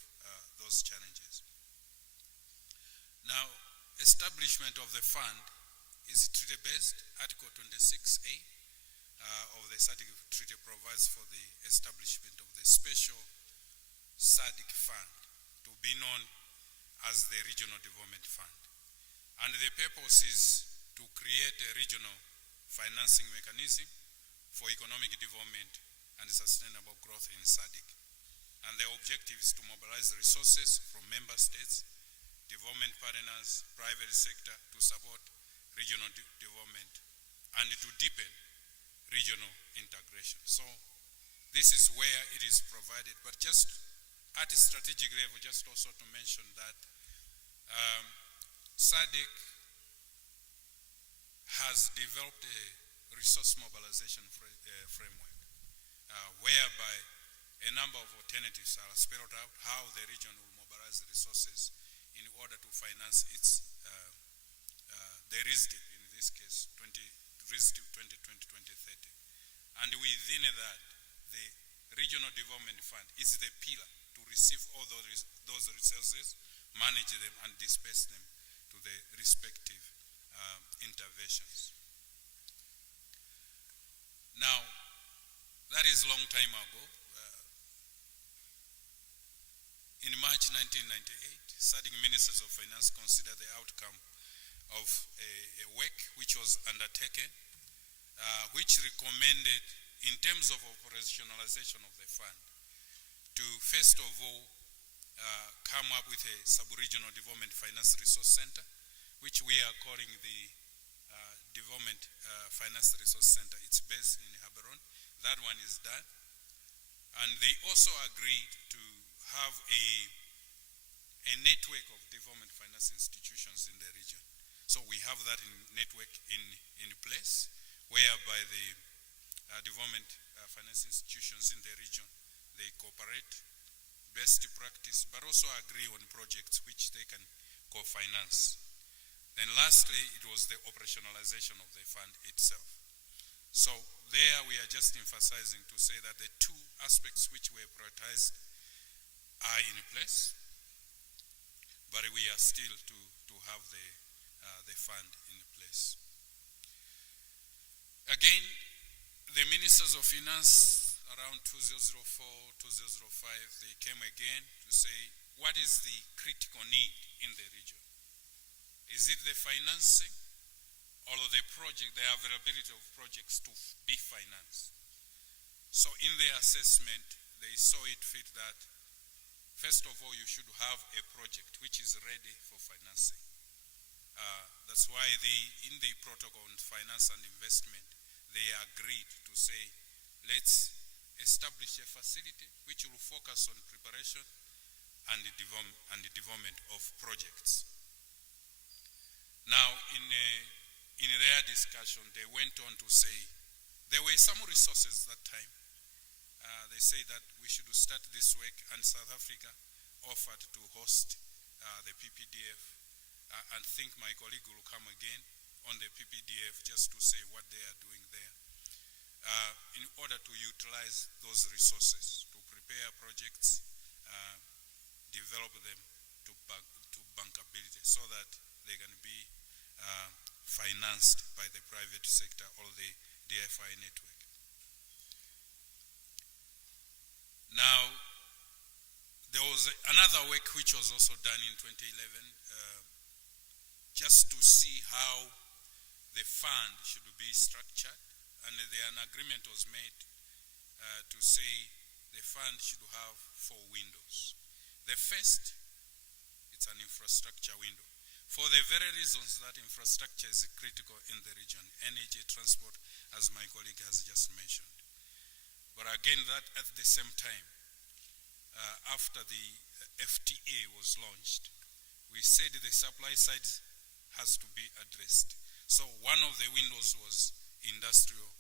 those challenges. Now, establishment of the fund is treaty-based. Article 26A of the SADC Treaty provides for the establishment of the special SADC Fund, to be known as the Regional Development Fund. And the purpose is to create a regional financing mechanism for economic development and sustainable growth in SADC. And the objective is to mobilize resources from member states, development partners, private sector, to support regional development and to deepen regional integration. So this is where it is provided. But just at a strategic level, just also to mention that SADC has developed a resource mobilization framework whereby a number of alternatives are spelled out how the region will mobilize the resources in order to finance its the RISDIP, in this case, RISDIP 2020-2030. And within that, the Regional Development Fund is the pillar to receive all those resources, manage them, and disperse them to the respective interventions. Now, that is a long time ago. In March 1998, SADC Ministers of Finance considered the outcome of a work which was undertaken, which recommended, in terms of operationalization of the fund, to first of all come up with a sub-regional development finance resource center, which we are calling the Development Finance Resource Center. It's based in Haberon. That one is done. And they also agreed to have a network of development finance institutions in the region. So we have that network in place, whereby the development finance institutions in the region, they cooperate, best practice, but also agree on projects which they can co-finance. Then lastly, it was the operationalization of the fund itself. So there we are just emphasizing to say that the two aspects which were prioritized are in place, but we are still to have the fund in place. Again, the Ministers of Finance around 2004, 2005, they came again to say, what is the critical need in the region? Is it the financing or the project, the availability of projects to be financed? So in their assessment, they saw it fit that, first of all, you should have a project which is ready for financing. That's why in the protocol on finance and investment, they agreed to say, let's establish a facility which will focus on preparation and the development of projects. Now, in their discussion, they went on to say there were some resources that time. They say that we should start this work, and South Africa offered to host the PPDF. I think my colleague will come again on the PPDF just to say what they are doing there. In order to utilize those resources to prepare projects, develop them to bankability so that they can be financed by the private sector or the DFI network. Now, there was another work which was also done in 2011 just to see how the fund should be structured, and an agreement was made to say the fund should have 4 windows. The first, it's an infrastructure window. For the very reasons that infrastructure is critical in the region, energy, transport, as my colleague has just mentioned. But again, that at the same time, after the FTA was launched, we said the supply side has to be addressed. So one of the windows was industrial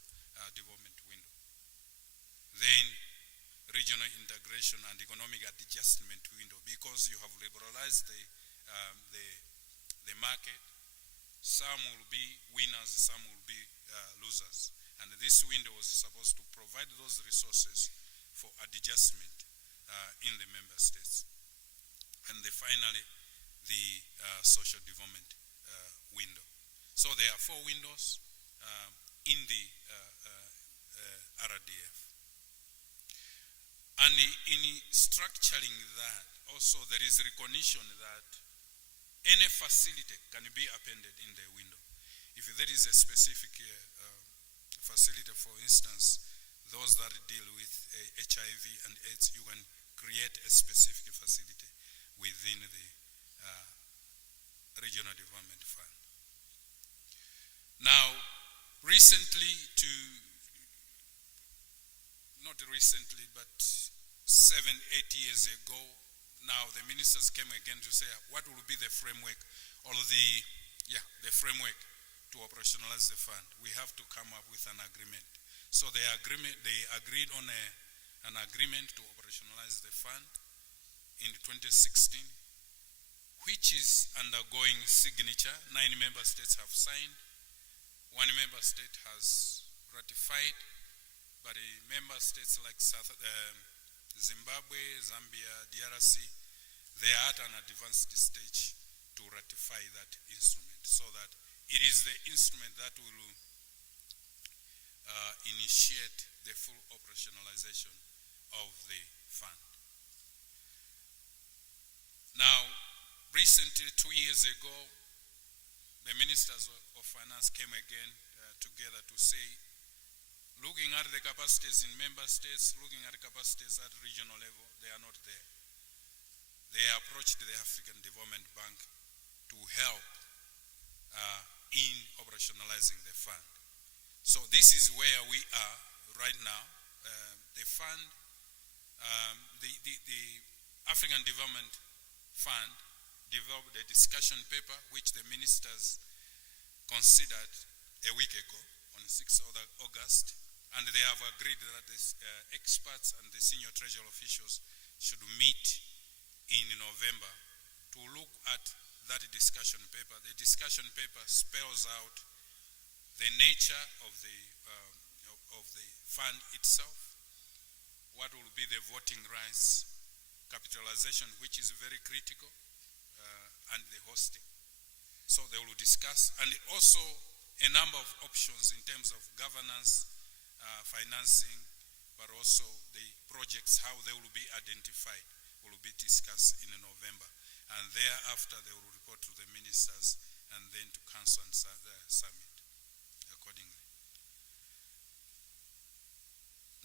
development window. Then regional integration and economic adjustment window, because you have liberalized the market. Some will be winners, some will be losers. And this window was supposed to provide those resources for adjustment in the member states. And finally, the social development window. So there are 4 windows in the RDF. And in structuring that, also there is recognition that any facility can be appended in the window. If there is a specific facility, for instance, those that deal with HIV and AIDS, you can create a specific facility within the Regional Development Fund. Now, not recently, but 7-8 years ago, now the ministers came again to say what will be the framework or the framework to operationalize the fund. We have to come up with an agreement. So they agreed on an agreement to operationalize the fund in 2016, which is undergoing signature. 9 member states have signed. 1 member state has ratified, but member states like Zimbabwe, Zambia, DRC, they are at an advanced stage to ratify that instrument, so that it is the instrument that will initiate the full operationalization of the fund. Now, recently, 2 years ago, the ministers of finance came again together to say, looking at the capacities in member states, looking at the capacities at regional level, they are not there. They approached the African Development Bank to help in operationalizing the fund. So this is where we are right now. The fund, the African Development Fund developed a discussion paper which the ministers considered a week ago on 6th of August, and they have agreed that the experts and the senior treasury officials should meet in November to look at that discussion paper. The discussion paper spells out the nature of the fund itself, what will be the voting rights, capitalization, which is very critical, and the hosting. So they will discuss, and also a number of options in terms of governance, financing, but also the projects, how they will be identified, will be discussed in November. And thereafter, they will report to the ministers and then to council and summit accordingly.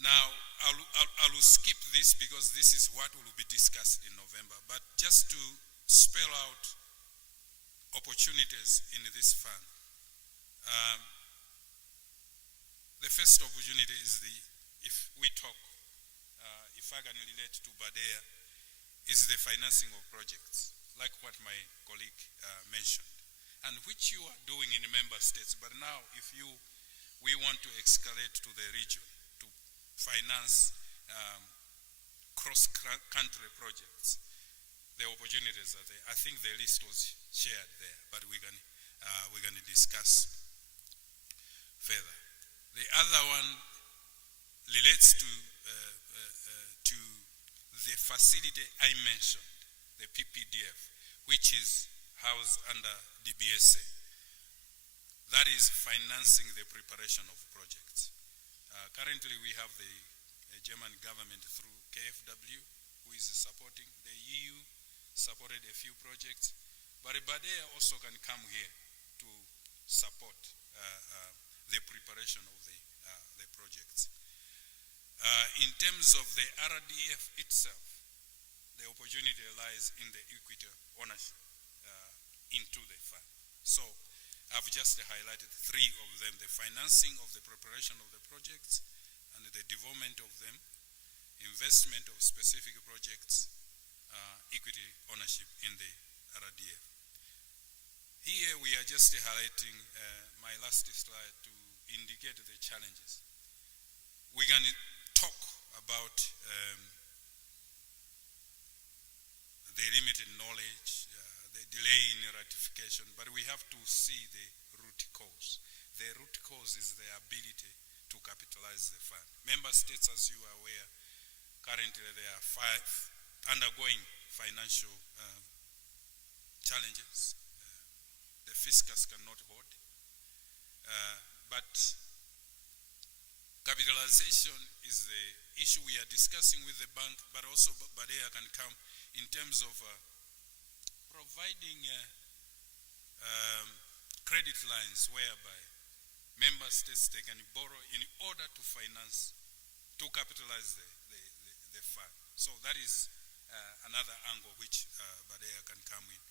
Now, I will skip this because this is what will be discussed in November. But just to spell out opportunities in this fund. The first opportunity is if we talk, if I can relate to BADEA, is the financing of projects, like what my colleague mentioned, and which you are doing in member states. But now, we want to escalate to the region to finance cross-country projects. The opportunities are there. I think the list was shared there, but we're going to discuss further. The other one relates to the facility I mentioned, the PPDF, which is housed under the BSA. That is financing the preparation of projects. Currently, we have the German government through KfW, who is supporting. The EU supported a few projects, but BADEA also can come here to support the preparation of the projects. In terms of the RDF itself, the opportunity lies in the equity ownership into the fund. So I've just highlighted three of them: the financing of the preparation of the projects and the development of them, investment of specific projects, equity ownership in the RDF. Here we are just highlighting my last slide to indicate the challenges. We're going to talk about the limited knowledge, the delay in ratification, but we have to see the root cause. The root cause is the ability to capitalize the fund. Member states, as you are aware, currently there are 5 undergoing financial challenges. The fiscus cannot hold. But capitalization is the issue we are discussing with the bank, but also BADEA can come in terms of providing credit lines whereby member states, they can borrow in order to finance, to capitalize the fund. So that is another angle which BADEA can come in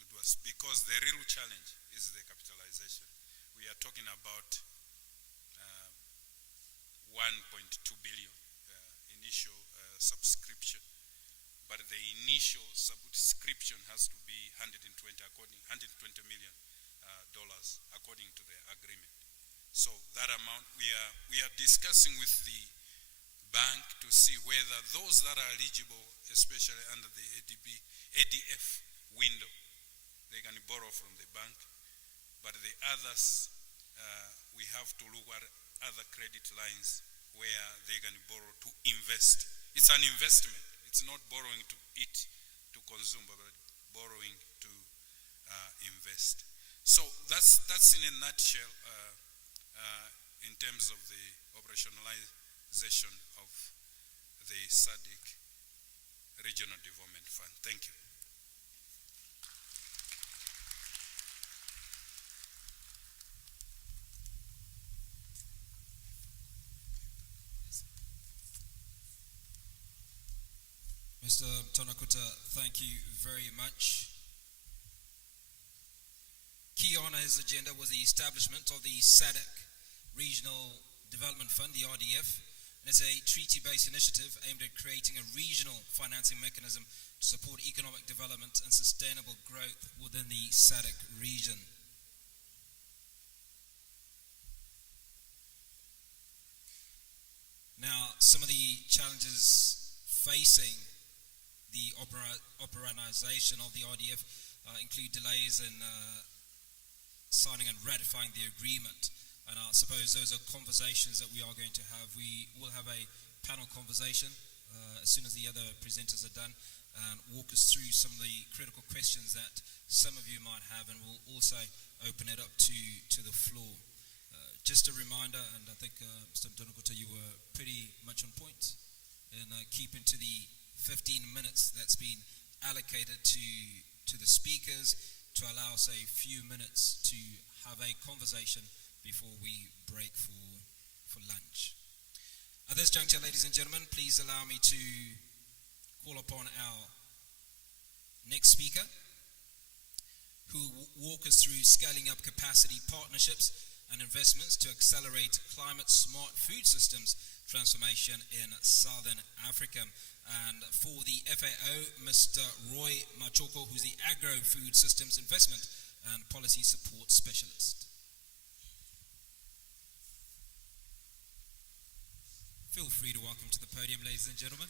to do us, because the real challenge is the capitalization. We are talking about 1.2 billion initial subscription, but the initial subscription has to be 120 million dollars according to the agreement. So that amount we are discussing with the bank to see whether those that are eligible, especially under the ADF window, they can borrow from the bank, but the others we have to look at other credit lines where they can borrow to invest. It's an investment. It's not borrowing to eat, to consume, but borrowing to invest. So that's in a nutshell in terms of the operationalization of the SADC Regional Development Fund. Thank you. Mr. Tonakuta, thank you very much. Key on his agenda was the establishment of the SADC Regional Development Fund, the RDF. And it's a treaty-based initiative aimed at creating a regional financing mechanism to support economic development and sustainable growth within the SADC region. Now, some of the challenges facing the operationalization of the RDF include delays in signing and ratifying the agreement. And I suppose those are conversations that we are going to have. We will have a panel conversation as soon as the other presenters are done, and walk us through some of the critical questions that some of you might have, and we'll also open it up to the floor. Just a reminder, and I think Mr. Mtonokuta, you were pretty much on point in keeping to the 15 minutes that's been allocated to the speakers, to allow us a few minutes to have a conversation before we break for lunch. At this juncture, ladies and gentlemen, please allow me to call upon our next speaker who will walk us through scaling up capacity partnerships and investments to accelerate climate-smart food systems transformation in Southern Africa. And for the FAO, Mr. Roy Machoko, who's the Agro-Food Systems Investment and Policy Support Specialist. Feel free to welcome to the podium, ladies and gentlemen.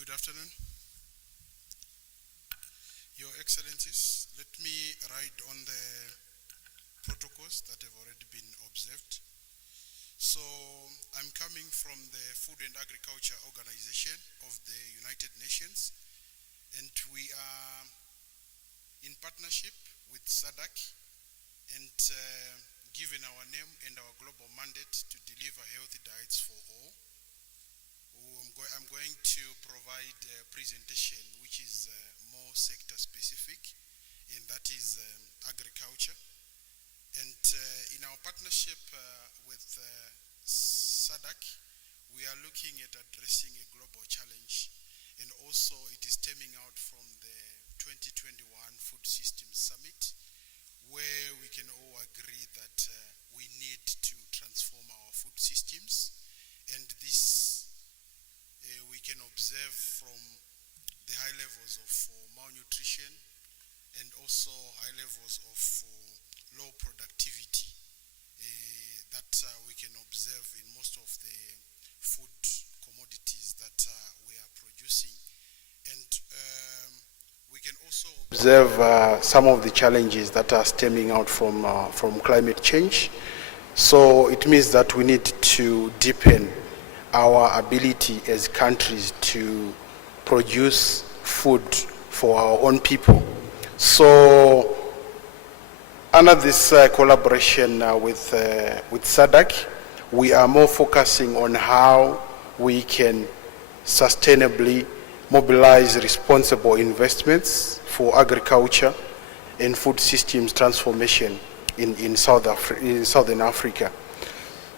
Good afternoon. Your Excellencies, let me ride on the protocols that have already been observed. So, I'm coming from the Food and Agriculture Organization of the United Nations, and we are in partnership with SADC and given our name and our global mandate to deliver healthy diets for all. I'm going to provide a presentation which is more sector specific, and that is agriculture. And in our partnership with SADC, we are looking at addressing a global challenge, and also it is stemming out from the 2021 Food Systems Summit, where we can all agree that we need to transform our food systems, and this we can observe from the high levels of malnutrition and also high levels of low productivity that we can observe in most of the food commodities that we are producing. And we can also observe some of the challenges that are stemming out from climate change. So it means that we need to deepen our ability as countries to produce food for our own people. So under this collaboration with SADC, we are more focusing on how we can sustainably mobilize responsible investments for agriculture and food systems transformation in Southern Africa.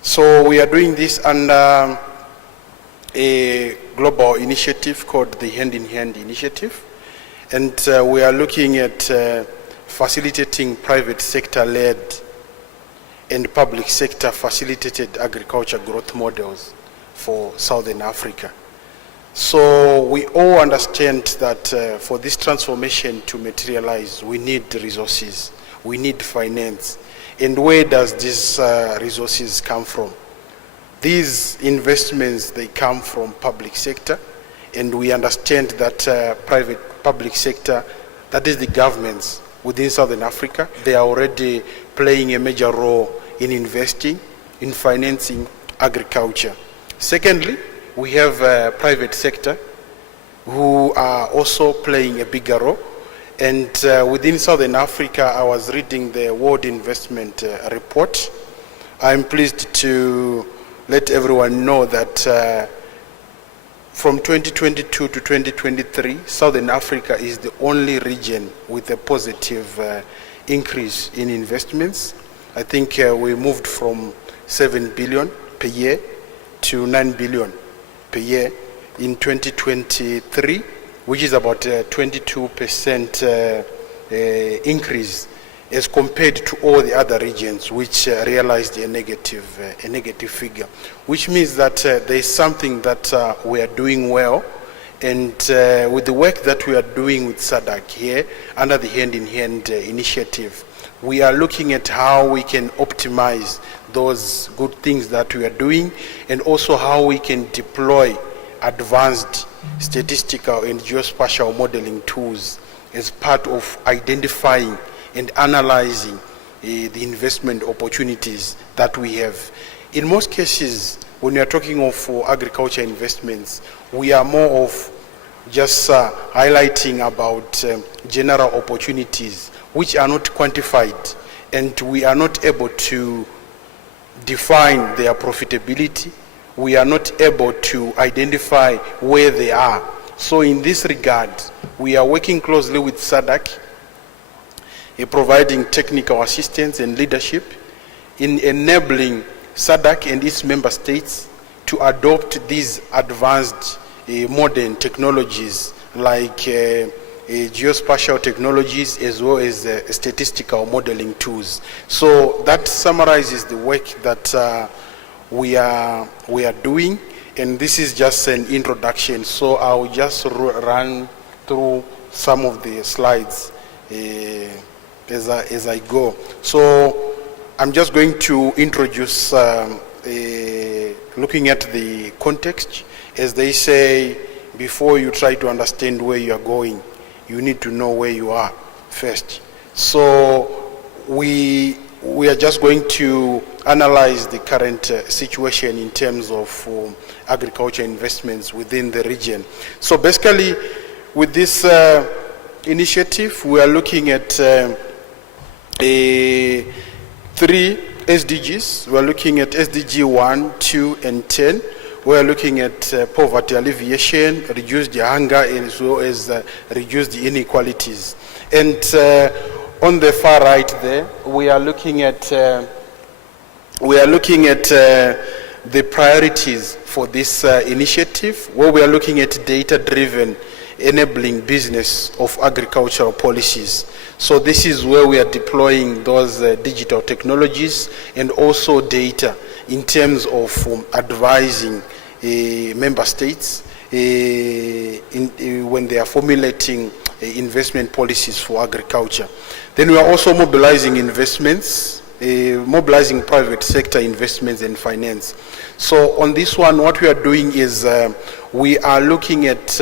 So we are doing this under a global initiative called the Hand in Hand Initiative, and we are looking at facilitating private sector-led and public sector facilitated agriculture growth models for Southern Africa. So we all understand that for this transformation to materialize, we need resources, we need finance. And where does these resources come from? These investments, they come from public sector, and we understand that public sector, that is the governments within Southern Africa, they are already playing a major role in investing, in financing agriculture. Secondly, we have private sector who are also playing a bigger role. And within Southern Africa, I was reading the World Investment Report. I'm pleased to let everyone know that from 2022 to 2023, Southern Africa is the only region with a positive increase in investments. I think we moved from 7 billion per year to 9 billion per year in 2023, which is about a 22% increase as compared to all the other regions which realized a negative figure, which means that there is something that we are doing well, and with the work that we are doing with SADC here under the Hand in Hand initiative, we are looking at how we can optimize those good things that we are doing, and also how we can deploy advanced statistical and geospatial modeling tools as part of identifying and analyzing the investment opportunities that we have. In most cases, when we are talking of agriculture investments, we are more of just highlighting about general opportunities which are not quantified, and we are not able to define their profitability. We are not able to identify where they are. So in this regard, we are working closely with SADC, providing technical assistance and leadership in enabling SADC and its member states to adopt these advanced modern technologies like geospatial technologies as well as statistical modeling tools. So that summarizes the work that we are doing, and this is just an introduction. So I'll just run through some of the slides as I go. So I'm just going to introduce looking at the context. As they say, before you try to understand where you are going, you need to know where you are first. So we are just going to analyze the current situation in terms of agriculture investments within the region. So basically, with this initiative, we are looking at 3 SDGs. We are looking at SDG 1, 2, and 10. We are looking at poverty alleviation, reduce the hunger, as well as reduce the inequalities. And on the far right there, we are looking at the priorities for this initiative, where we are looking at data-driven enabling business of agricultural policies. So this is where we are deploying those digital technologies and also data in terms of advising member states when they are formulating investment policies for agriculture. Then we are also mobilizing investments, mobilizing private sector investments and finance. So on this one, what we are doing is we are looking at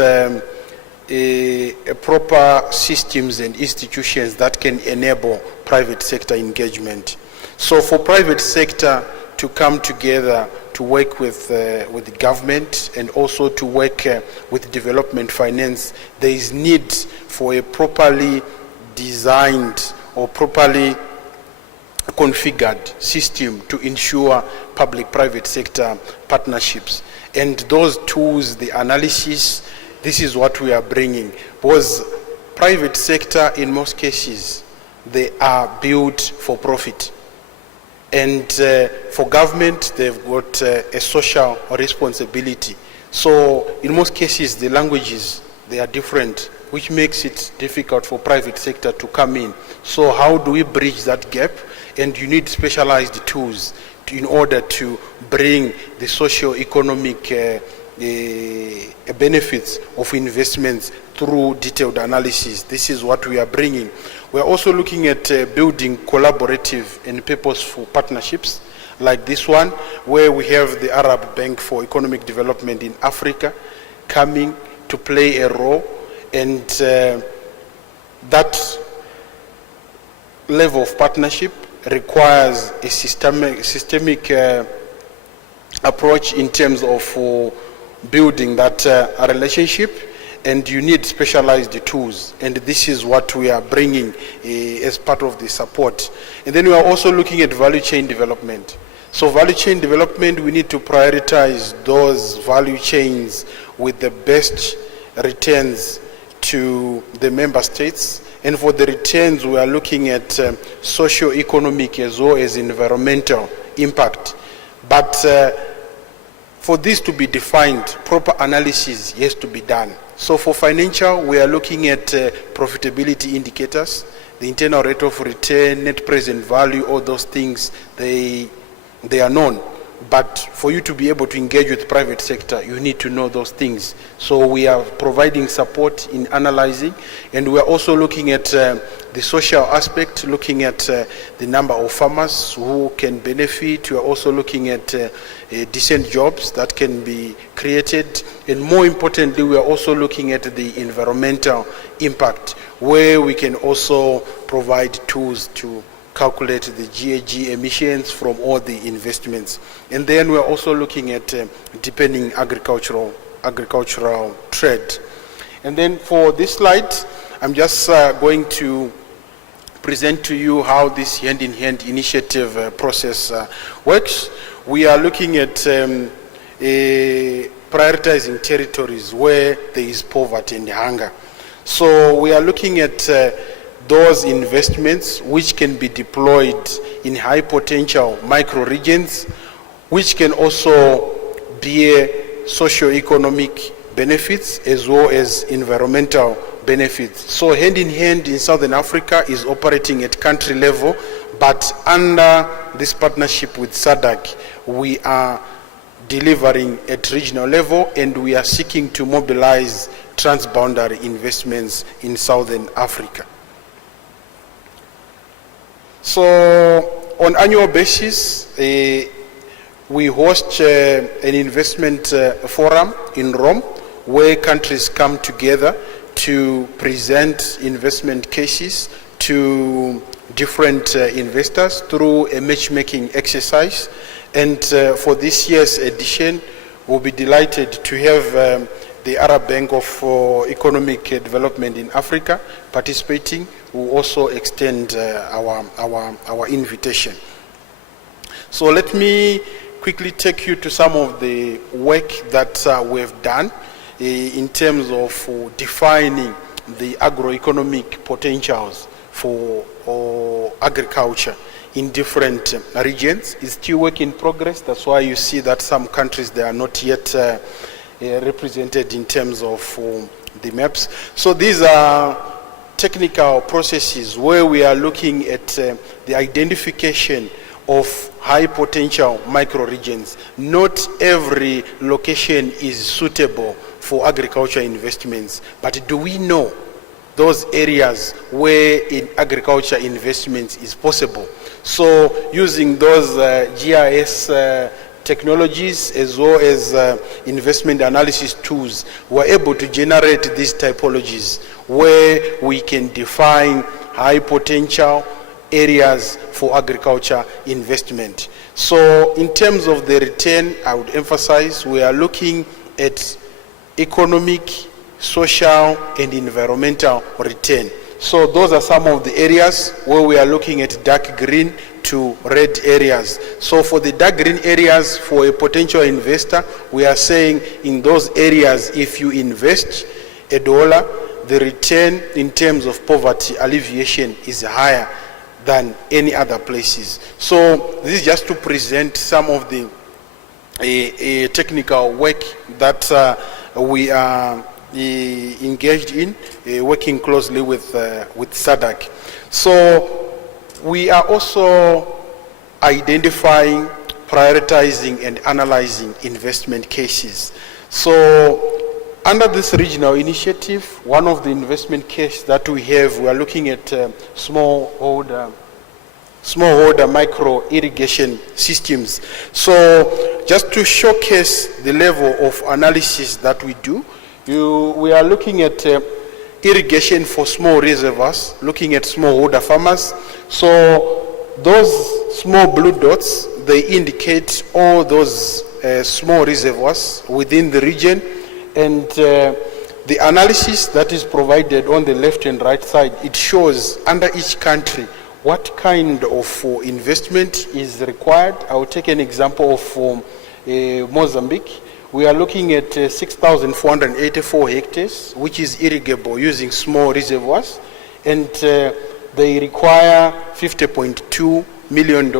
proper systems and institutions that can enable private sector engagement. So for private sector to come together to work with the government and also to work with development finance, there is need for a properly designed or properly configured system to ensure public-private sector partnerships. And those tools, the analysis, this is what we are bringing. Because private sector, in most cases, they are built for profit. And for government, they've got a social responsibility. So in most cases, the languages, they are different, which makes it difficult for private sector to come in. So how do we bridge that gap? And you need specialized tools in order to bring the socio-economic benefits of investments through detailed analysis. This is what we are bringing. We are also looking at building collaborative and purposeful partnerships like this one, where we have the Arab Bank for Economic Development in Africa coming to play a role, and that level of partnership requires a systemic approach in terms of building that relationship, and you need specialized tools, and this is what we are bringing as part of the support. And then we are also looking at value chain development. So value chain development, we need to prioritize those value chains with the best returns to the member states. And for the returns, we are looking at socio-economic as well as environmental impact. But for this to be defined, proper analysis has to be done. So for financial, we are looking at profitability indicators, the internal rate of return, net present value, all those things, they are known. But for you to be able to engage with private sector, you need to know those things. So we are providing support in analyzing, and we are also looking at the social aspect, looking at the number of farmers who can benefit. We are also looking at decent jobs that can be created. And more importantly, we are also looking at the environmental impact, where we can also provide tools to calculate the GHG emissions from all the investments. And then we're also looking at deepening agricultural trade. And then for this slide, I'm just going to present to you how this hand-in-hand initiative process works. We are looking at prioritizing territories where there is poverty and hunger. So we are looking at those investments which can be deployed in high potential micro-regions, which can also bear socio-economic benefits as well as environmental benefits. So hand in hand in Southern Africa is operating at country level, but under this partnership with SADC, we are delivering at regional level, and we are seeking to mobilize transboundary investments in Southern Africa. So on annual basis, we host an investment forum in Rome where countries come together to present investment cases to different investors through a matchmaking exercise. And for this year's edition, we'll be delighted to have the Arab Bank of Economic Development in Africa participating. We'll also extend our invitation. So let me quickly take you to some of the work that we've done in terms of defining the agroeconomic potentials for agriculture in different regions. It's still work in progress. That's why you see that some countries, they are not yet represented in terms of the maps. So these are technical processes where we are looking at the identification of high potential micro-regions. Not every location is suitable for agriculture investments, but do we know those areas where in agriculture investments is possible? So using those GIS technologies as well as investment analysis tools, we're able to generate these typologies where we can define high potential areas for agriculture investment. So in terms of the return, I would emphasize we are looking at economic, social, and environmental return. So those are some of the areas where we are looking at dark green to red areas. So for the dark green areas, for a potential investor, we are saying in those areas, if you invest $1, the return in terms of poverty alleviation is higher than any other places. So this is just to present some of the technical work that we are engaged in, working closely with SADC. So we are also identifying, prioritizing, and analyzing investment cases. So under this regional initiative, one of the investment cases that we have, we are looking at smallholder micro irrigation systems. So just to showcase the level of analysis that we do, we are looking at irrigation for small reservoirs, looking at smallholder farmers. So those small blue dots, they indicate all those small reservoirs within the region, and the analysis that is provided on the left and right side, it shows under each country what kind of investment is required. I will take an example of Mozambique. We are looking at 6,484 hectares, which is irrigable using small reservoirs, and they require $50.2 million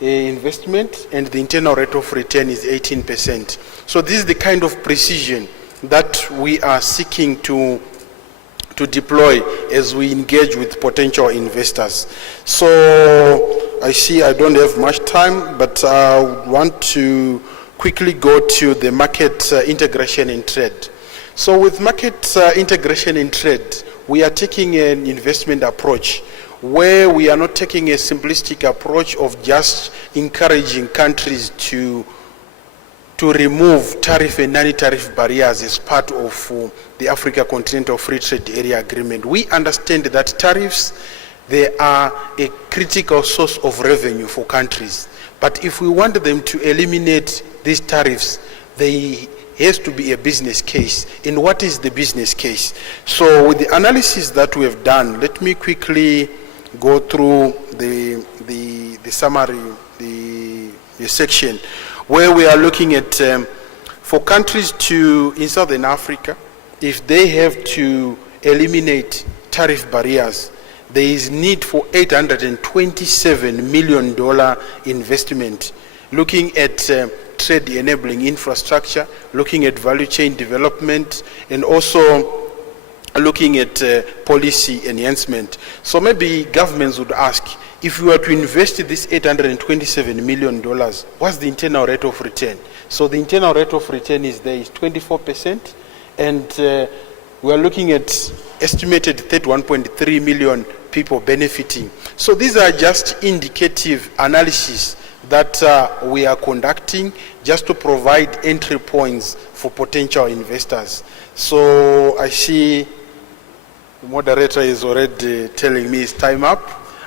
investment, and the internal rate of return is 18%. So this is the kind of precision that we are seeking to deploy as we engage with potential investors. So I see I don't have much time, but I want to quickly go to the market integration and trade. So with market integration and trade, we are taking an investment approach where we are not taking a simplistic approach of just encouraging countries to remove tariff and non-tariff barriers as part of the Africa Continental Free Trade Area Agreement. We understand that tariffs they are a critical source of revenue for countries. But if we want them to eliminate these tariffs, there has to be a business case. And what is the business case? So with the analysis that we have done, let me quickly go through the summary, the section, where we are looking at for countries in Southern Africa, if they have to eliminate tariff barriers, there is need for $827 million investment, looking at trade enabling infrastructure, looking at value chain development, and also looking at policy enhancement. So maybe governments would ask, if you were to invest this $827 million, what's the internal rate of return? So the internal rate of return is 24%, and we are looking at estimated 31.3 million people benefiting. So these are just indicative analysis that we are conducting just to provide entry points for potential investors. So I see the moderator is already telling me it's time up.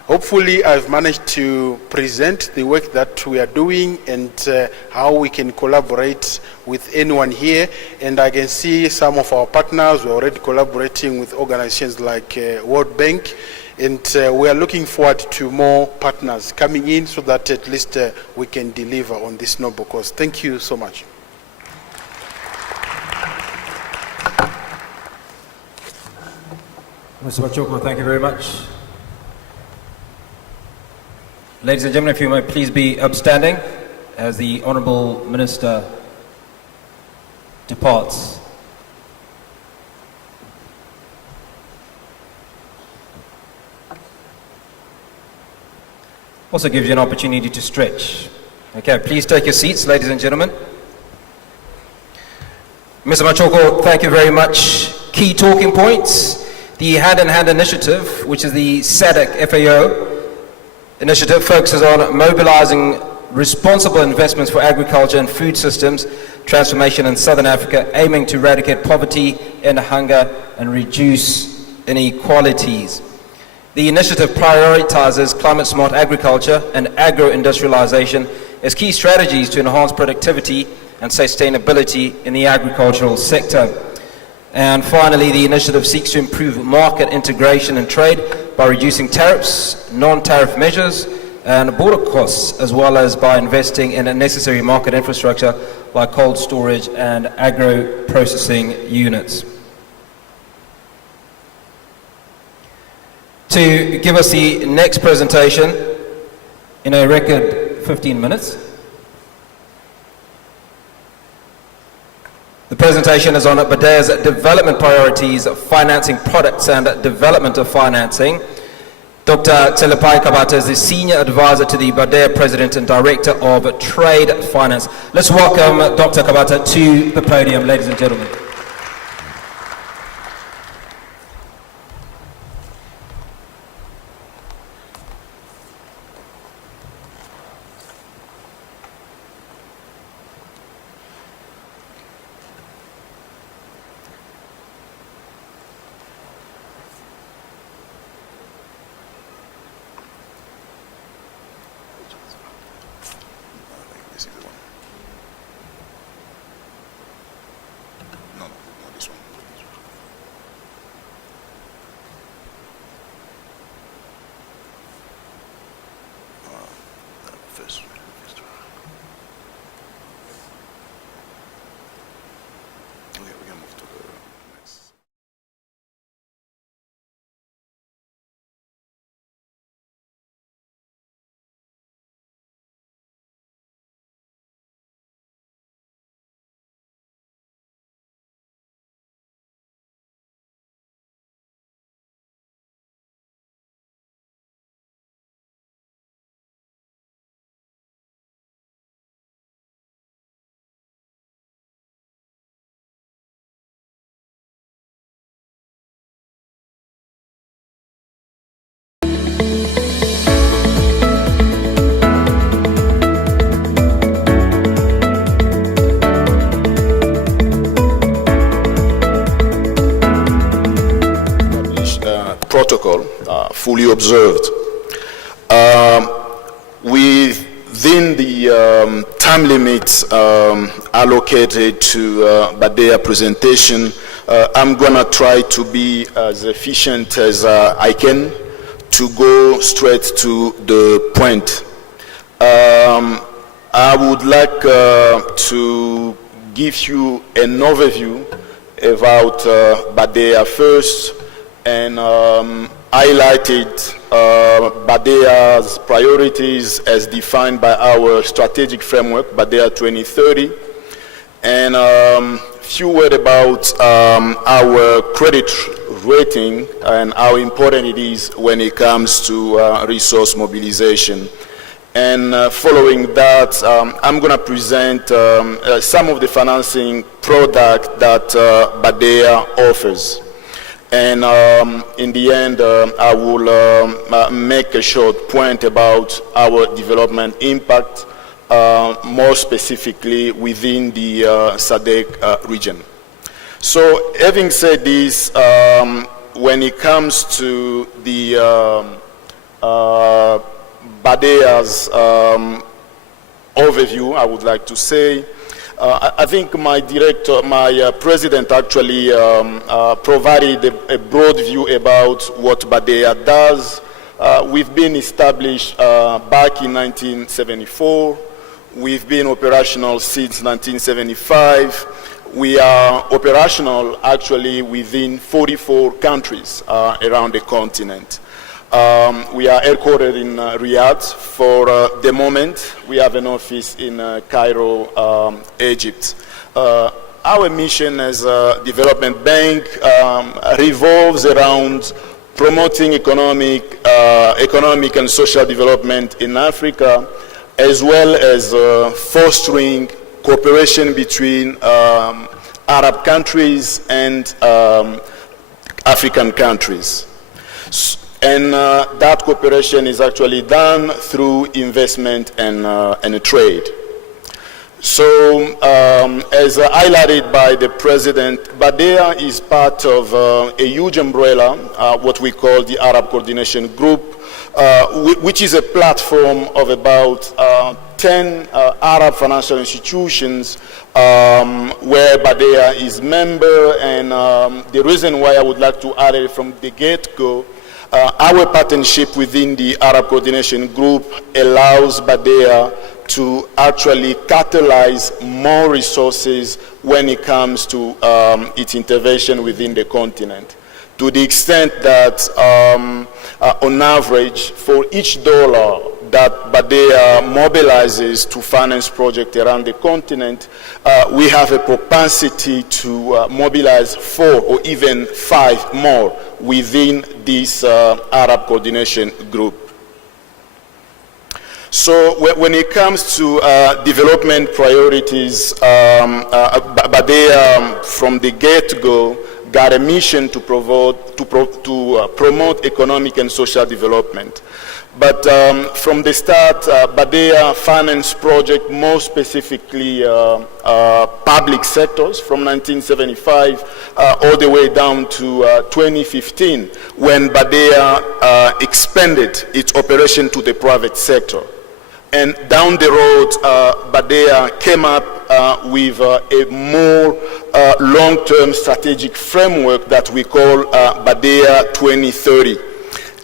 Hopefully I've managed to present the work that we are doing and how we can collaborate with anyone here. And I can see some of our partners, we're already collaborating with organizations like World Bank. And we are looking forward to more partners coming in so that at least we can deliver on this noble cause. Thank you so much. Mr. Machoko, thank you very much. Ladies and gentlemen, if you may please be upstanding as the Honourable Minister departs. Also gives you an opportunity to stretch. Okay, please take your seats, ladies and gentlemen. Mr. Machoko, thank you very much. Key talking points. The Hand-in-Hand Initiative, which is the SADC FAO initiative, focuses on mobilizing responsible investments for agriculture and food systems transformation in Southern Africa, aiming to eradicate poverty and hunger and reduce inequalities. The initiative prioritizes climate-smart agriculture and agro-industrialization as key strategies to enhance productivity and sustainability in the agricultural sector. And finally, the initiative seeks to improve market integration and trade by reducing tariffs, non-tariff measures, and border costs, as well as by investing in a necessary market infrastructure like cold storage and agro-processing units. To give us the next presentation in a record 15 minutes. The presentation is on BADEA's development priorities, financing products and development of financing. Dr. Tselepai Kabata is the Senior Advisor to the BADEA President and Director of Trade Finance. Let's welcome Dr. Kabata to the podium, ladies and gentlemen. No, protocol fully observed. Within the time limits allocated to BADEA presentation, I'm gonna try to be as efficient as I can to go straight to the point. I would like to give you an overview about BADEA first and highlighted BADEA's priorities as defined by our strategic framework, BADEA 2030, and few words about our credit rating and how important it is when it comes to resource mobilization. And following that, I'm going to present some of the financing products that BADEA offers. And in the end, I will make a short point about our development impact, more specifically within the SADC region. So having said this, when it comes to the BADEA's overview, I would like to say, I think my president actually provided a broad view about what BADEA does. We've been established back in 1974. We've been operational since 1975. We are operational actually within 44 countries around the continent. We are headquartered in Riyadh for the moment. We have an office in Cairo, Egypt. Our mission as a development bank revolves around promoting economic and social development in Africa, as well as fostering cooperation between Arab countries and African countries. And that cooperation is actually done through investment and trade. So, as highlighted by the president, BADEA is part of a huge umbrella, what we call the Arab Coordination Group, which is a platform of about 10 Arab financial institutions where BADEA is member. And the reason why I would like to add it from the get-go, our partnership within the Arab Coordination Group allows BADEA to actually catalyze more resources when it comes to its intervention within the continent, to the extent that on average, for each dollar that BADEA mobilizes to finance projects around the continent, we have a propensity to mobilize 4 or even 5 more within this Arab Coordination Group. So when it comes to development priorities, BADEA from the get-go got a mission to promote economic and social development. But from the start, BADEA financed projects, more specifically public sectors, from 1975 all the way down to 2015, when BADEA expanded its operation to the private sector. And down the road, BADEA came up with a more long-term strategic framework that we call BADEA 2030.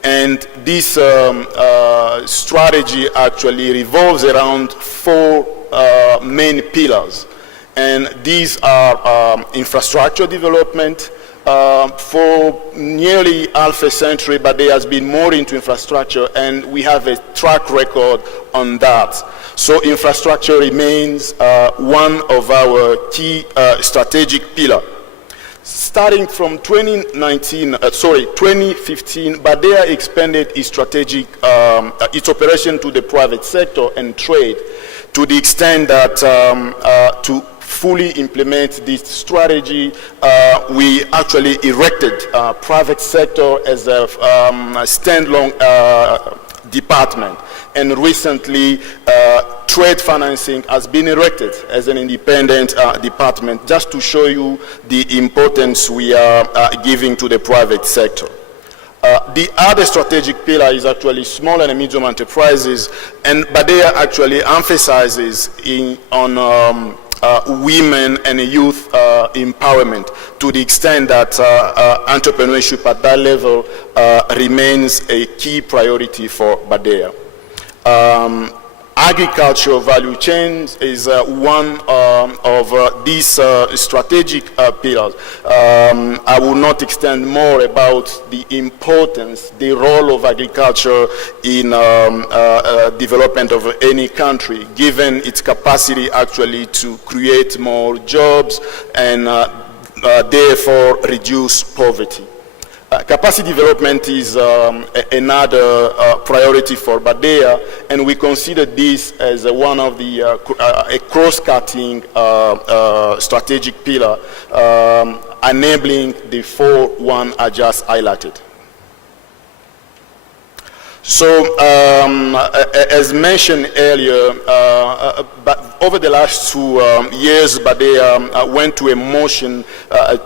And this strategy actually revolves around 4 main pillars. And these are infrastructure development. For nearly half a century, BADEA has been more into infrastructure, and we have a track record on that. So infrastructure remains one of our key strategic pillars. Starting from 2015, BADEA expanded its strategic, its operation to the private sector and trade, to the extent that to fully implement this strategy, we actually erected private sector as a standalone department. And recently, trade financing has been erected as an independent department, just to show you the importance we are giving to the private sector. The other strategic pillar is actually small and medium enterprises, and BADEA actually emphasizes on women and youth empowerment, to the extent that entrepreneurship at that level remains a key priority for BADEA. Agricultural value chains is one of these strategic pillars. I will not extend more about the importance, the role of agriculture in development of any country, given its capacity actually to create more jobs and therefore reduce poverty. Capacity development is another priority for BADEA, and we consider this as one of the a cross-cutting strategic pillar, enabling the one I just highlighted. So, as mentioned earlier, but over the last 2 years, BADEA went to a motion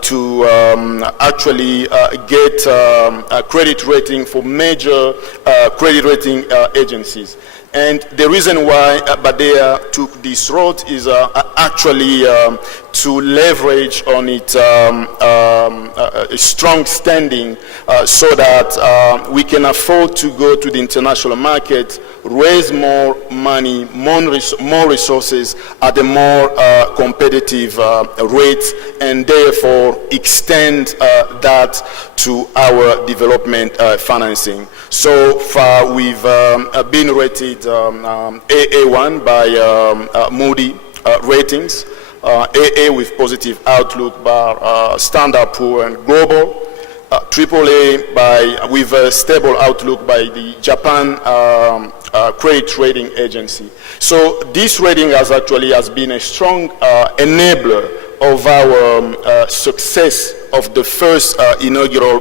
to actually get a credit rating for major credit rating agencies. And the reason why BADEA took this road is actually to leverage on its strong standing so that we can afford to go to the international market, raise more money, more resources at a more competitive rate, and therefore extend that to our development financing. So far, we've been rated AA1 by Moody Ratings, AA with positive outlook by Standard Poor and Global, AAA with a stable outlook by the Japan Credit Rating Agency. So this rating has been a strong enabler of our success of the first inaugural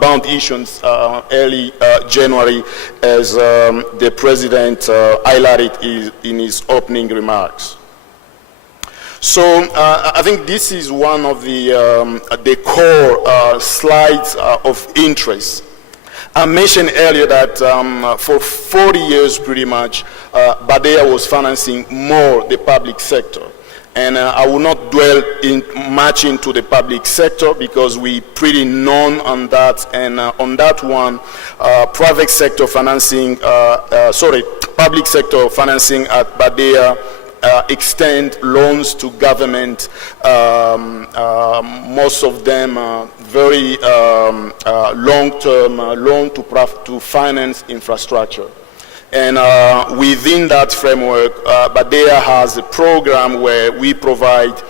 bond issuance early January, as the President highlighted in his opening remarks. So I think this is one of the core slides of interest. I mentioned earlier that for 40 years pretty much, BADEA was financing more the public sector. And I will not dwell much into the public sector because we pretty known on that. And on that one, public sector financing at BADEA extend loans to government, most of them very long-term loan to finance infrastructure. And within that framework, BADEA has a program where we provide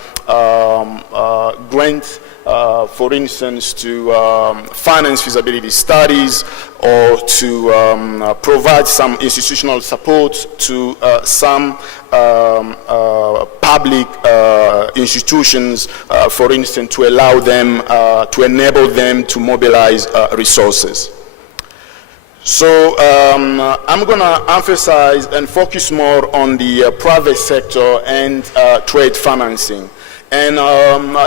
grants, for instance, to finance feasibility studies or to provide some institutional support to some public institutions, for instance, to allow them, to enable them to mobilize resources. So I'm going to emphasize and focus more on the private sector and trade financing. And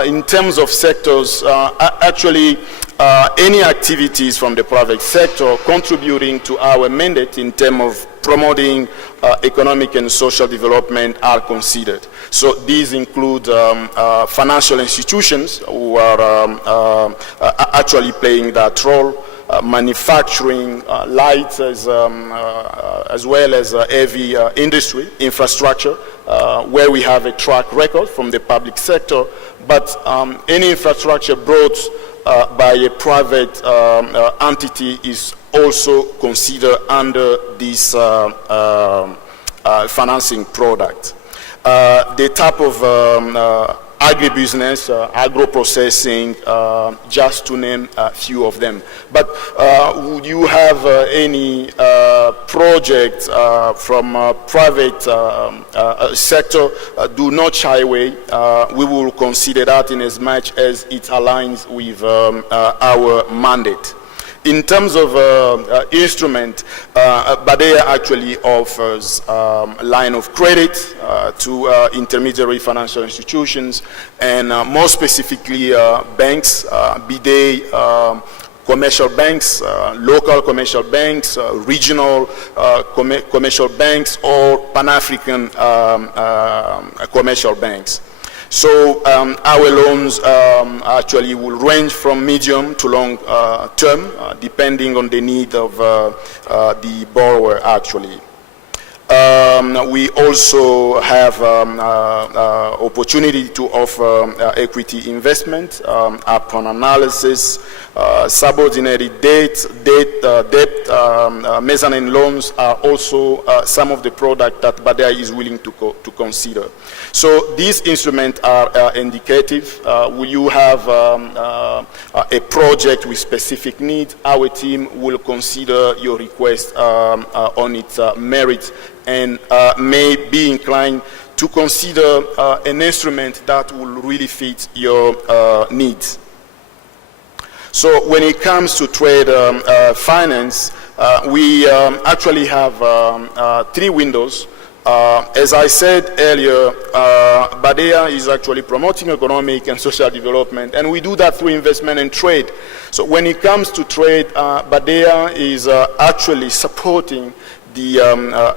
in terms of sectors, actually any activities from the private sector contributing to our mandate in terms of promoting economic and social development are considered. So these include financial institutions who are actually playing that role, manufacturing, light, as well as heavy industry, infrastructure, where we have a track record from the public sector, but any infrastructure brought by a private entity is also considered under this financing product. The type of agribusiness, agro-processing, just to name a few of them. But would you have any project from private sector, do not shy away. We will consider that in as much as it aligns with our mandate. In terms of instrument, BADEA actually offers line of credit to intermediary financial institutions, and more specifically banks, be they commercial banks, local commercial banks, regional commercial banks, or Pan-African commercial banks. So our loans actually will range from medium to long term, depending on the need of the borrower actually. We also have opportunity to offer equity investment upon analysis, subordinated debt, mezzanine loans are also some of the product that BADEA is willing to consider. So these instruments are indicative. Will you have a project with specific needs? Our team will consider your request on its merit and may be inclined to consider an instrument that will really fit your needs. So when it comes to trade finance, we actually have 3 windows. As I said earlier, BADEA is actually promoting economic and social development, and we do that through investment and trade. So when it comes to trade, BADEA is actually supporting the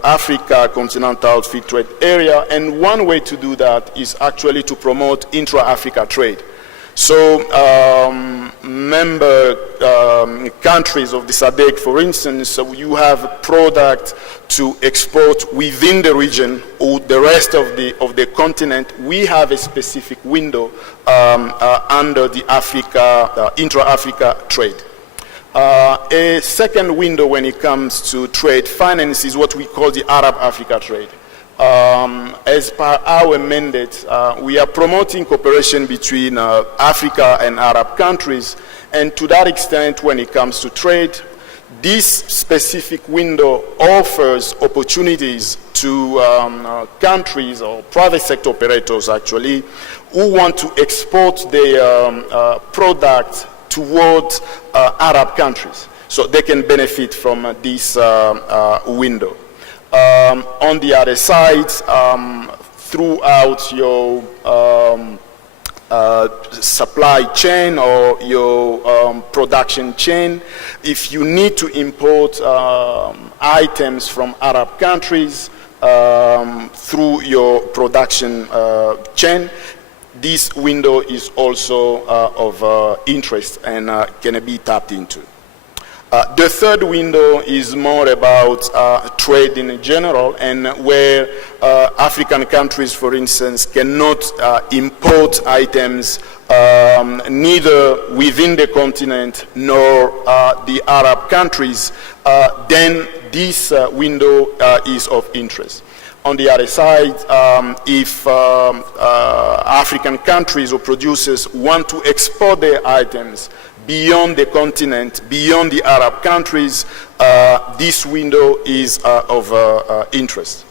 Africa Continental Free Trade Area, and one way to do that is actually to promote intra-Africa trade. So member countries of the SADC, for instance, so you have product to export within the region or the rest of the continent. We have a specific window under the intra-Africa trade. A second window when it comes to trade finance is what we call the Arab-Africa trade. As per our mandate, we are promoting cooperation between Africa and Arab countries, and to that extent, when it comes to trade, this specific window offers opportunities to countries or private sector operators actually who want to export their products towards Arab countries, so they can benefit from this window. On the other side, throughout your supply chain or your production chain, if you need to import items from Arab countries through your production chain, this window is also of interest and can be tapped into. The third window is more about trade in general, and where African countries, for instance, cannot import items neither within the continent nor the Arab countries, then this window is of interest. On the other side, if African countries or producers want to export their items beyond the continent, beyond the Arab countries, this window is of interest.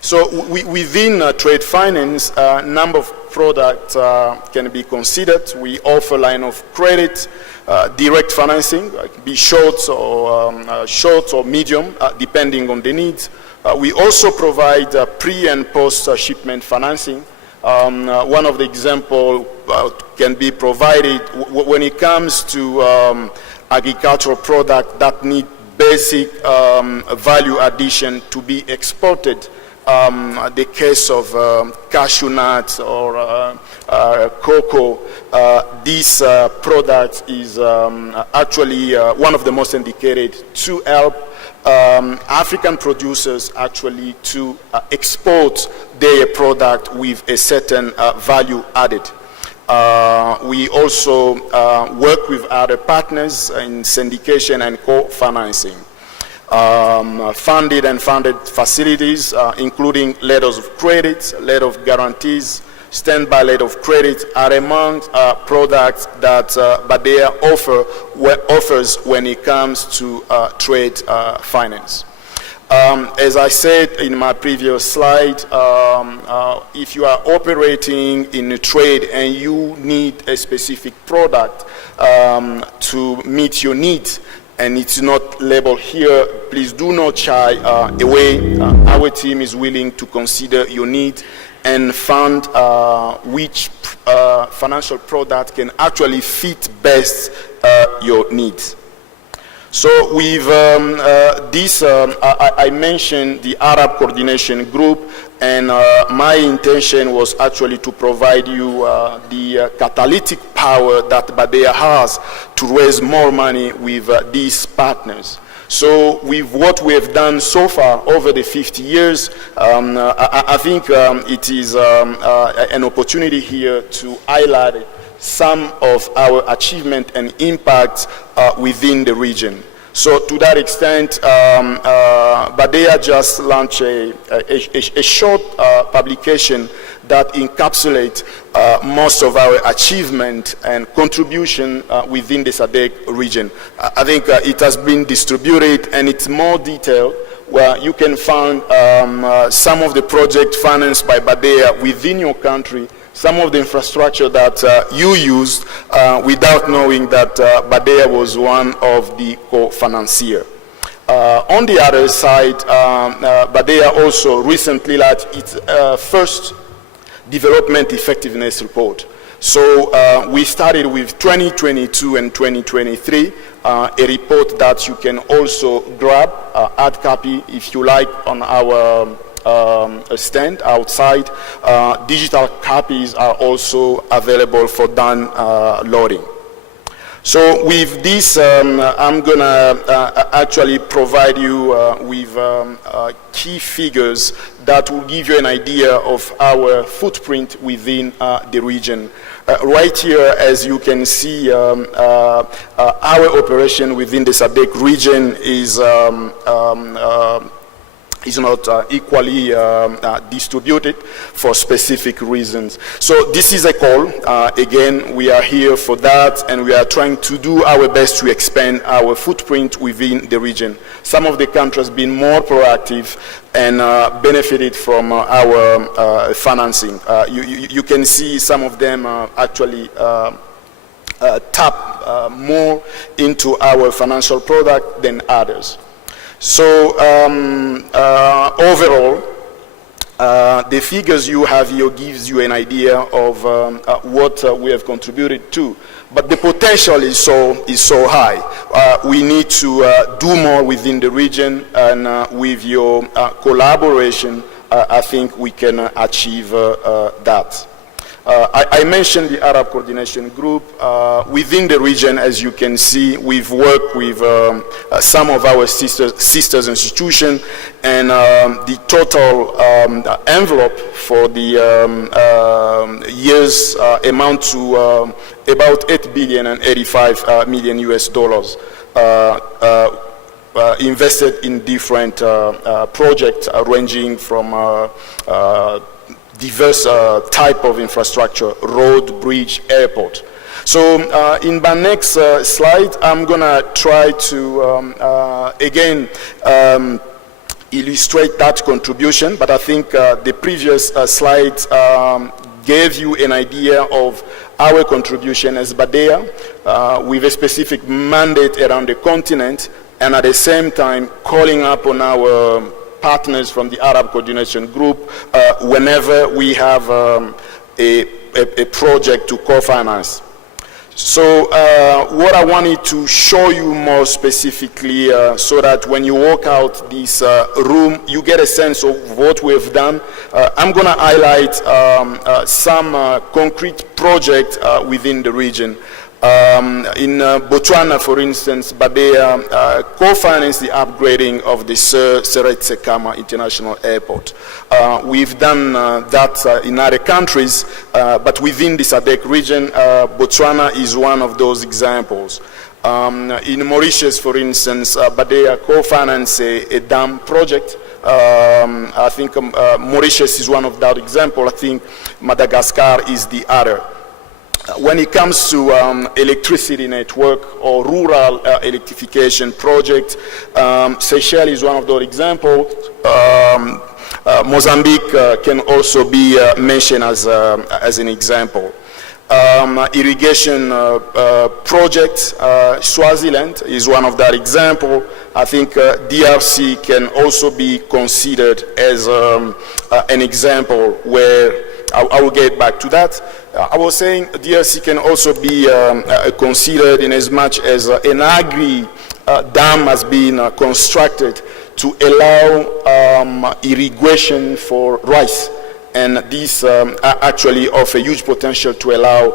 So within trade finance, a number of products can be considered. We offer line of credit, direct financing, it can be short or medium, depending on the needs. We also provide pre and post shipment financing. One of the examples can be provided when it comes to agricultural products that need basic value addition to be exported. The case of cashew nuts or cocoa, this product is actually one of the most indicated to help African producers actually to export their product with a certain value added. We also work with other partners in syndication and co-financing. Funded and funded facilities, including letters of credit, letter of guarantees, standby letter of credit, are among products that BADEA offers when it comes to trade finance. As I said in my previous slide, if you are operating in a trade and you need a specific product to meet your needs, and it's not labeled here, please do not shy away. Our team is willing to consider your need and fund which financial product can actually fit best your needs. So with I mentioned the Arab Coordination Group, and my intention was actually to provide you the catalytic power that BADEA has to raise more money with these partners. So with what we have done so far over the 50 years, I think it is an opportunity here to highlight some of our achievement and impact within the region. So to that extent, BADEA just launched a short publication that encapsulates most of our achievement and contribution within the SADC region. I think it has been distributed, and it's more detailed, where you can find some of the projects financed by BADEA within your country, some of the infrastructure that you used without knowing that BADEA was one of the co-financiers. On the other side, BADEA also recently launched its first development effectiveness report. So we started with 2022 and 2023, a report that you can also grab, hard copy if you like, on our stand outside. Digital copies are also available for downloading. So with this, I'm going to actually provide you with key figures that will give you an idea of our footprint within the region. Right here, as you can see, our operation within the SADC region is not equally distributed for specific reasons. So this is a call. Again, we are here for that, and we are trying to do our best to expand our footprint within the region. Some of the countries have been more proactive and benefited from our financing. You can see some of them actually tap more into our financial product than others. So overall, the figures you have here gives you an idea of what we have contributed to. But the potential is so high. We need to do more within the region, and with your collaboration, I think we can achieve that. I mentioned the Arab Coordination Group. Within the region, as you can see, we've worked with some of our sisters institutions, and the total envelope for the years amount to about $8 billion and 85 million US dollars invested in different projects ranging from diverse type of infrastructure: road, bridge, airport. So in my next slide, I'm gonna try to again illustrate that contribution, but I think the previous slides gave you an idea of our contribution as BADEA with a specific mandate around the continent, and at the same time calling up on our partners from the Arab Coordination Group whenever we have a project to co-finance. So what I wanted to show you more specifically, so that when you walk out this room, you get a sense of what we've done. I'm going to highlight some concrete projects within the region. In Botswana, for instance, BADEA co-financed the upgrading of the Sir Seretse Khama International Airport. We've done that in other countries, but within the SADC region, Botswana is one of those examples. In Mauritius, for instance, BADEA co-financed a dam project. I think Mauritius is one of that example. I think Madagascar is the other. When it comes to electricity network or rural electrification project, Seychelles is one of those examples. Mozambique can also be mentioned as an example. Irrigation project, Swaziland is one of that example. I think DRC can also be considered as an example where I will get back to that. I was saying DRC can also be considered in as much as an agri dam has been constructed to allow irrigation for rice. And these actually offer huge potential to allow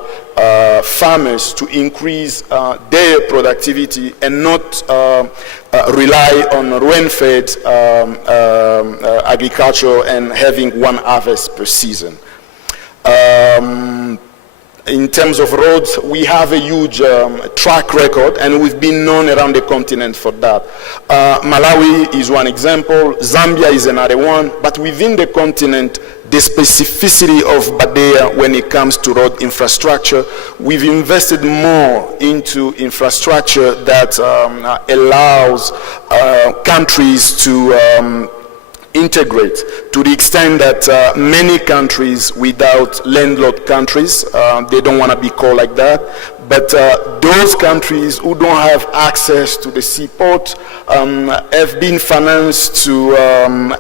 farmers to increase their productivity and not rely on rain-fed agriculture and having one harvest per season. In terms of roads, we have a huge track record, and we've been known around the continent for that. Malawi is one example, Zambia is another one, but within the continent, the specificity of BADEA when it comes to road infrastructure, we've invested more into infrastructure that allows countries to integrate, to the extent that many countries without landlocked countries, they don't want to be called like that, but those countries who don't have access to the seaport have been financed to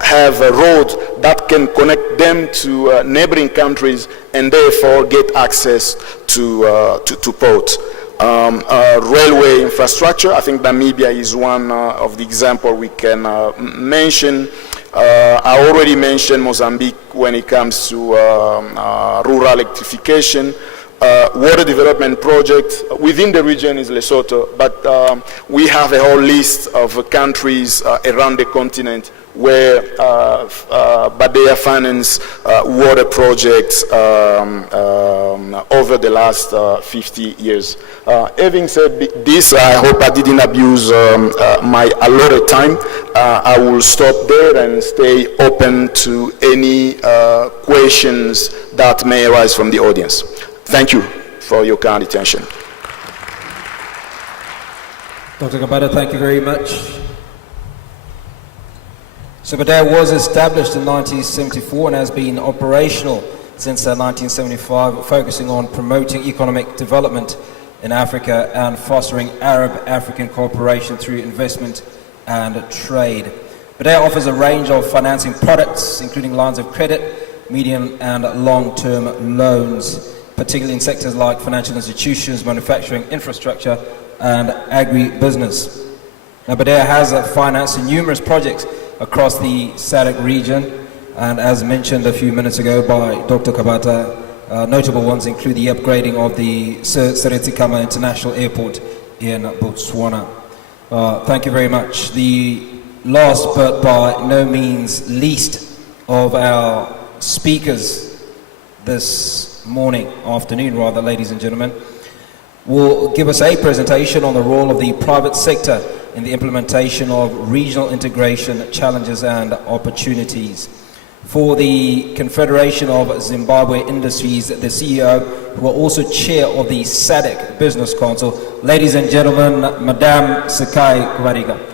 have a road that can connect them to neighboring countries and therefore get access to port. Railway infrastructure, I think Namibia is one of the examples we can mention. I already mentioned Mozambique when it comes to rural electrification. Water development project within the region is Lesotho, but we have a whole list of countries around the continent where BADEA finance water projects over the last 50 years. Having said this, I hope I didn't abuse my allotted time. I will stop there and stay open to any questions that may arise from the audience. Thank you for your kind attention. Dr. Gabada, thank you very much. So BADEA was established in 1974 and has been operational since 1975, focusing on promoting economic development in Africa and fostering Arab-African cooperation through investment and trade. BADEA offers a range of financing products, including lines of credit, medium and long-term loans, particularly in sectors like financial institutions, manufacturing, infrastructure, and agribusiness. Now, BADEA has financed numerous projects across the SADC region, and as mentioned a few minutes ago by Dr. Kabata, notable ones include the upgrading of the Seretse International Airport in Botswana. Thank you very much. The last but by no means least of our speakers this afternoon, ladies and gentlemen, will give us a presentation on the role of the private sector in the implementation of regional integration challenges and opportunities. For the Confederation of Zimbabwe Industries, the CEO, who are also chair of the SADC Business Council, ladies and gentlemen, Madame Sekai Kubariga.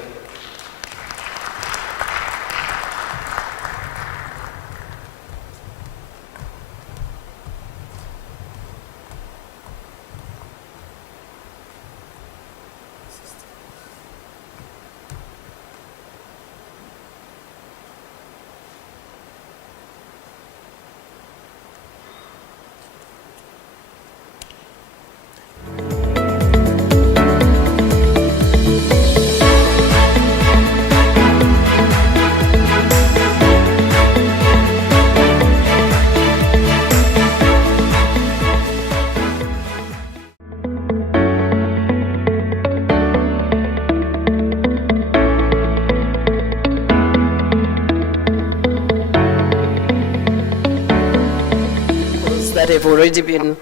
That have already been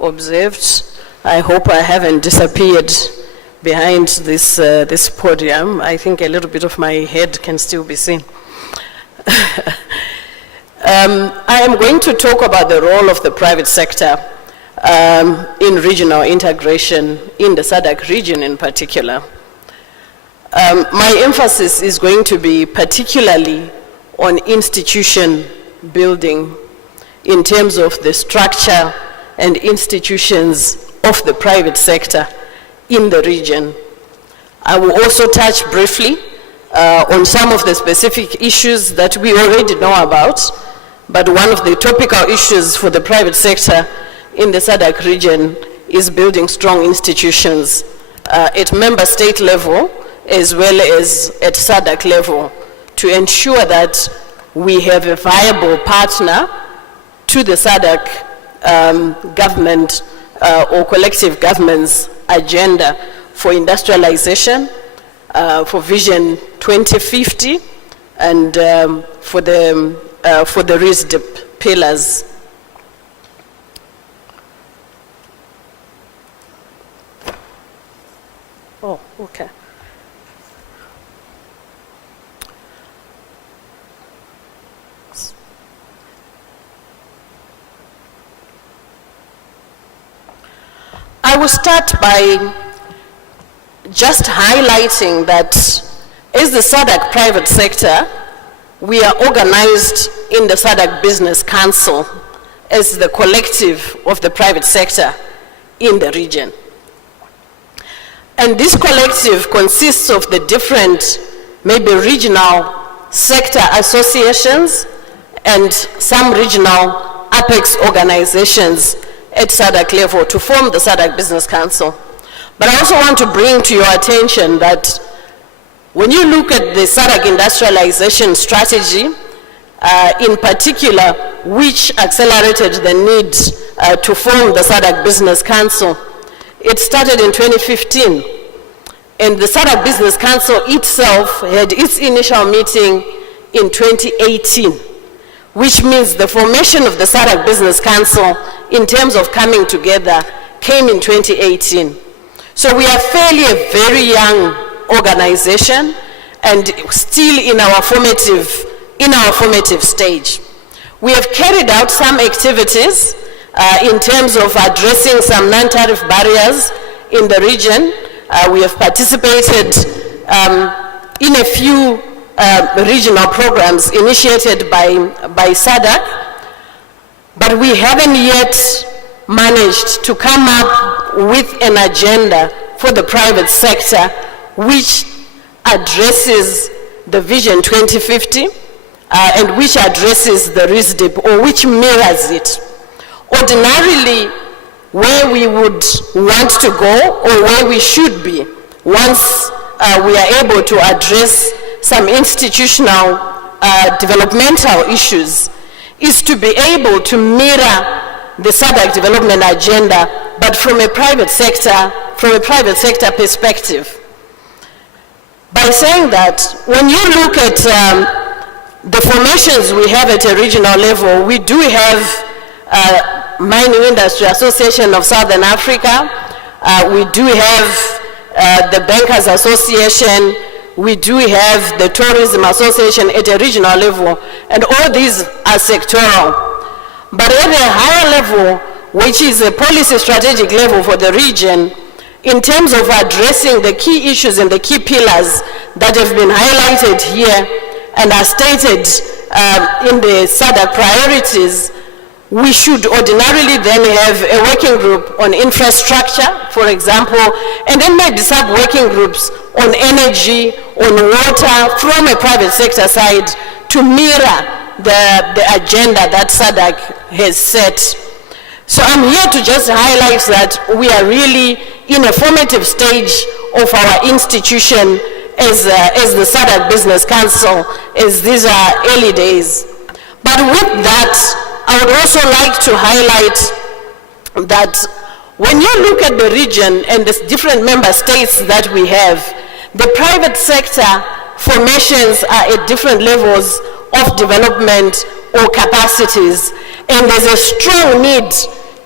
observed. I hope I haven't disappeared behind this podium. I think a little bit of my head can still be seen. I am going to talk about the role of the private sector in regional integration in the SADC region in particular. My emphasis is going to be particularly on institution building in terms of the structure and institutions of the private sector in the region. I will also touch briefly on some of the specific issues that we already know about, but one of the topical issues for the private sector in the SADC region is building strong institutions at member state level as well as at SADC level to ensure that we have a viable partner to the SADC government or collective government's agenda for industrialization, for Vision 2050, and for the RISDP pillars. Oh, okay. I will start by just highlighting that as the SADC private sector, we are organized in the SADC Business Council as the collective of the private sector in the region. And this collective consists of the different, maybe regional sector associations and some regional apex organizations at SADC level to form the SADC Business Council. But I also want to bring to your attention that when you look at the SADC industrialization strategy, in particular, which accelerated the need to form the SADC Business Council, it started in 2015. And the SADC Business Council itself had its initial meeting in 2018, which means the formation of the SADC Business Council in terms of coming together came in 2018. So we are fairly a very young organization and still in our formative stage. We have carried out some activities in terms of addressing some non-tariff barriers in the region. We have participated in a few regional programs initiated by SADC, but we haven't yet managed to come up with an agenda for the private sector which addresses the Vision 2050 and which addresses the RISDP or which mirrors it. Ordinarily, where we would want to go or where we should be once we are able to address some institutional developmental issues is to be able to mirror the SADC development agenda, but from a private sector perspective. By saying that, when you look at the formations we have at a regional level, we do have Mining Industry Association of Southern Africa, we do have the Bankers Association, we do have the Tourism Association at a regional level, and all these are sectoral. But at a higher level, which is a policy strategic level for the region, in terms of addressing the key issues and the key pillars that have been highlighted here and are stated in the SADC priorities, we should ordinarily then have a working group on infrastructure, for example, and then maybe sub-working groups on energy, on water, from a private sector side to mirror the agenda that SADC has set. So I'm here to just highlight that we are really in a formative stage of our institution as the SADC Business Council, as these are early days. But with that, I would also like to highlight that when you look at the region and the different member states that we have, the private sector formations are at different levels of development or capacities, and there's a strong need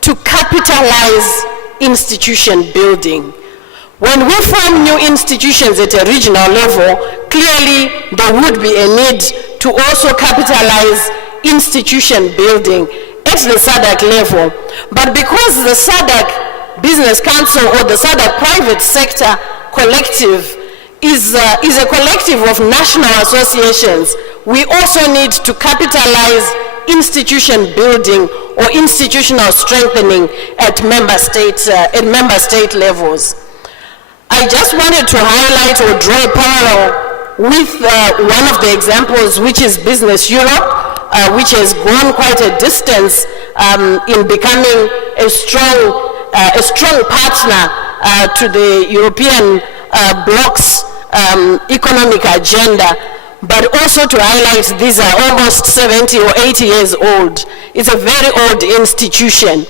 to capitalize institution building. When we form new institutions at a regional level, clearly there would be a need to also capitalize institution building at the SADC level. But because the SADC Business Council or the SADC private sector collective is a collective of national associations, we also need to capitalize institution building or institutional strengthening at member state levels. I just wanted to highlight or draw a parallel with one of the examples, which is Business Europe, which has gone quite a distance in becoming a strong partner to the European bloc's economic agenda, but also to highlight these are almost 70 or 80 years old. It's a very old institution.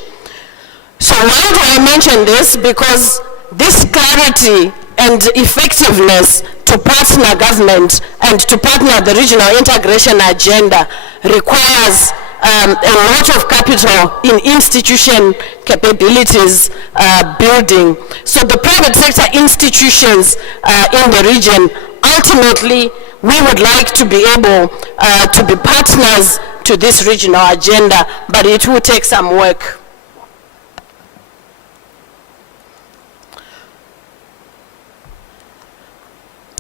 So why do I mention this? Because this clarity and effectiveness to partner government and to partner the regional integration agenda requires a lot of capital in institution capabilities building. So the private sector institutions in the region, ultimately, we would like to be able to be partners to this regional agenda, but it will take some work.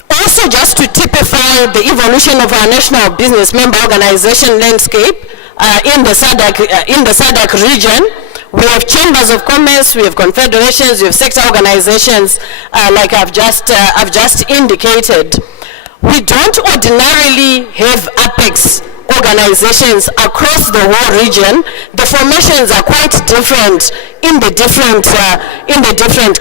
Also, just to typify the evolution of our national business member organization landscape in the SADC region, we have chambers of commerce, we have confederations, we have sector organizations, like I've just indicated. We don't ordinarily have apex organizations across the whole region. The formations are quite different in the different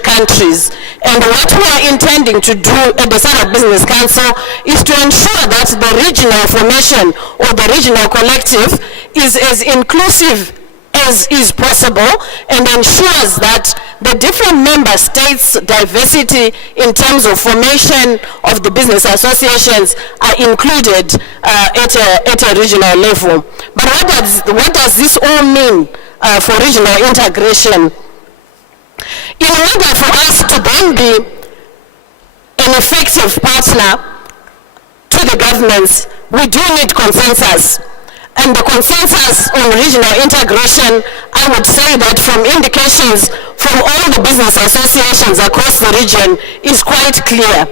countries. And what we are intending to do at the SADC Business Council is to ensure that the regional formation or the regional collective is as inclusive as is possible and ensures that the different member states' diversity in terms of formation of the business associations are included at a regional level. But what does this all mean for regional integration? In order for us to then be an effective partner to the governments, we do need consensus. And the consensus on regional integration, I would say that from indications from all the business associations across the region is quite clear.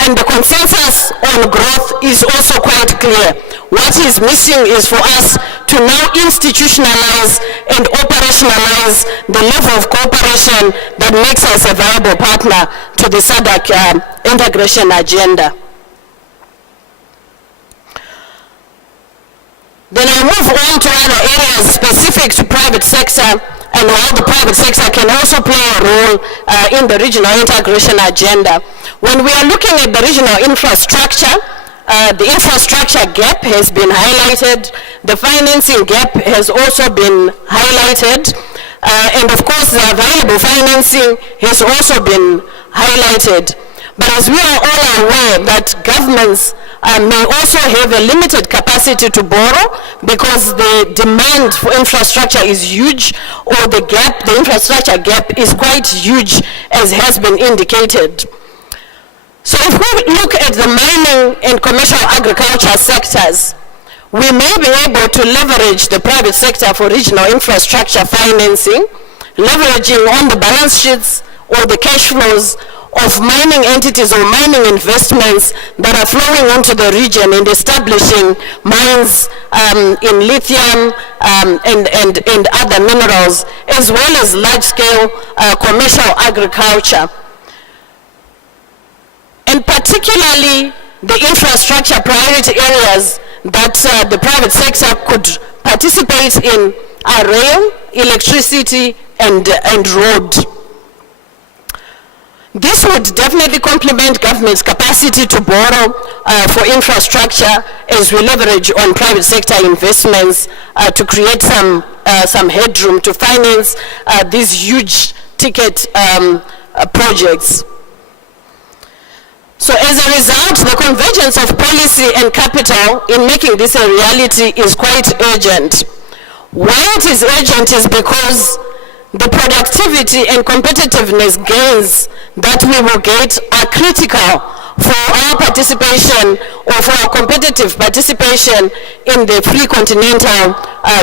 And the consensus on growth is also quite clear. What is missing is for us to now institutionalize and operationalize the level of cooperation that makes us a viable partner to the SADC integration agenda. Then I move on to other areas specific to private sector and how the private sector can also play a role in the regional integration agenda. When we are looking at the regional infrastructure, the infrastructure gap has been highlighted, the financing gap has also been highlighted, and of course the available financing has also been highlighted. But as we are all aware that governments may also have a limited capacity to borrow because the demand for infrastructure is huge, or the infrastructure gap is quite huge, as has been indicated. So if we look at the mining and commercial agriculture sectors, we may be able to leverage the private sector for regional infrastructure financing, leveraging on the balance sheets or the cash flows of mining entities or mining investments that are flowing into the region and establishing mines in lithium and other minerals, as well as large-scale commercial agriculture. And particularly the infrastructure priority areas that the private sector could participate in are rail, electricity, and road. This would definitely complement government's capacity to borrow for infrastructure as we leverage on private sector investments to create some headroom to finance these huge ticket projects. So as a result, the convergence of policy and capital in making this a reality is quite urgent. Why it is urgent is because the productivity and competitiveness gains that we will get are critical for our participation or for our competitive participation in the free continental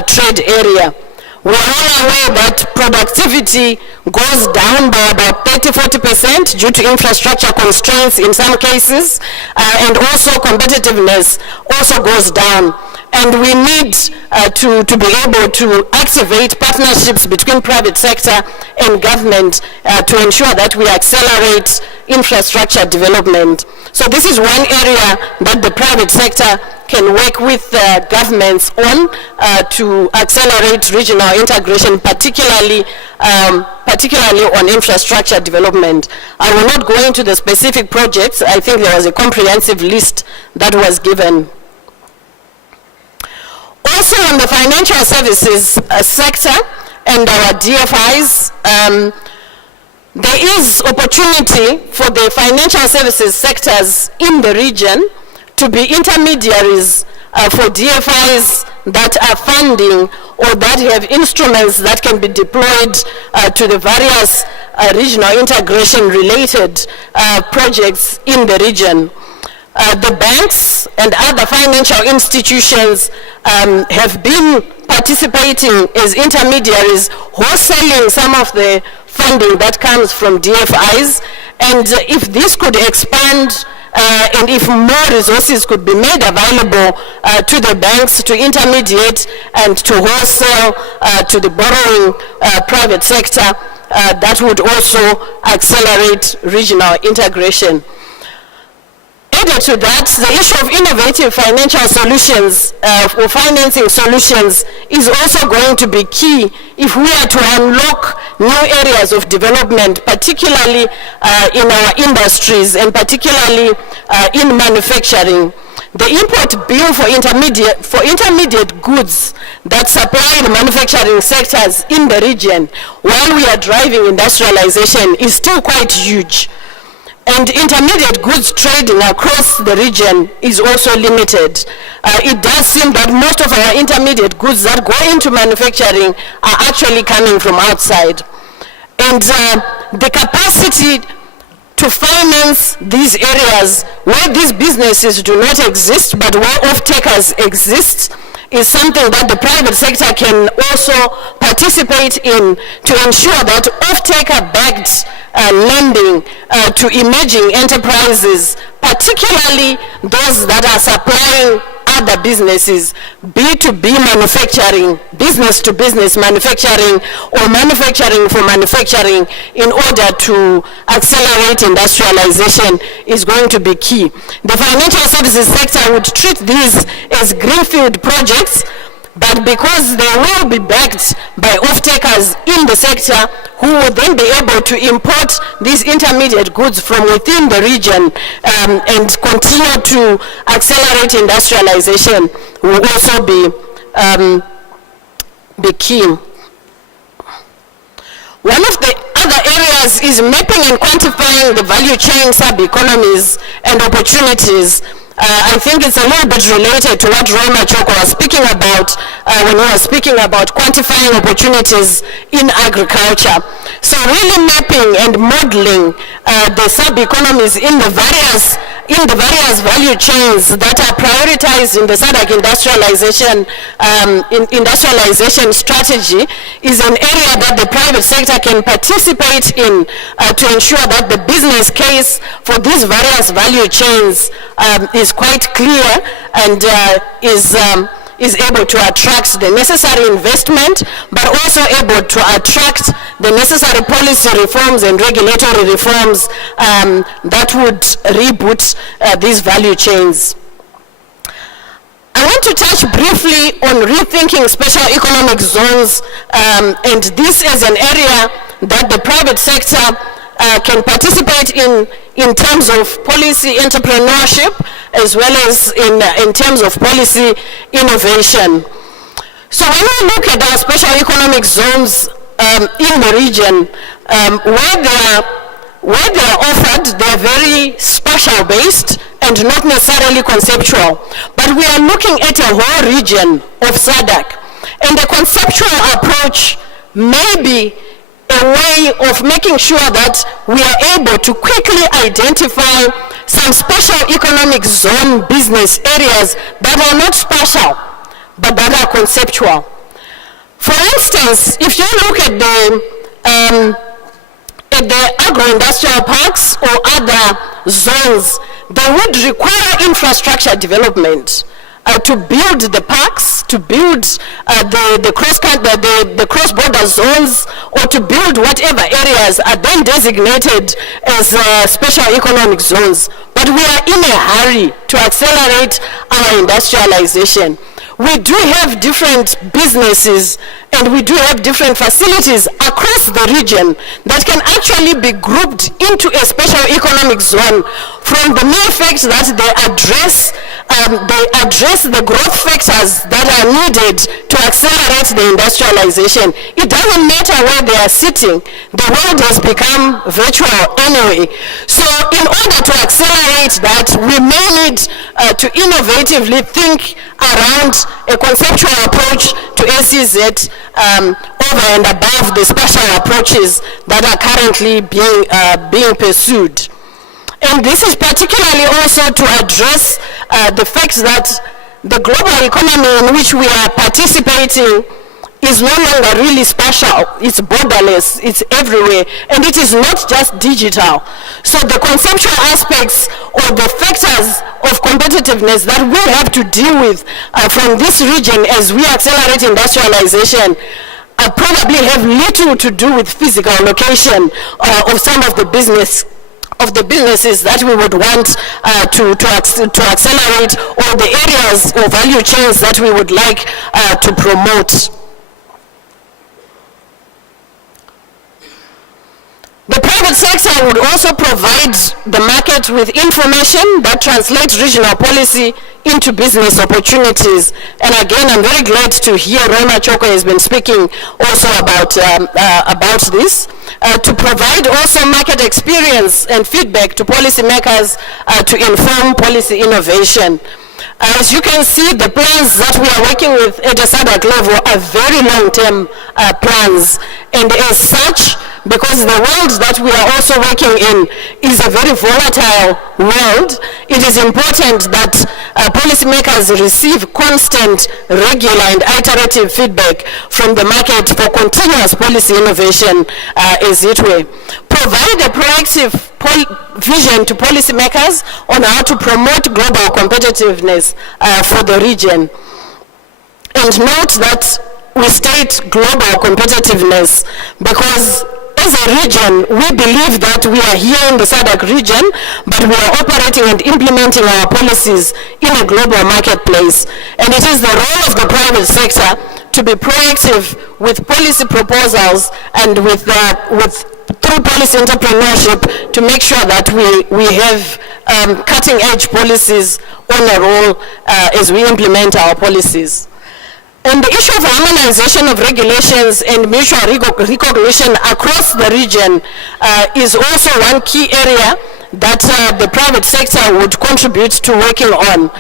trade area. We are all aware that productivity goes down by about 30–40% due to infrastructure constraints in some cases, and also competitiveness also goes down. And we need to be able to activate partnerships between private sector and government to ensure that we accelerate infrastructure development. So this is one area that the private sector can work with governments on to accelerate regional integration, particularly on infrastructure development. I will not go into the specific projects. I think there was a comprehensive list that was given. Also on the financial services sector and our DFIs, there is opportunity for the financial services sectors in the region to be intermediaries for DFIs that are funding or that have instruments that can be deployed to the various regional integration related projects in the region. The banks and other financial institutions have been participating as intermediaries, wholesaling some of the funding that comes from DFIs, and if this could expand and if more resources could be made available to the banks to intermediate and to wholesale to the borrowing private sector, that would also accelerate regional integration. Added to that, the issue of innovative financial solutions or financing solutions is also going to be key if we are to unlock new areas of development, particularly in our industries and particularly in manufacturing. The import bill for intermediate goods that supply the manufacturing sectors in the region while we are driving industrialization is still quite huge. And intermediate goods trading across the region is also limited. It does seem that most of our intermediate goods that go into manufacturing are actually coming from outside. And the capacity to finance these areas where these businesses do not exist but where off-takers exist is something that the private sector can also participate in to ensure that off-taker-backed lending to emerging enterprises, particularly those that are supplying other businesses, B2B manufacturing, business-to-business manufacturing, or manufacturing for manufacturing in order to accelerate industrialization is going to be key. The financial services sector would treat these as greenfield projects, but because they will be backed by off-takers in the sector who will then be able to import these intermediate goods from within the region and continue to accelerate industrialization will also be key. One of the other areas is mapping and quantifying the value chain sub-economies and opportunities. I think it's a little bit related to what Roma Choko was speaking about when he was speaking about quantifying opportunities in agriculture. So really mapping and modeling the sub-economies in the various value chains that are prioritized in the SADC industrialization strategy is an area that the private sector can participate in to ensure that the business case for these various value chains is quite clear and is able to attract the necessary investment, but also able to attract the necessary policy reforms and regulatory reforms that would reboot these value chains. I want to touch briefly on rethinking special economic zones, and this is an area that the private sector can participate in terms of policy entrepreneurship as well as in terms of policy innovation. So when we look at our special economic zones in the region, where they are offered, they are very spatial based and not necessarily conceptual. But we are looking at a whole region of SADC, and the conceptual approach may be a way of making sure that we are able to quickly identify some special economic zone business areas that are not spatial, but that are conceptual. For instance, if you look at the agro-industrial parks or other zones, they would require infrastructure development to build the parks, to build the cross-border zones, or to build whatever areas are then designated as special economic zones. But that we are in a hurry to accelerate our industrialization. We do have different businesses and we do have different facilities across the region that can actually be grouped into a special economic zone from the mere fact that they address the growth factors that are needed to accelerate the industrialization. It doesn't matter where they are sitting. The world has become virtual anyway. So in order to accelerate that, we may need to innovatively think around a conceptual approach to SEZ over and above the special approaches that are currently being pursued. And this is particularly also to address the fact that the global economy in which we are participating is no longer really special. It's borderless, it's everywhere, and it is not just digital. So the conceptual aspects or the factors of competitiveness that we have to deal with from this region as we accelerate industrialization probably have little to do with physical location of some of the businesses that we would want to accelerate, or the areas or value chains that we would like to promote. The private sector would also provide the market with information that translates regional policy into business opportunities. And again, I'm very glad to hear Rona Choko has been speaking also about this, to provide also market experience and feedback to policymakers to inform policy innovation. As you can see, the plans that we are working with at the SADC level are very long-term plans, and as such, because the world that we are also working in is a very volatile world, it is important that policymakers receive constant, regular and iterative feedback from the market for continuous policy innovation as it were. Provide a proactive vision to policymakers on how to promote global competitiveness for the region. And note that we state global competitiveness because as a region, we believe that we are here in the SADC region, but we are operating and implementing our policies in a global marketplace. And it is the role of the private sector to be proactive with policy proposals and through policy entrepreneurship to make sure that we have cutting-edge policies on a roll as we implement our policies. And the issue of harmonization of regulations and mutual recognition across the region is also one key area that the private sector would contribute to working on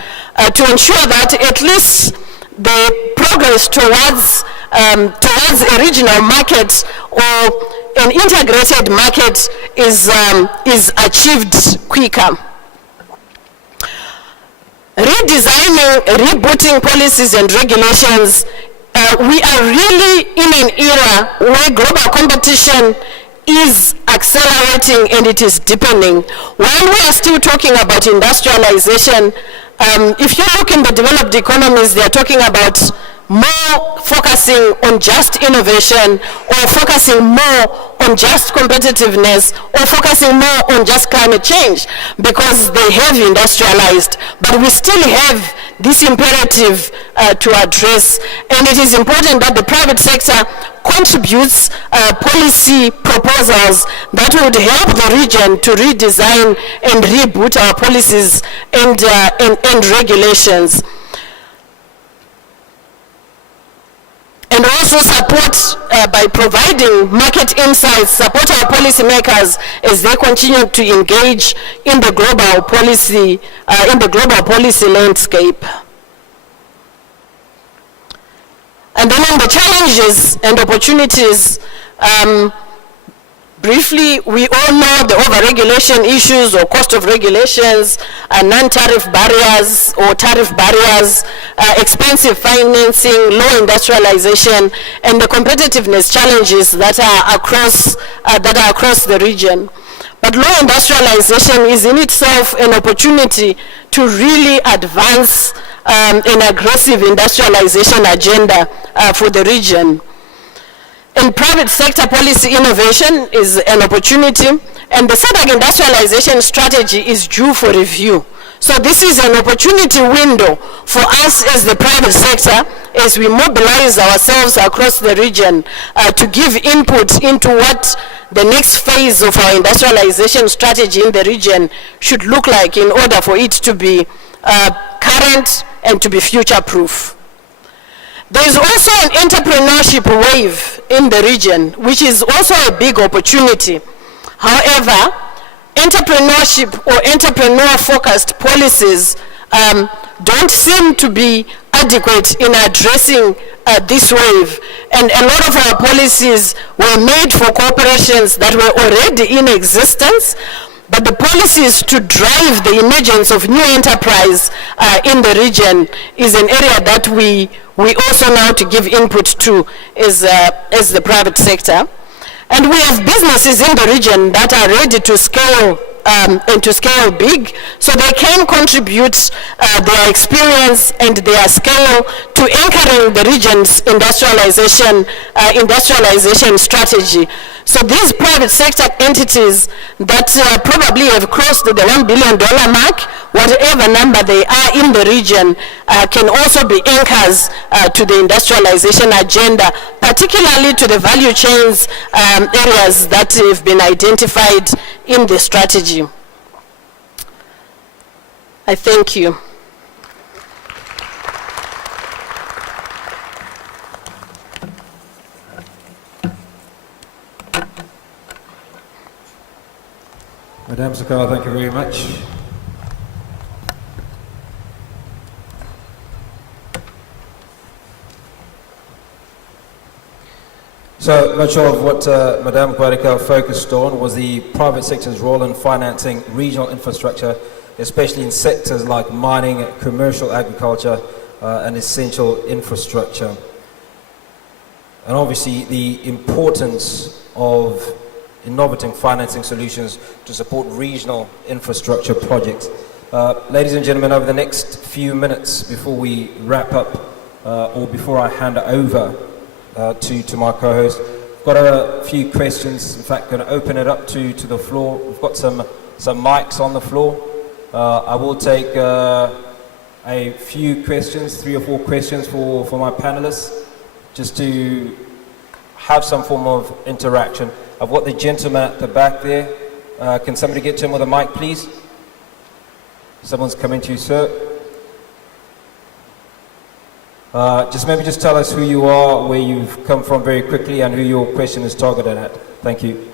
to ensure that at least the progress towards a regional market or an integrated market is achieved quicker. Redesigning, rebooting policies and regulations, we are really in an era where global competition is accelerating and it is deepening. While we are still talking about industrialization, if you look in the developed economies, they are talking about more focusing on just innovation, or focusing more on just competitiveness, or focusing more on just climate change, because they have industrialized. But we still have this imperative to address, and it is important that the private sector contributes policy proposals that would help the region to redesign and reboot our policies and regulations. And also support by providing market insights, support our policymakers as they continue to engage in the global policy landscape. And then on the challenges and opportunities, briefly, we all know the over-regulation issues or cost of regulations, non-tariff barriers or tariff barriers, expensive financing, low industrialization, and the competitiveness challenges that are across the region. But low industrialization is in itself an opportunity to really advance an aggressive industrialization agenda for the region. And private sector policy innovation is an opportunity And the SADC industrialization strategy is due for review. So this is an opportunity window for us as the private sector, as we mobilize ourselves across the region to give input into what the next phase of our industrialization strategy in the region should look like in order for it to be current and to be future-proof. There is also an entrepreneurship wave in the region, which is also a big opportunity. However, entrepreneurship or entrepreneur-focused policies don't seem to be adequate in addressing this wave. And a lot of our policies were made for corporations that were already in existence, but the policies to drive the emergence of new enterprise in the region is an area that we also now to give input to as the private sector. And we have businesses in the region that are ready to scale and to scale big, so they can contribute their experience and their scale to anchoring the region's industrialization strategy. So these private sector entities that probably have crossed the $1 billion mark, whatever number they are in the region, can also be anchors to the industrialization agenda, particularly to the value chains areas that have been identified in the strategy. I thank you. Madame Sakala, thank you very much. So much of what Madame Kwarika focused on was the private sector's role in financing regional infrastructure, especially in sectors like mining, commercial agriculture, and essential infrastructure. And obviously the importance of innovating financing solutions to support regional infrastructure projects. Ladies and gentlemen, over the next few minutes before we wrap up, or before I hand over to my co-host, I've got a few questions. In fact, going to open it up to the floor. We've got some mics on the floor. I will take a few questions, 3 or 4 questions for my panelists, just to have some form of interaction. I've got the gentleman at the back there. Can somebody get to him with a mic, please? Someone's coming to you, sir. Just tell us who you are, where you've come from very quickly, and who your question is targeted at. Thank you.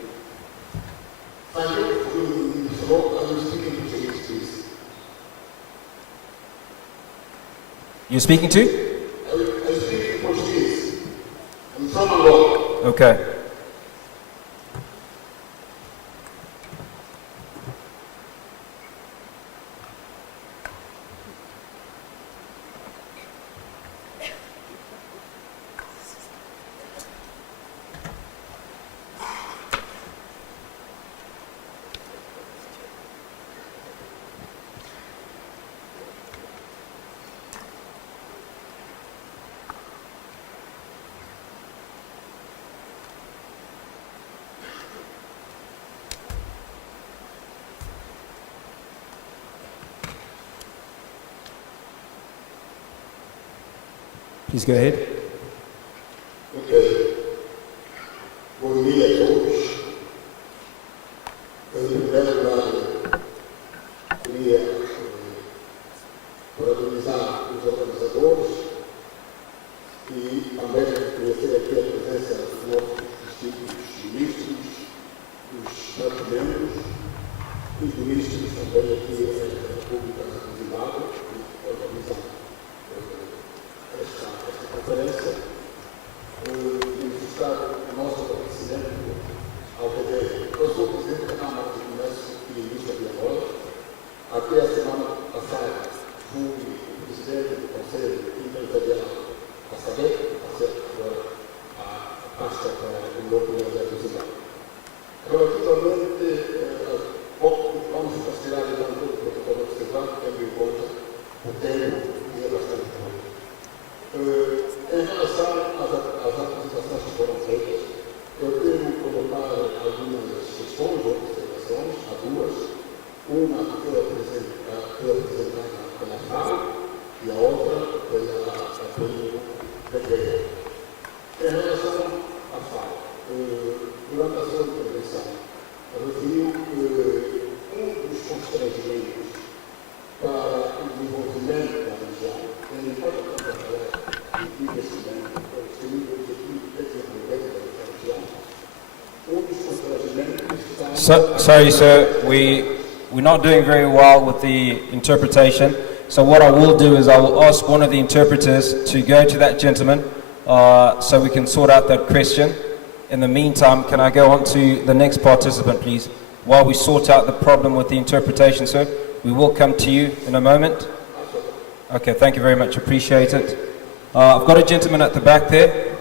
Thank you. I'm speaking to Portuguese, please. You're speaking to? I speak Portuguese. I'm from Angola. Okay. Please go ahead. Okay. Bom dia a todos. Eu, em primeiro lugar, queria parabenizar os organizadores e também reconhecer aqui a presença dos nossos distintos ministros, dos Estados membros e os ministros também aqui da República do Zimbábue, que organizam esta conferência, manifestar o nosso agradecimento ao PDE. Eu sou presidente da Câmara de Comércio e Indústria de Angola. Até a semana passada fui o presidente do Conselho Interempresarial da SADC, agora a pasta para o novo projeto do Zimbábue. Relativamente vamos considerar então o protocolo observado, tendo em conta o tempo que é bastante curto. Em relação às apresentações que foram feitas, eu tenho que colocar algumas questões ou observações Sorry, sir. We're not doing very well with the interpretation. So what I will do is I will ask one of the interpreters to go to that gentleman so we can sort out that question. In the meantime, can I go on to the next participant, please? While we sort out the problem with the interpretation, sir, we will come to you in a moment. Okay, thank you very much. Appreciate it. I've got a gentleman at the back there.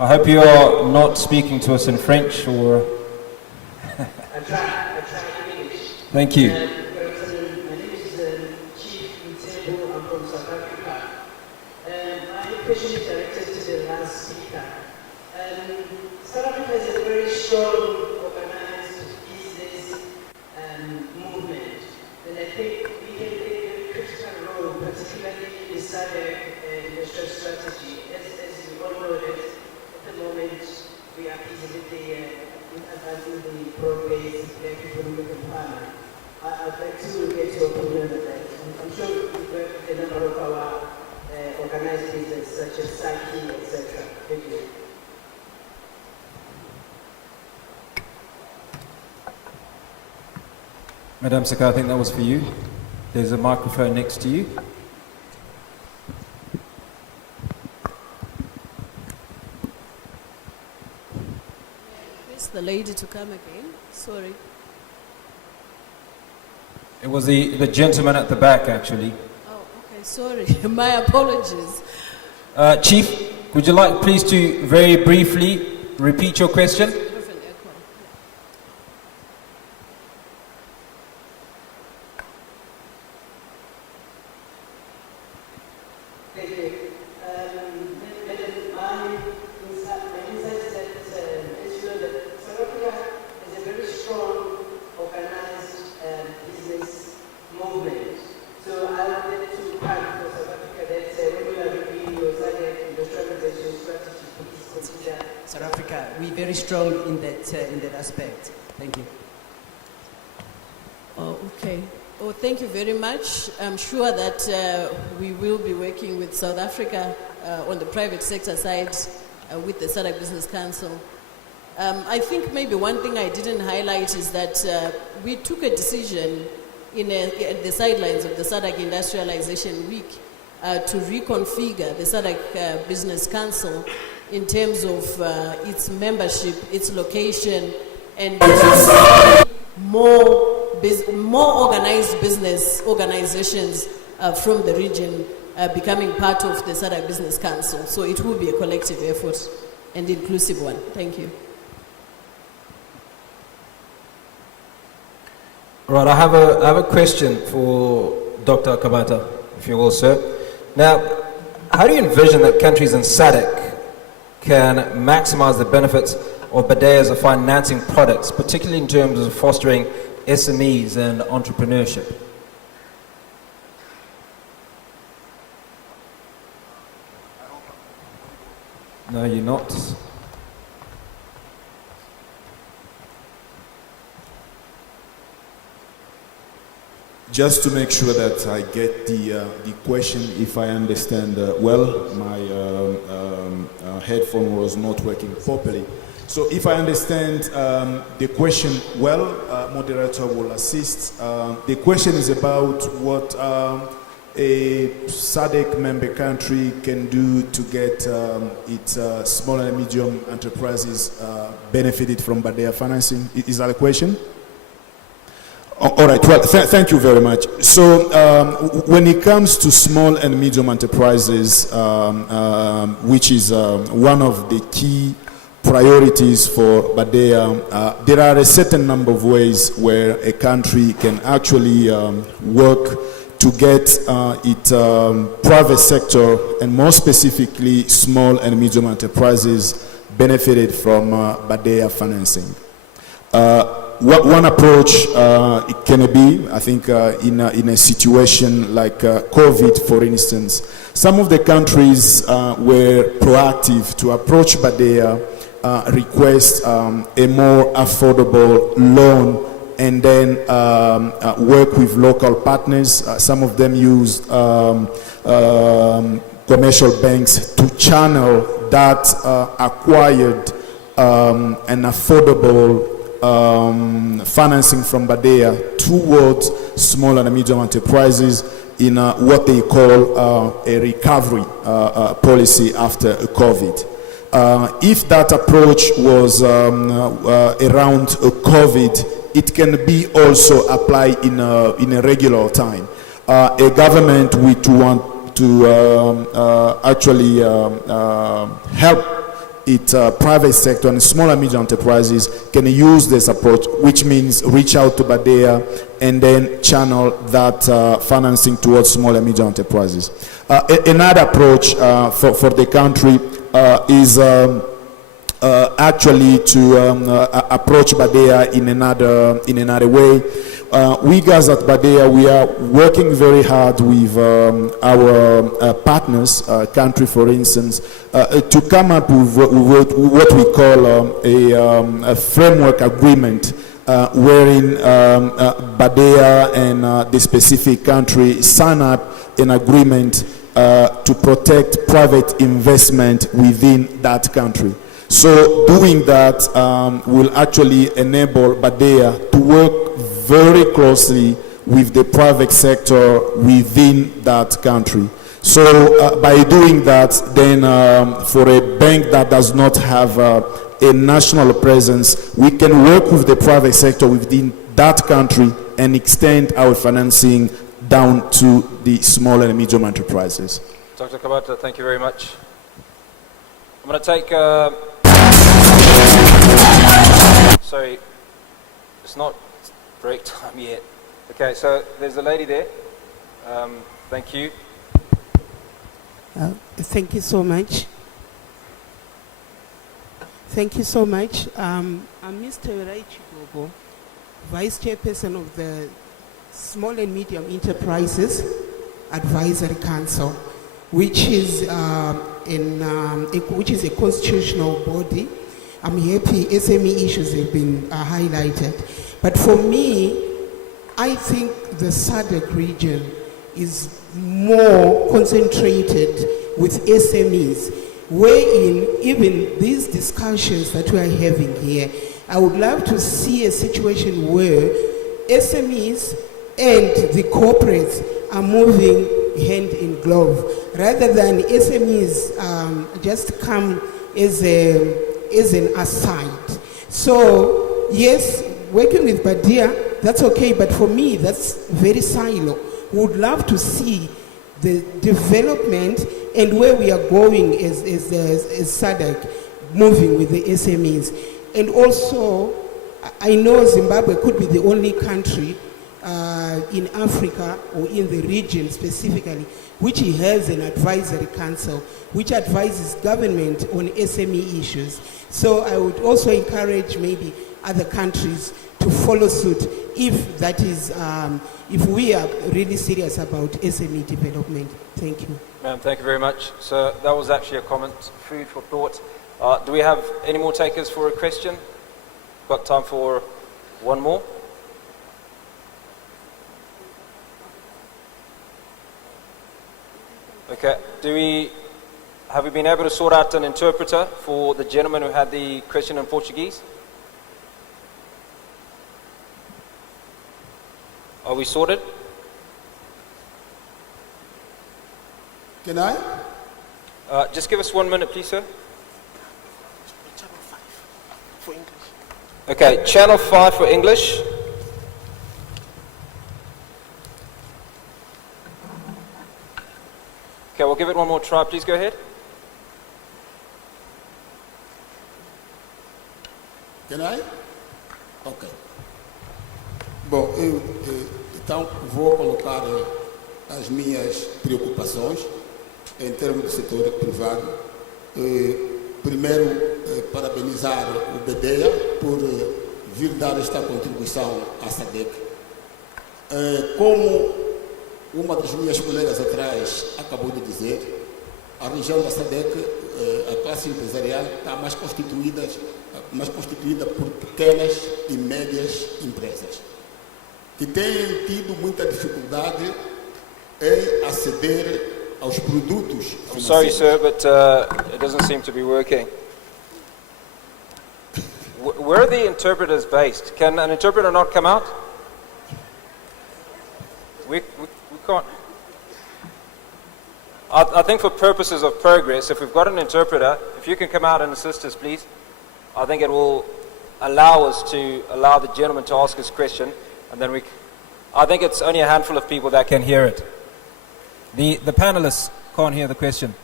I hope you are not speaking to us in French or... Thank you. My name is Chief Mtebo. I'm from South Africa. My question is directed to the last speaker. South Africa is a very strong, organized business movement, and I think we can play a critical role, particularly in the SADC industrial strategy. As you all know, that at the moment we are busy with advancing the progress, the economic empowerment. I'd like to get your opinion on that. I'm sure you've worked with a number of our organized business such as SADC, etc. Thank you. Madam Saka, I think that was for you. There's a microphone next to you. The lady to come again. Sorry. It was the gentleman at the back, actually. Oh, okay. Sorry. My apologies. Chief, would you like please to very briefly repeat your question? In that aspect. Thank you. Oh, okay. Oh, thank you very much. I'm sure that we will be working with South Africa on the private sector side with the SADC Business Council. I think maybe one thing I didn't highlight is that we took a decision at the sidelines of the SADC Industrialization Week to reconfigure the SADC Business Council in terms of its membership, its location, and more organized business organizations from the region becoming part of the SADC Business Council. So it will be a collective effort and inclusive one. Thank you. Right, I have a question for Dr. Kabata, if you will, sir. Now, how do you envision that countries in SADC can maximize the benefits of BADEA as a financing products, particularly in terms of fostering SMEs and entrepreneurship? No, you're not. Just to make sure that I get the question, if I understand well, my headphone was not working properly. So if I understand the question well, moderator will assist. The question is about what a SADC member country can do to get its small and medium enterprises benefited from BADEA financing. Is that a question? All right, well, thank you very much. So when it comes to small and medium enterprises, which is one of the key priorities for BADEA, there are a certain number of ways where a country can actually work to get its private sector, and more specifically small and medium enterprises, benefited from BADEA financing. One approach it can be, I think, in a situation like COVID, for instance, some of the countries were proactive to approach BADEA, request a more affordable loan, and then work with local partners. Some of them used commercial banks to channel that acquired an affordable financing from BADEA towards small and medium enterprises in what they call a recovery policy after COVID. If that approach was around COVID, it can be also applied in a regular time. A government which want to actually help its private sector and small and medium enterprises can use this approach, which means reach out to BADEA and then channel that financing towards small and medium enterprises. Another approach for the country is actually to approach BADEA in another way. We guys at BADEA, we are working very hard with our partners, country for instance, to come up with what we call a framework agreement wherein BADEA and the specific country sign up an agreement to protect private investment within that country. So doing that will actually enable BADEA to work very closely with the private sector within that country. So by doing that, then for a bank that does not have a national presence, we can work with the private sector within that country and extend our financing down to the small and medium enterprises. Dr. Kabata, thank you very much. I'm going to take... sorry, it's not break time yet. Okay, so there's a lady there. Thank you. Thank you so much. Thank you so much. I'm Mr. Raichi Gogo, Vice Chairperson of the Small and Medium Enterprises Advisory Council, which is a constitutional body. I'm happy SME issues have been highlighted. But for me, I think the SADC region is more concentrated with SMEs, wherein even these discussions that we are having here, I would love to see a situation where SMEs and the corporates are moving hand in glove, rather than SMEs just come as an aside. So yes, working with BADEA, that's okay, but for me, that's very silo. Would love to see the development and where we are going as SADC, moving with the SMEs. And also, I know Zimbabwe could be the only country in Africa or in the region specifically, which has an advisory council, which advises government on SME issues. So I would also encourage maybe other countries to follow suit if that is, if we are really serious about SME development. Thank you. Ma'am, thank you very much. So that was actually a comment, food for thought. Do we have any more takers for a question? Got time for one more? Okay, have we been able to sort out an interpreter for the gentleman who had the question in Portuguese? Are we sorted? Can I? Just give us 1 minute, please, sir. Channel 5 for English. Okay, channel 5 for English. Okay, we'll give it one more try. Please go ahead. Can I? Ok. Bom, eu então vou colocar as minhas preocupações em termos do setor privado. Primeiro, parabenizar o BADEA por vir dar esta contribuição à SADC. Como uma das minhas colegas atrás acabou de dizer, a região da SADC, a classe empresarial está mais constituída por pequenas e médias empresas, que têm tido muita dificuldade em aceder aos produtos financeiros. I'm sorry, sir, but it doesn't seem to be working. Where are the interpreters based? Can an interpreter not come out? We can't. I think for purposes of progress, if we've got an interpreter, if you can come out and assist us, please, I think it will allow us to allow the gentleman to ask his question, and then I think it's only a handful of people that can hear it. The panelists can't hear the question.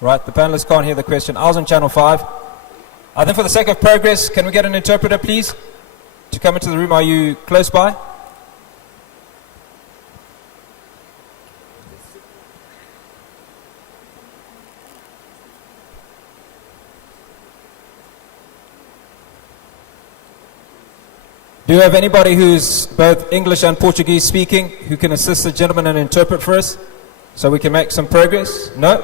Right, the panelists can't hear the question. I was on Channel 5. I think for the sake of progress, can we get an interpreter, please, to come into the room? Are you close by? Do you have anybody who's both English and Portuguese speaking who can assist the gentleman and interpret for us so we can make some progress? No?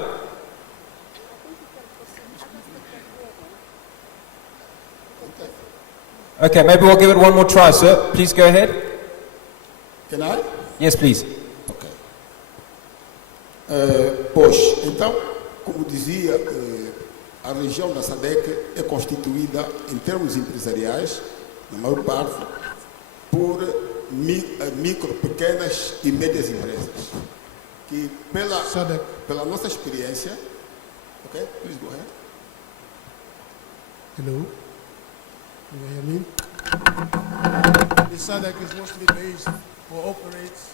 Okay, maybe we'll give it one more try, sir. Please go ahead. Can I? Yes, please. Ok. Pois, então, como dizia, a região da SADC é constituída, em termos empresariais, na maior parte, por micro, pequenas e médias empresas. Que pela nossa experiência... Ok, please go ahead. Hello. You hear me? The SADC is mostly based or operates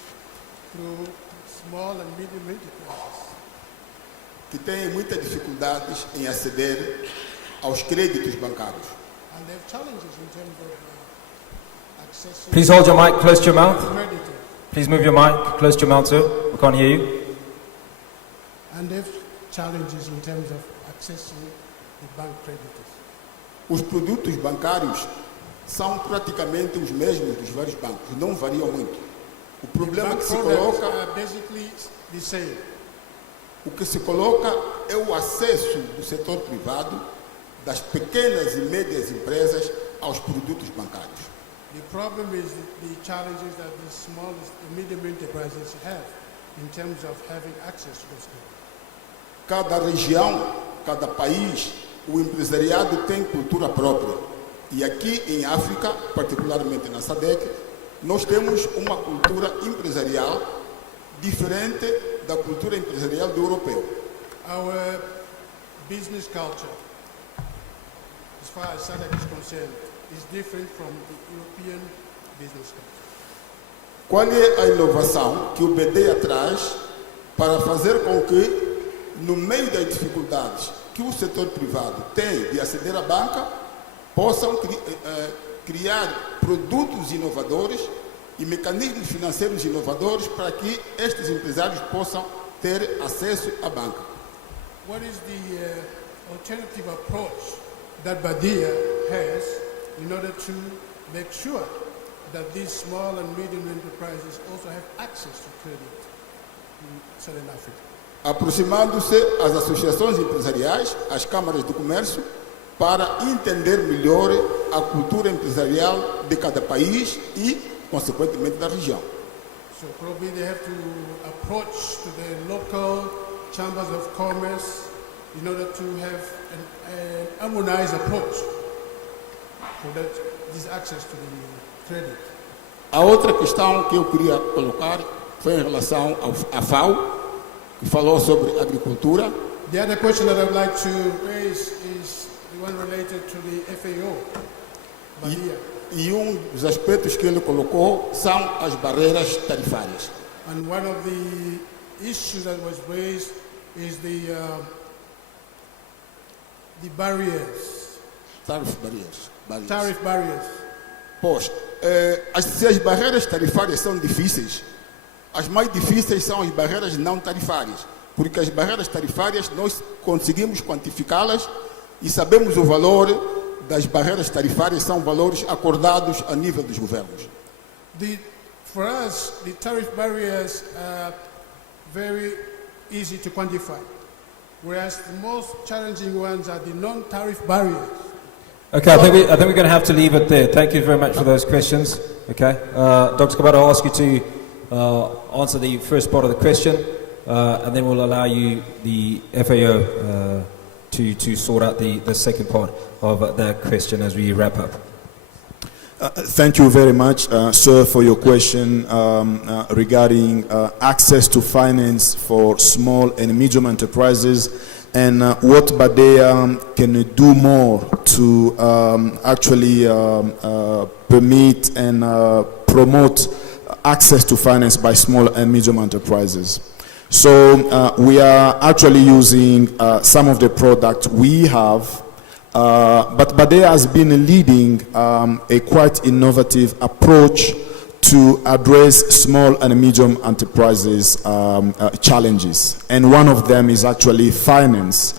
through small and medium enterprises. Que têm muitas dificuldades em aceder aos créditos bancários. And they have challenges in terms of accessing... Please hold your mic close to your mouth. Creditors. Please move your mic close to your mouth, sir. We can't hear you. And they have challenges in terms of accessing the bank creditors. Os produtos bancários são praticamente os mesmos dos vários bancos, não variam muito. O problema que se coloca... O que se coloca é o acesso do setor privado, das pequenas e médias empresas, aos produtos bancários. The problem is the challenges that the small and medium enterprises have in terms of having access to those credit. Cada região, cada país, o empresariado tem cultura própria. E aqui em África, particularmente na SADC, nós temos uma cultura empresarial diferente da cultura empresarial do europeu. Our business culture, as far as SADC is concerned, is different from the European business culture. Qual é a inovação que o BADEA traz para fazer com que, no meio das dificuldades que o setor privado tem de aceder à banca, possam criar produtos inovadores e mecanismos financeiros inovadores para que estes empresários possam ter acesso à banca? What is the alternative approach that BADEA has in order to make sure that these small and medium enterprises also have access to credit in Southern Africa? Aproximando-se às associações empresariais, às câmaras de comércio, para entender melhor a cultura empresarial de cada país e, consequentemente, da região. So probably they have to approach to the local chambers of commerce in order to have an harmonized approach so that there's access to the credit. A outra questão que eu queria colocar foi em relação à FAO, que falou sobre agricultura. The other question that I would like to raise is the one related to the FAO, BADEA. E dos aspectos que ele colocou são as barreiras tarifárias. And one of the issues that was raised is the barriers. Tariff barriers. Tariff barriers. Pois, se as barreiras tarifárias são difíceis, as mais difíceis são as barreiras não tarifárias, porque as barreiras tarifárias nós conseguimos quantificá-las e sabemos o valor das barreiras tarifárias, são valores acordados a nível dos governos. For us, the tariff barriers are very easy to quantify, whereas the most challenging ones are the non-tariff barriers. Okay, I think we're going to have to leave it there. Thank you very much for those questions. Okay, Dr. Kabata, I'll ask you to answer the first part of the question, and then we'll allow you, the FAO, to sort out the second part of that question as we wrap up. Thank you very much, sir, for your question regarding access to finance for small and medium enterprises and what BADEA can do more to actually permit and promote access to finance by small and medium enterprises. So we are actually using some of the products we have, but BADEA has been leading a quite innovative approach to address small and medium enterprises challenges. And one of them is actually finance.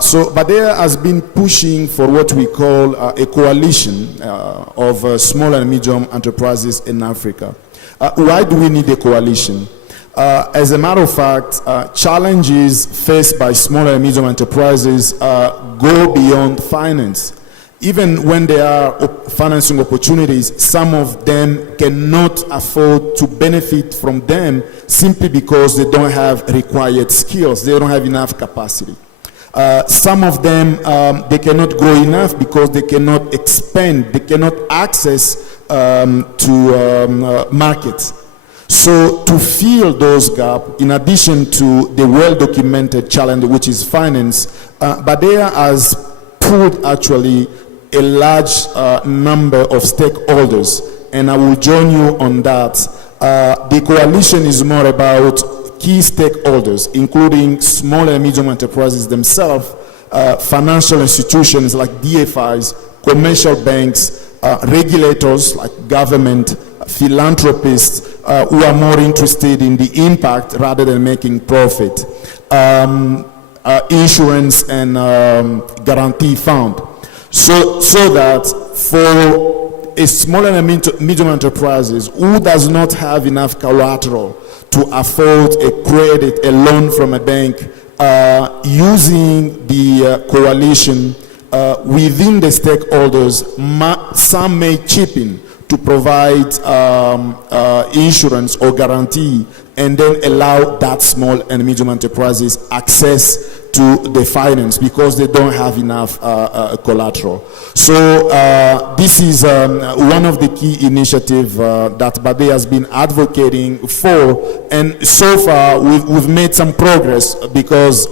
So BADEA has been pushing for what we call a coalition of small and medium enterprises in Africa. Why do we need a coalition? As a matter of fact, challenges faced by small and medium enterprises go beyond finance. Even when there are financing opportunities, some of them cannot afford to benefit from them simply because they don't have required skills, they don't have enough capacity. Some of them, they cannot grow enough because they cannot expand, they cannot access to markets. So to fill those gaps, in addition to the well-documented challenge, which is finance, BADEA has pulled actually a large number of stakeholders, and I will join you on that. The coalition is more about key stakeholders, including small and medium enterprises themselves, financial institutions like DFIs, commercial banks, regulators like government, philanthropists who are more interested in the impact rather than making profit, insurance and guarantee fund. So that for a small and medium enterprises who does not have enough collateral to afford a credit, a loan from a bank, using the coalition within the stakeholders, some may chip in to provide insurance or guarantee and then allow that small and medium enterprises access to the finance because they don't have enough collateral. So this is one of the key initiatives that BADEA has been advocating for, and so far we've made some progress because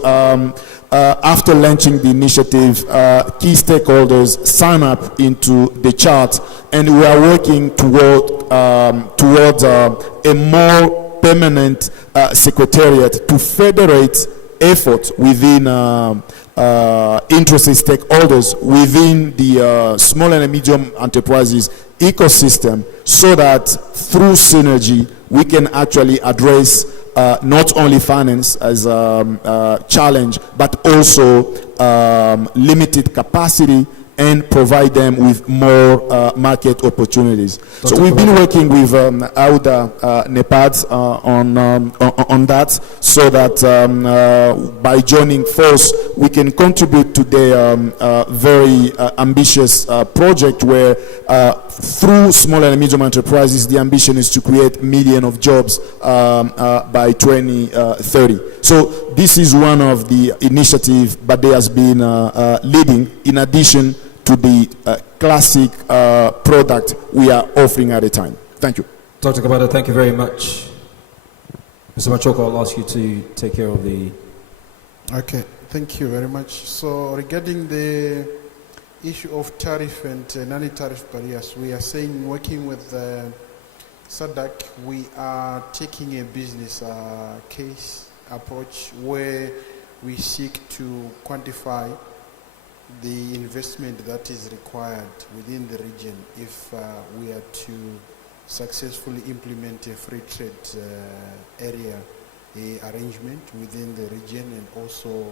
after launching the initiative, key stakeholders sign up into the chart, and we are working towards a more permanent secretariat to federate effort within interested stakeholders within the small and medium enterprises ecosystem, so that through synergy we can actually address not only finance as a challenge, but also limited capacity and provide them with more market opportunities. So we've been working with AUDA NEPAD on that, so that by joining force, we can contribute to the very ambitious project where through small and medium enterprises, the ambition is to create millions of jobs by 2030. So this is one of the initiatives BADEA has been leading, in addition to the classic product we are offering at a time. Thank you. Dr. Kabada, thank you very much. Mr. Machoko, I'll ask you to take care of the... Okay, thank you very much. So regarding the issue of tariff and non-tariff barriers, we are saying, working with SADC, we are taking a business case approach where we seek to quantify the investment that is required within the region if we are to successfully implement a free trade area arrangement within the region, and also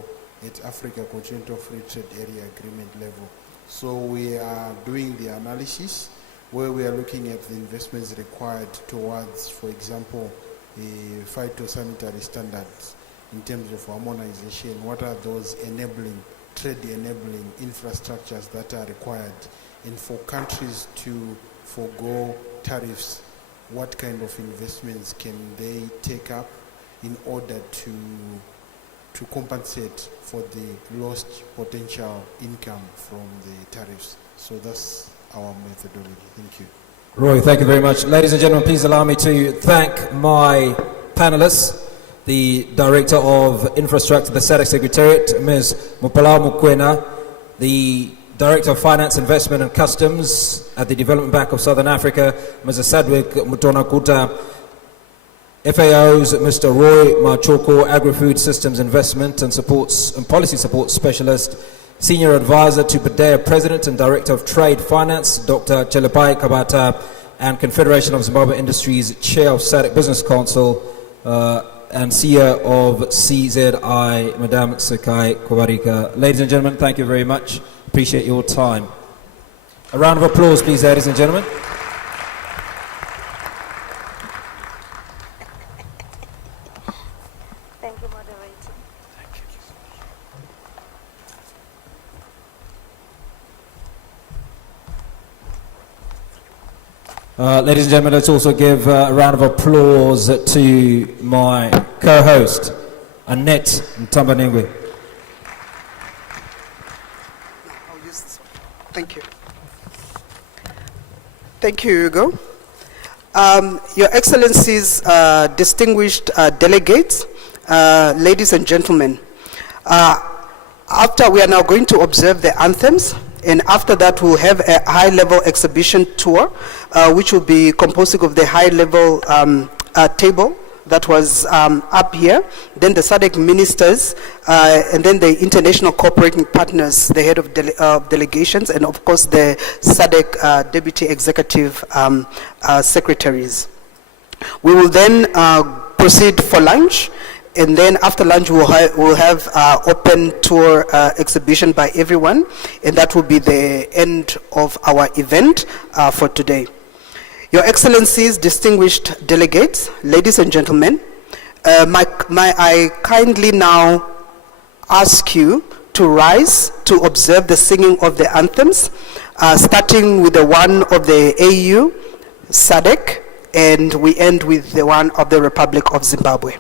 at Africa Continental Free Trade Area Agreement level. So we are doing the analysis where we are looking at the investments required towards, for example, phytosanitary standards in terms of harmonization. What are those trade-enabling infrastructures that are required? And for countries to forgo tariffs, what kind of investments can they take up in order to to compensate for the lost potential income from the tariffs. So that's our methodology. Thank you. Roy, thank you very much. Ladies and gentlemen, please allow me to thank my panelists, the Director of Infrastructure, the SADC Secretariat, Ms. Mupala Mukwena, the Director of Finance, Investment and Customs at the Development Bank of Southern Africa, Mr. Sadwick Mutonakuta, FAO's Mr. Roy Machoko, Agri-Food Systems Investment and Policy Support Specialist, Senior Advisor to BADEA President and Director of Trade Finance, Dr. Chelepai Kabata, and Confederation of Zimbabwe Industries, Chair of SADC Business Council, and CEO of CZI, Madame Sekai Kovarika. Ladies and gentlemen, thank you very much. Appreciate your time. A round of applause, please, ladies and gentlemen. Thank you, moderator. Ladies and gentlemen, let's also give a round of applause to my co-host, Annette Ntambanengwe. I'll use this one. Thank you. Thank you, Hugo. Your Excellencies, distinguished delegates, ladies and gentlemen, after we are now going to observe the anthems, and after that we'll have a high-level exhibition tour, which will be composing of the high-level table that was up here, then the SADC ministers, and then the international cooperating partners, the head of delegations, and of course the SADC deputy executive secretaries. We will then proceed for lunch, and then after lunch we'll have open tour exhibition by everyone, and that will be the end of our event for today. Your Excellencies, distinguished delegates, ladies and gentlemen, I kindly now ask you to rise to observe the singing of the anthems, starting with the one of the AU, SADC, and we end with the one of the Republic of Zimbabwe.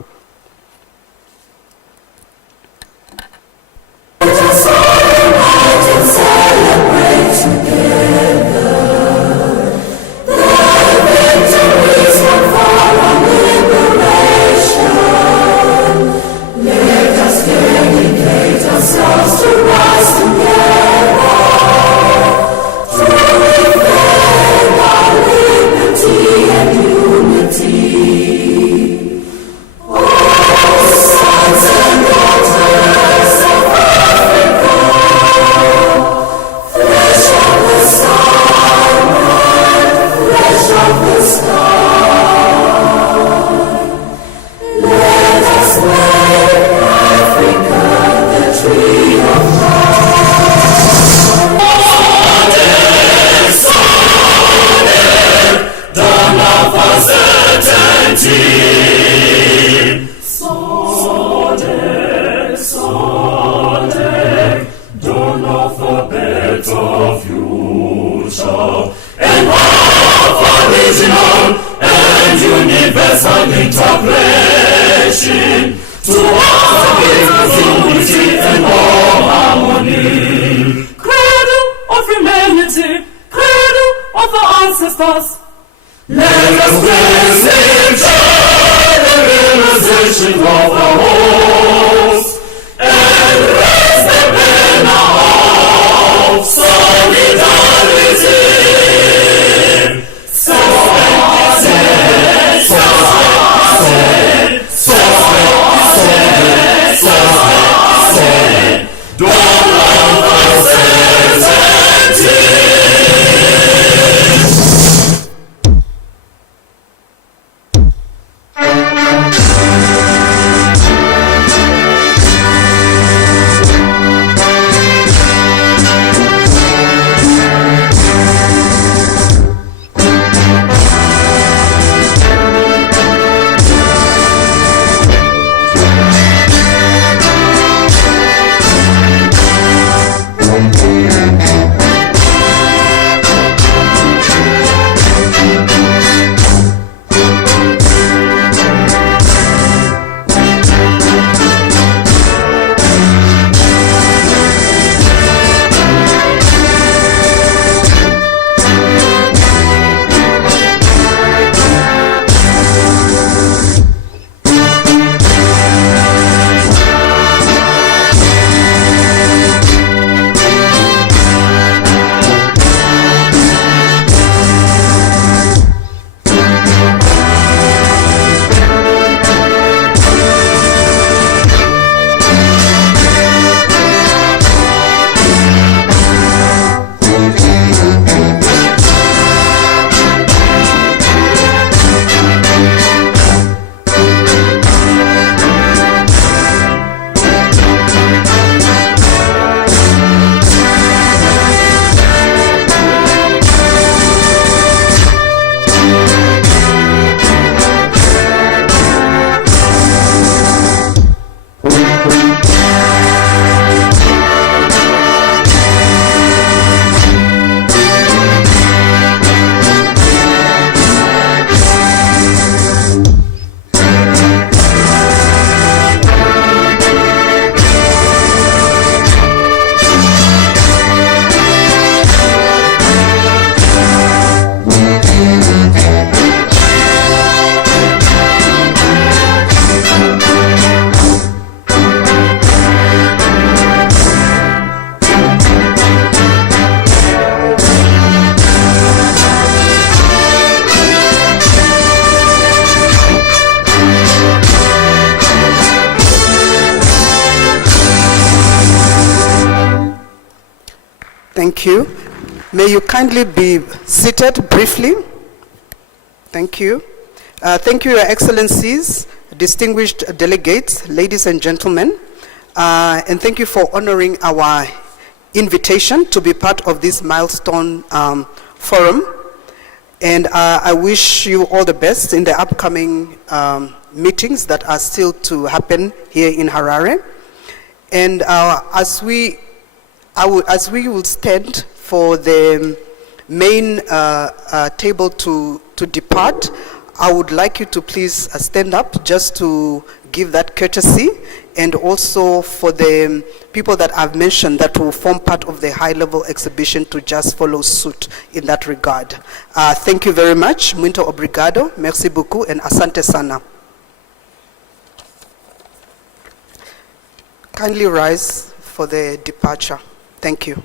Thank you. May you kindly be seated briefly. Thank you. Thank you, Your Excellencies, distinguished delegates, ladies and gentlemen, and thank you for honoring our invitation to be part of this milestone forum. And I wish you all the best in the upcoming meetings that are still to happen here in Harare. And as we will stand for the main table to depart, I would like you to please stand up just to give that courtesy, and also for the people that I've mentioned that will form part of the high-level exhibition to just follow suit in that regard. Thank you very much. Muito obrigado, merci beaucoup, and asante sana. Kindly rise for the departure. Thank you.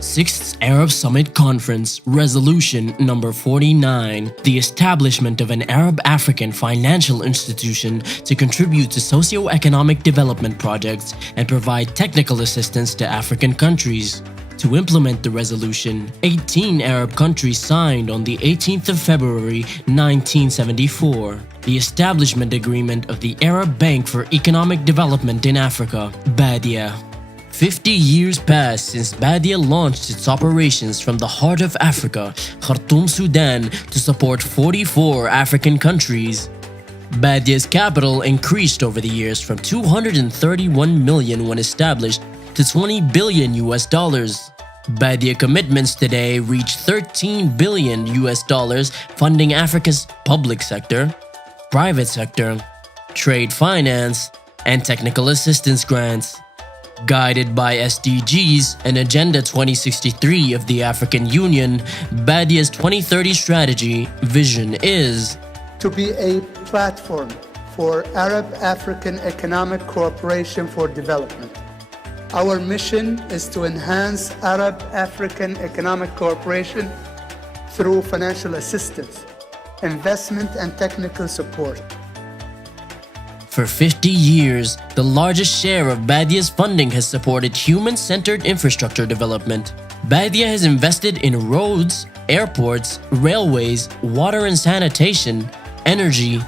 Sixth Arab Summit Conference, Resolution Number 49, the establishment of an Arab-African financial institution to contribute to socio-economic development projects and provide technical assistance to African countries. To implement the resolution, 18 Arab countries signed on the 18th of February 1974 the establishment agreement of the Arab Bank for Economic Development in Africa, BADEA. 50 years passed since BADEA launched its operations from the heart of Africa, Khartoum, Sudan, to support 44 African countries. BADEA's capital increased over the years from 231 million when established to 20 billion US dollars. BADEA commitments today reach 13 billion US dollars, funding Africa's public sector, private sector, trade finance, and technical assistance grants. Guided by SDGs and Agenda 2063 of the African Union, BADEA's 2030 strategy vision is to be a platform for Arab-African economic cooperation for development. Our mission is to enhance Arab-African economic cooperation through financial assistance, investment, and technical support. For 50 years, the largest share of BADEA's funding has supported human-centered infrastructure development. BADEA has invested in roads, airports, railways, water and sanitation, energy,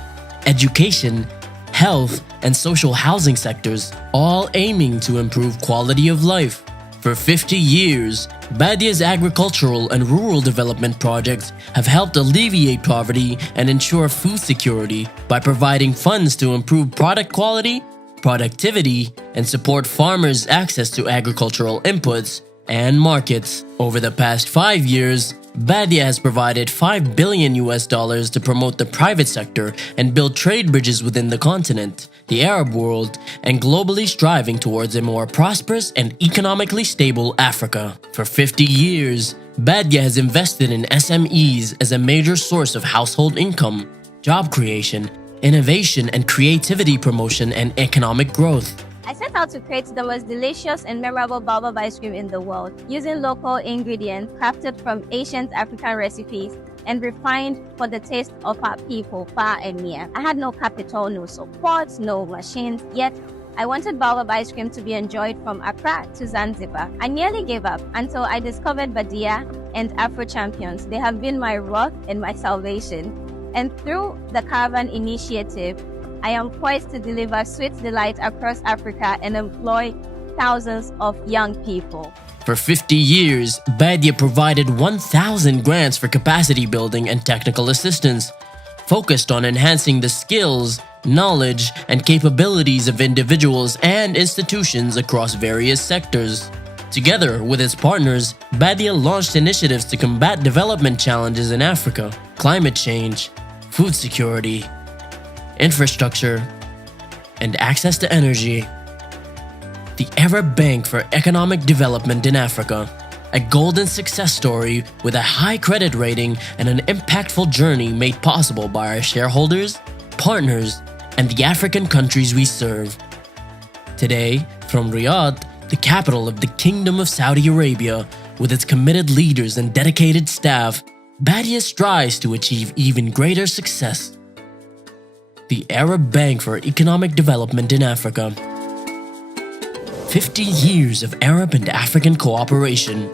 education, health, and social housing sectors, all aiming to improve quality of life. For 50 years, BADEA's agricultural and rural development projects have helped alleviate poverty and ensure food security by providing funds to improve product quality, productivity, and support farmers' access to agricultural inputs and markets. Over the past 5 years, BADEA has provided 5 billion US dollars to promote the private sector and build trade bridges within the continent, the Arab world, and globally striving towards a more prosperous and economically stable Africa. For 50 years, BADEA has invested in SMEs as a major source of household income, job creation, innovation and creativity promotion, and economic growth. I set out to create the most delicious and memorable baobab ice cream in the world, using local ingredients crafted from ancient African recipes and refined for the taste of our people far and near. I had no capital, no support, no machines, yet I wanted baobab ice cream to be enjoyed from Accra to Zanzibar. I nearly gave up until I discovered BADEA and Afro Champions. They have been my rock and my salvation. And through the Caravan Initiative, I am poised to deliver sweet delight across Africa and employ thousands of young people. For 50 years, BADEA provided 1,000 grants for capacity building and technical assistance, focused on enhancing the skills, knowledge, and capabilities of individuals and institutions across various sectors. Together with its partners, BADEA launched initiatives to combat development challenges in Africa, climate change, food security, infrastructure, and access to energy. The Arab Bank for Economic Development in Africa, a golden success story with a high credit rating and an impactful journey made possible by our shareholders, partners, and the African countries we serve. Today, from Riyadh, the capital of the Kingdom of Saudi Arabia, with its committed leaders and dedicated staff, BADEA strives to achieve even greater success. The Arab Bank for Economic Development in Africa. 50 years of Arab and African cooperation.